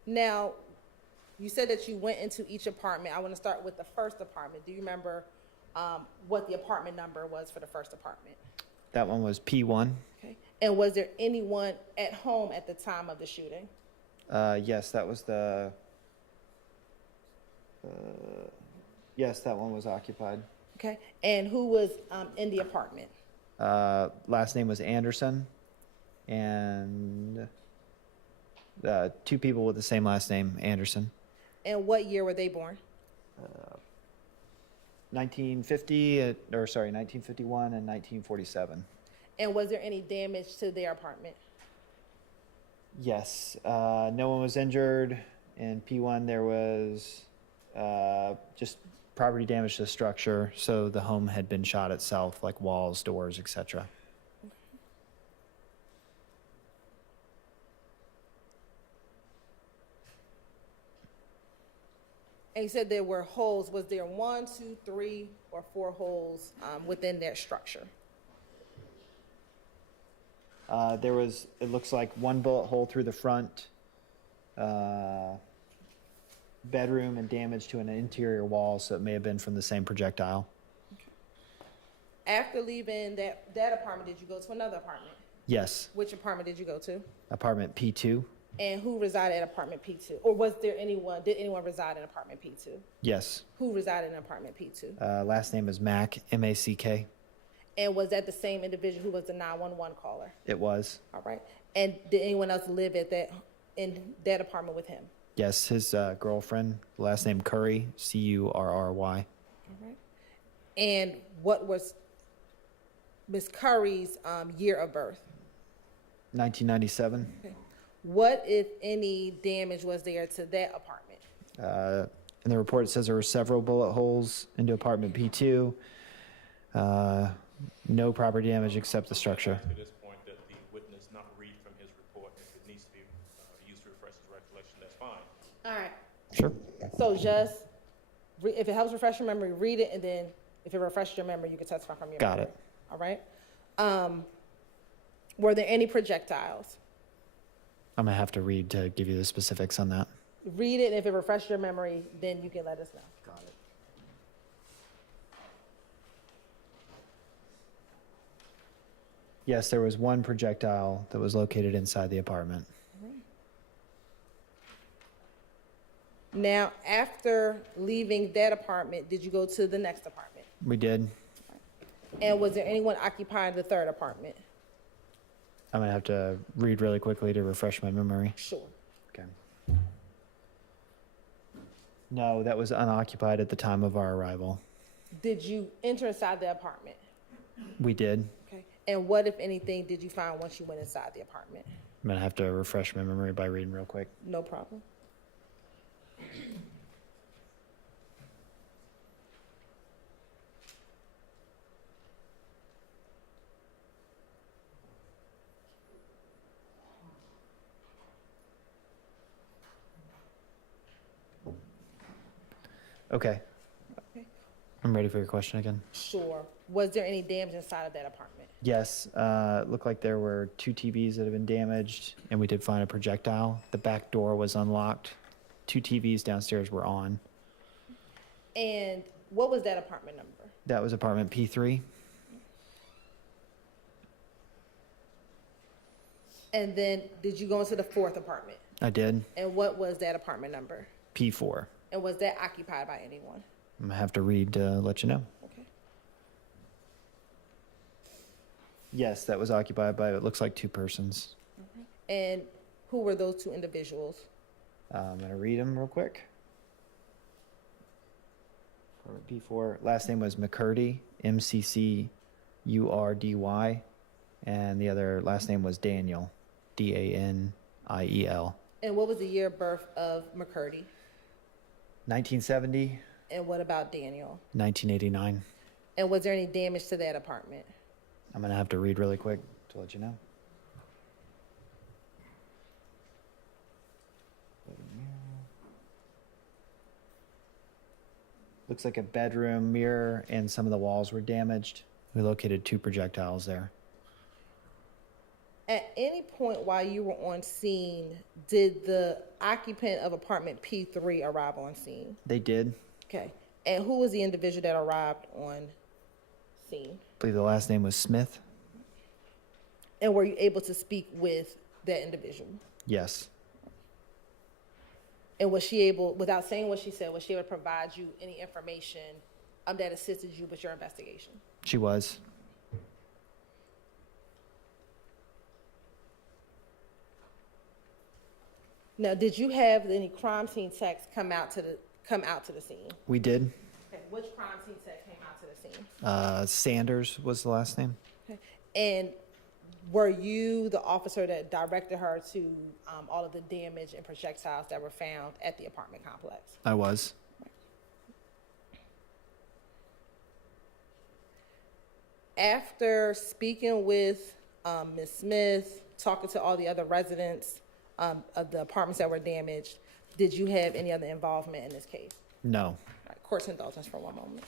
Now, you said that you went into each apartment. I want to start with the first apartment. Do you remember what the apartment number was for the first apartment? That one was P1. Okay. And was there anyone at home at the time of the shooting? Yes, that was the. Yes, that one was occupied. Okay. And who was in the apartment? Last name was Anderson, and two people with the same last name, Anderson. And what year were they born? 1951 and 1947. And was there any damage to their apartment? Yes, no one was injured. In P1, there was just property damage to the structure, so the home had been shot itself, like walls, doors, etc. And you said there were holes. Was there 1, 2, 3, or 4 holes within that structure? There was, it looks like, one bullet hole through the front bedroom and damage to an interior wall, so it may have been from the same projectile. After leaving that apartment, did you go to another apartment? Yes, Which apartment did you go to? apartment P2. And who resided in apartment P2? Or did anyone reside in apartment P2? Yes, Who resided in apartment P2? last name is Mack, M-A-C-K. And was that the same individual who was the 911 caller? It was. All right. And did anyone else live in that apartment with him? Yes, his girlfriend, last name Curry, C-U-R-R-Y. All right. And what Ms. Curry's year of birth? 1997. Okay. What, if any, damage was there to that apartment? In the report, it says there were several bullet holes into apartment P2. No property damage except the structure. To this point, that the witness not read from his report, if it needs to be used to refresh his recollection, that's fine. All right. Sure. So just, if it helps refresh your memory, read it, and then if it refreshes your memory, you can testify from your Got memory. it. All right. Were there any projectiles? I'm gonna have to read to give you the specifics on that. Read it, and if it refreshes your memory, then you can let us know. Got it. Yes, there was one projectile that was located inside the apartment. Now, after leaving that apartment, did you go to the next apartment? We did. And was there anyone occupying the third apartment? I'm gonna have to read really quickly to refresh my memory. Sure. Okay. No, that was unoccupied at the time of our arrival. Did you enter inside the apartment? We did. Okay. And what, if anything, did you find once you went inside the apartment? I'm gonna have to refresh my memory by reading real quick. No problem. Okay. I'm ready for your question again. Sure. Was there any damage inside of that apartment? Yes, it looked like there were 2 TVs that had been damaged, and we did find a projectile. The back door was unlocked. 2 TVs downstairs were on. And what was that apartment number? That was apartment P3. And then did you go into the fourth apartment? I did. And what was that apartment number? P4. And was that occupied by anyone? I'm gonna have to read to let you know. Okay. Yes, that was occupied by, it looks like 2 persons. And who were those 2 individuals? I'm gonna read them real quick. P4, last name was McCurdy, MCCURDY, and the other last name was Daniel, DANIEL. And what was the year of birth of McCurdy? 1970, And what about Daniel? 1989. And was there any damage to that apartment? I'm gonna have to read really quick to let you know. Looks like a bedroom mirror and some of the walls were damaged. We located 2 projectiles there. At any point while you were on scene, did the occupant of apartment P3 arrive on scene? They did. Okay. And who was the individual that arrived on scene? I believe the last name was Smith. And were you able to speak with that individual? Yes. And was she able, without saying what she said, was she able to provide you any information that assisted you with your investigation? She was. Now, did you have any crime scene techs come out to the scene? We did. Okay. Which crime scene tech came out to the scene? Sanders was the last name. Okay. And were you the officer that directed her to all of the damage and projectiles that were found at the apartment complex? I was. After speaking with Ms. Smith, talking to all the other residents of the apartments that were damaged, did you have any other involvement in this case? No. All right, court's indulgence for 1 moment.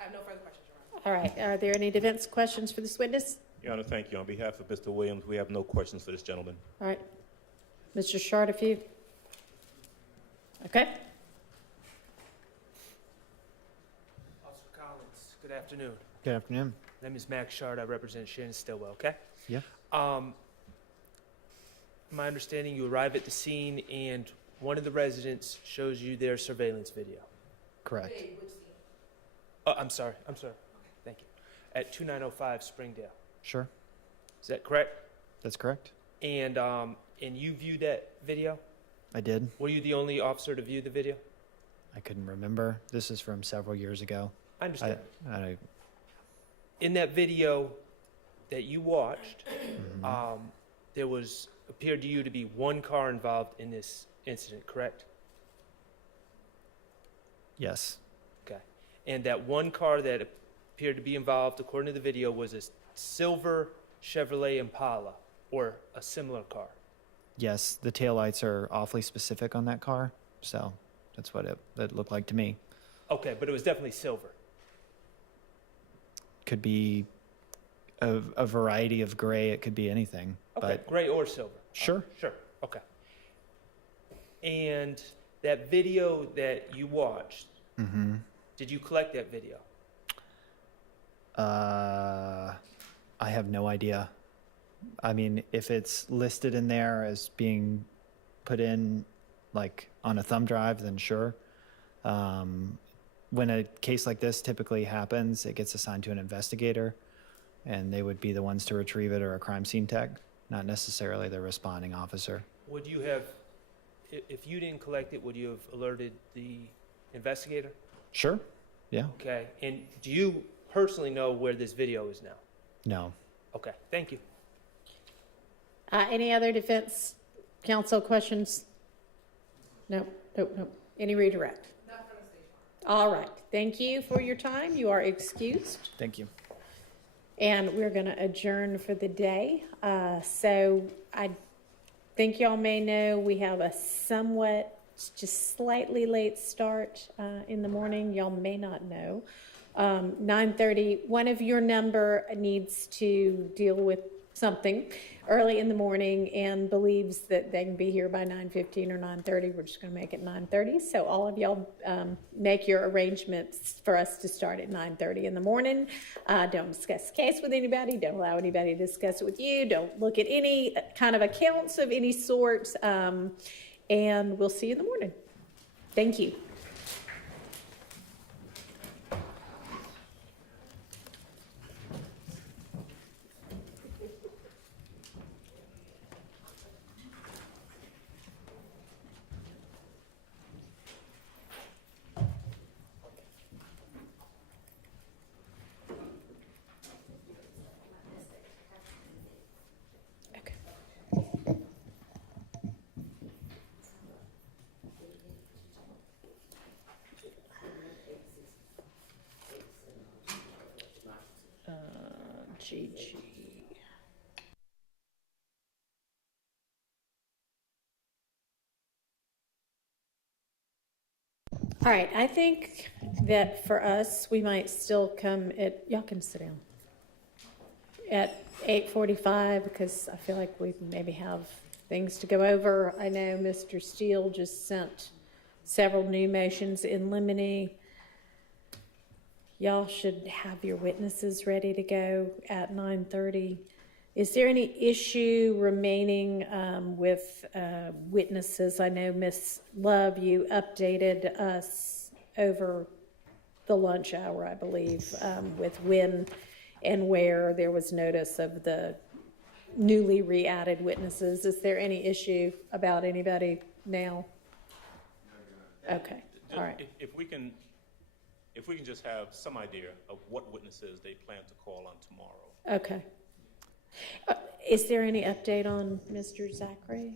I have no further questions, Your Honor. All right, are there any defense questions for this witness? Your Honor, thank you. On behalf of Mr. Williams, we have no questions for this gentleman. All right. Mr. Short, if you, okay. Good afternoon. Good afternoon. My name is Max Shard. I represent Shannon Stillwell, okay? Yeah. My understanding, you arrive at the scene and one of the residents shows you their surveillance video. Correct. Oh, I'm sorry. Thank you. At 2905 Springdale. Sure. Is that correct? That's correct. And you viewed that video? I did. Were you the only officer to view the video? I couldn't remember. This is from several years ago. I understand. I In that video that you watched, mhm. there appeared to you to be one car involved in this incident, correct? Yes. Okay. And that one car that appeared to be involved, according to the video, was a silver Chevrolet Impala or a similar car. Yes, the taillights are awfully specific on that car, so that's what it looked like to me. Okay, but it was definitely silver. Could be a variety of gray. It could be anything. Okay, But gray or silver. sure. Sure, okay. And that video that you watched, Mm-hmm. did you collect that video? I have no idea. I mean, if it's listed in there as being put in like on a thumb drive, then sure. When a case like this typically happens, it gets assigned to an investigator, and they would be the ones to retrieve it, or a crime scene tech, not necessarily the responding officer. Would you have, if you didn't collect it, would you have alerted the investigator? Sure. Yeah. Okay, and do you personally know where this video is now? No. Okay, thank you. Any other defense counsel questions? No. Any redirect? All right. Thank you for your time. You are excused. Thank you. And we're going to adjourn for the day. So I think y'all may know we have a somewhat, just slightly late start in the morning. Y'all may not know. 9:30, one of your number needs to deal with something early in the morning and believes that they can be here by 9:15 or 9:30. We're just going to make it 9:30. So all of y'all make your arrangements for us to start at 9:30 in the morning. Don't discuss the case with anybody. Don't allow anybody to discuss it with you. Don't look at any kind of accounts of any sort. And we'll see you in the morning. Thank you. GG. All right, I think that for us, we might still come at, y'all can sit down, at 8:45 because I feel like we maybe have things to go over. I know Mr. Steele just sent several new motions in limine. Y'all should have your witnesses ready to go at 9:30. Is there any issue remaining with witnesses? I know, Ms. Love, you updated us over the lunch hour, I believe, with when and where there was notice of the newly re-added witnesses. Is there any issue about anybody now? Okay, all right. If we can just have some idea of what witnesses they plan to call on tomorrow. Okay. Is there any update on Mr. Zachary?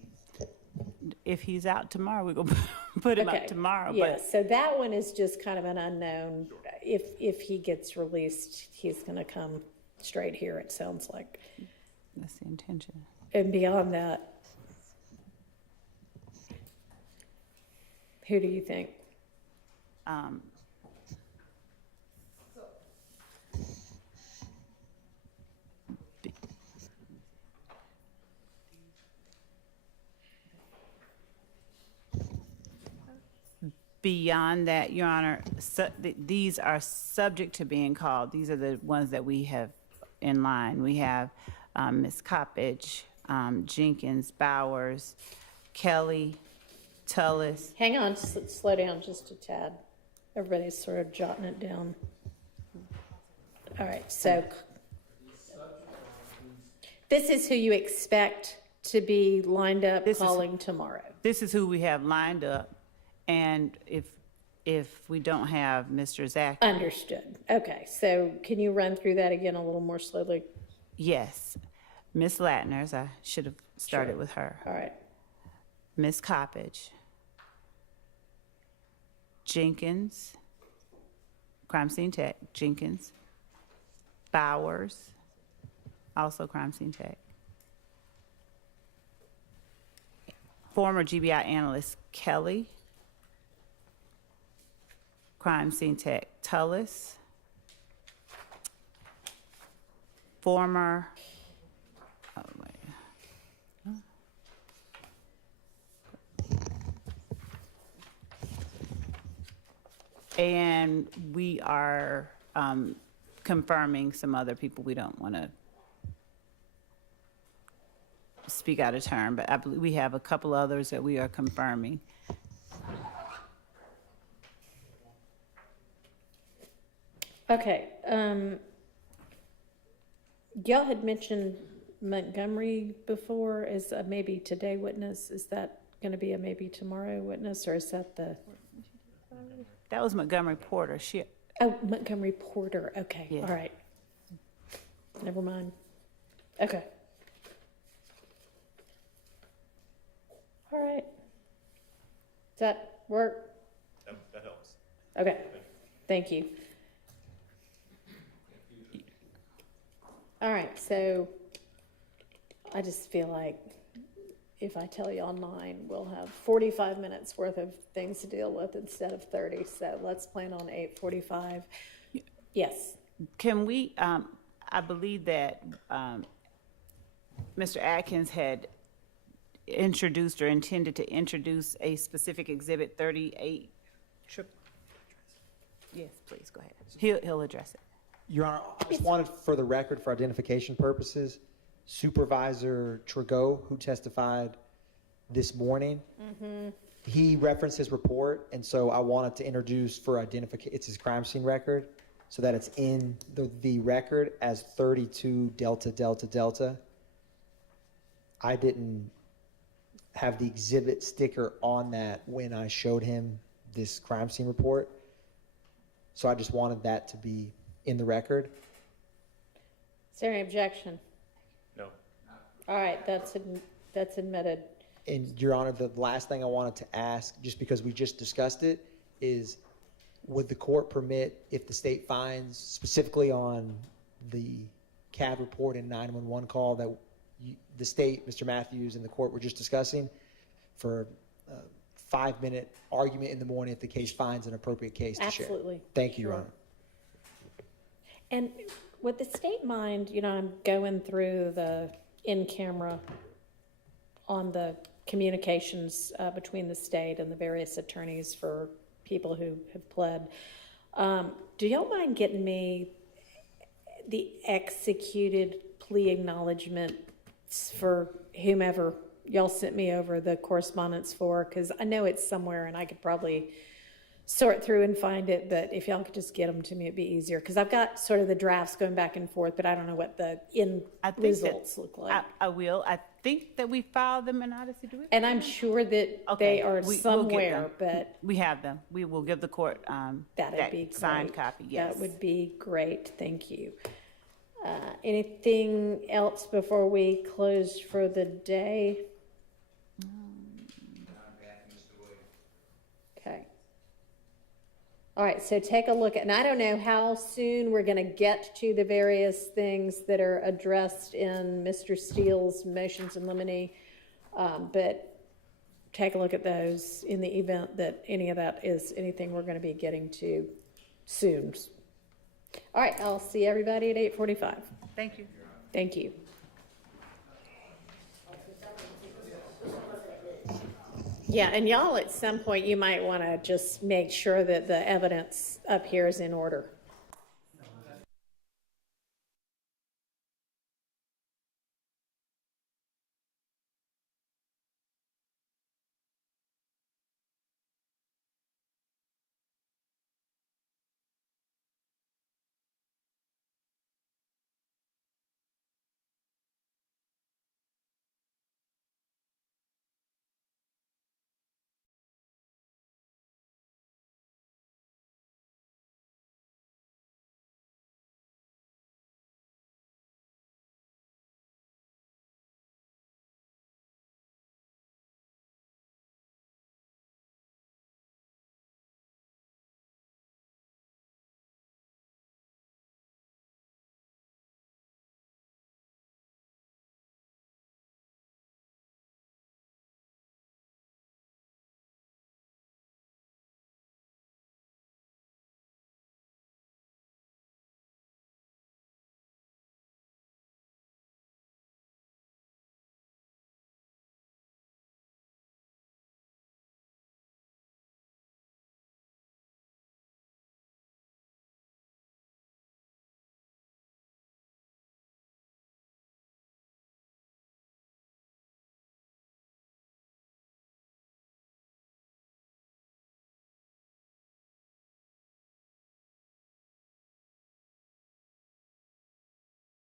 If he's out tomorrow, we're gonna put him Okay. up tomorrow. Yeah, But so that one is just kind of an unknown. If he gets released, he's gonna come straight here, it sounds like. that's the intention. And beyond that, who do you think? Beyond that, Your Honor, these are subject to being called. These are the ones that we have in line. We have Ms. Coppedge, Jenkins, Bowers, Kelly, Tullis. Hang on, slow down just a tad. Everybody's sort of jotting it down. All right, so this is who you expect to be lined up calling tomorrow. This is who we have lined up, and if we don't have Mr. Zach. Understood. Okay, so can you run through that again a little more slowly? Yes. Miss Latners, I should have started with her. All right. Miss Coppedge, Jenkins, crime scene tech, Jenkins, Bowers, also crime scene tech. Former GBI analyst Kelly, crime scene tech Tullis, former, and we are confirming some other people. We don't want to speak out of turn, but I believe we have a couple others that we are confirming. Okay. Y'all had mentioned Montgomery before as a maybe today witness. Is that going to be a maybe tomorrow witness, or is that the? That was Montgomery Porter. Oh, Montgomery Porter. Okay. Yeah. All right. Never mind. Okay. All right. Does that work? That helps. Okay. Thank you. All right. So I just feel like if I tell y'all 9, we'll have 45 minutes worth of things to deal with instead of 30. So let's plan on 8:45. Yes. Can we, I believe that Mr. Atkins had introduced or intended to introduce a specific exhibit 38. Yes, please, go ahead. He'll address it. Your Honor, I just wanted for the record, for identification purposes, Supervisor Trigo, who testified this morning, he referenced his report, and so I wanted to introduce for identification, it's his crime scene record, so that it's in the record as 32 Delta Delta Delta. I didn't have the exhibit sticker on that when I showed him this crime scene report, so I just wanted that to be in the record. Is there any objection? No. All right, that's admitted. And Your Honor, the last thing I wanted to ask, just because we just discussed it, is would the court permit, if the state finds specifically on the CAD report and 911 call that the state, Mr. Matthews, and the court were just discussing, for a 5-minute argument in the morning if the case finds an appropriate case to share? Absolutely. Thank you, Your Sure. Honor. And would the state mind, I'm going through the in-camera on the communications between the state and the various attorneys for people who have pled. Do y'all mind getting me the executed plea acknowledgement for whomever y'all sent me over the correspondence for? Because I know it's somewhere and I could probably sort through and find it, but if y'all could just get them to me, it'd be easier. Because I've got sort of the drafts going back and forth, but I don't know what the end results look like. I will. I think that we filed them in Odyssey. Do we? And I'm sure that they are we'll get somewhere, them. but We have them. We will give the court that'd be great. signed copy. Yes. That would be great. Thank you. Anything else before we close for the day? Okay. All right, so take a look at, and I don't know how soon we're going to get to the various things that are addressed in Mr. Steele's motions in limine, but take a look at those in the event that any of that is anything we're going to be getting to soon. All right, I'll see everybody at 8:45. Thank you. Thank you. Yeah, and y'all, at some point, you might want to just make sure that the evidence up here is in order.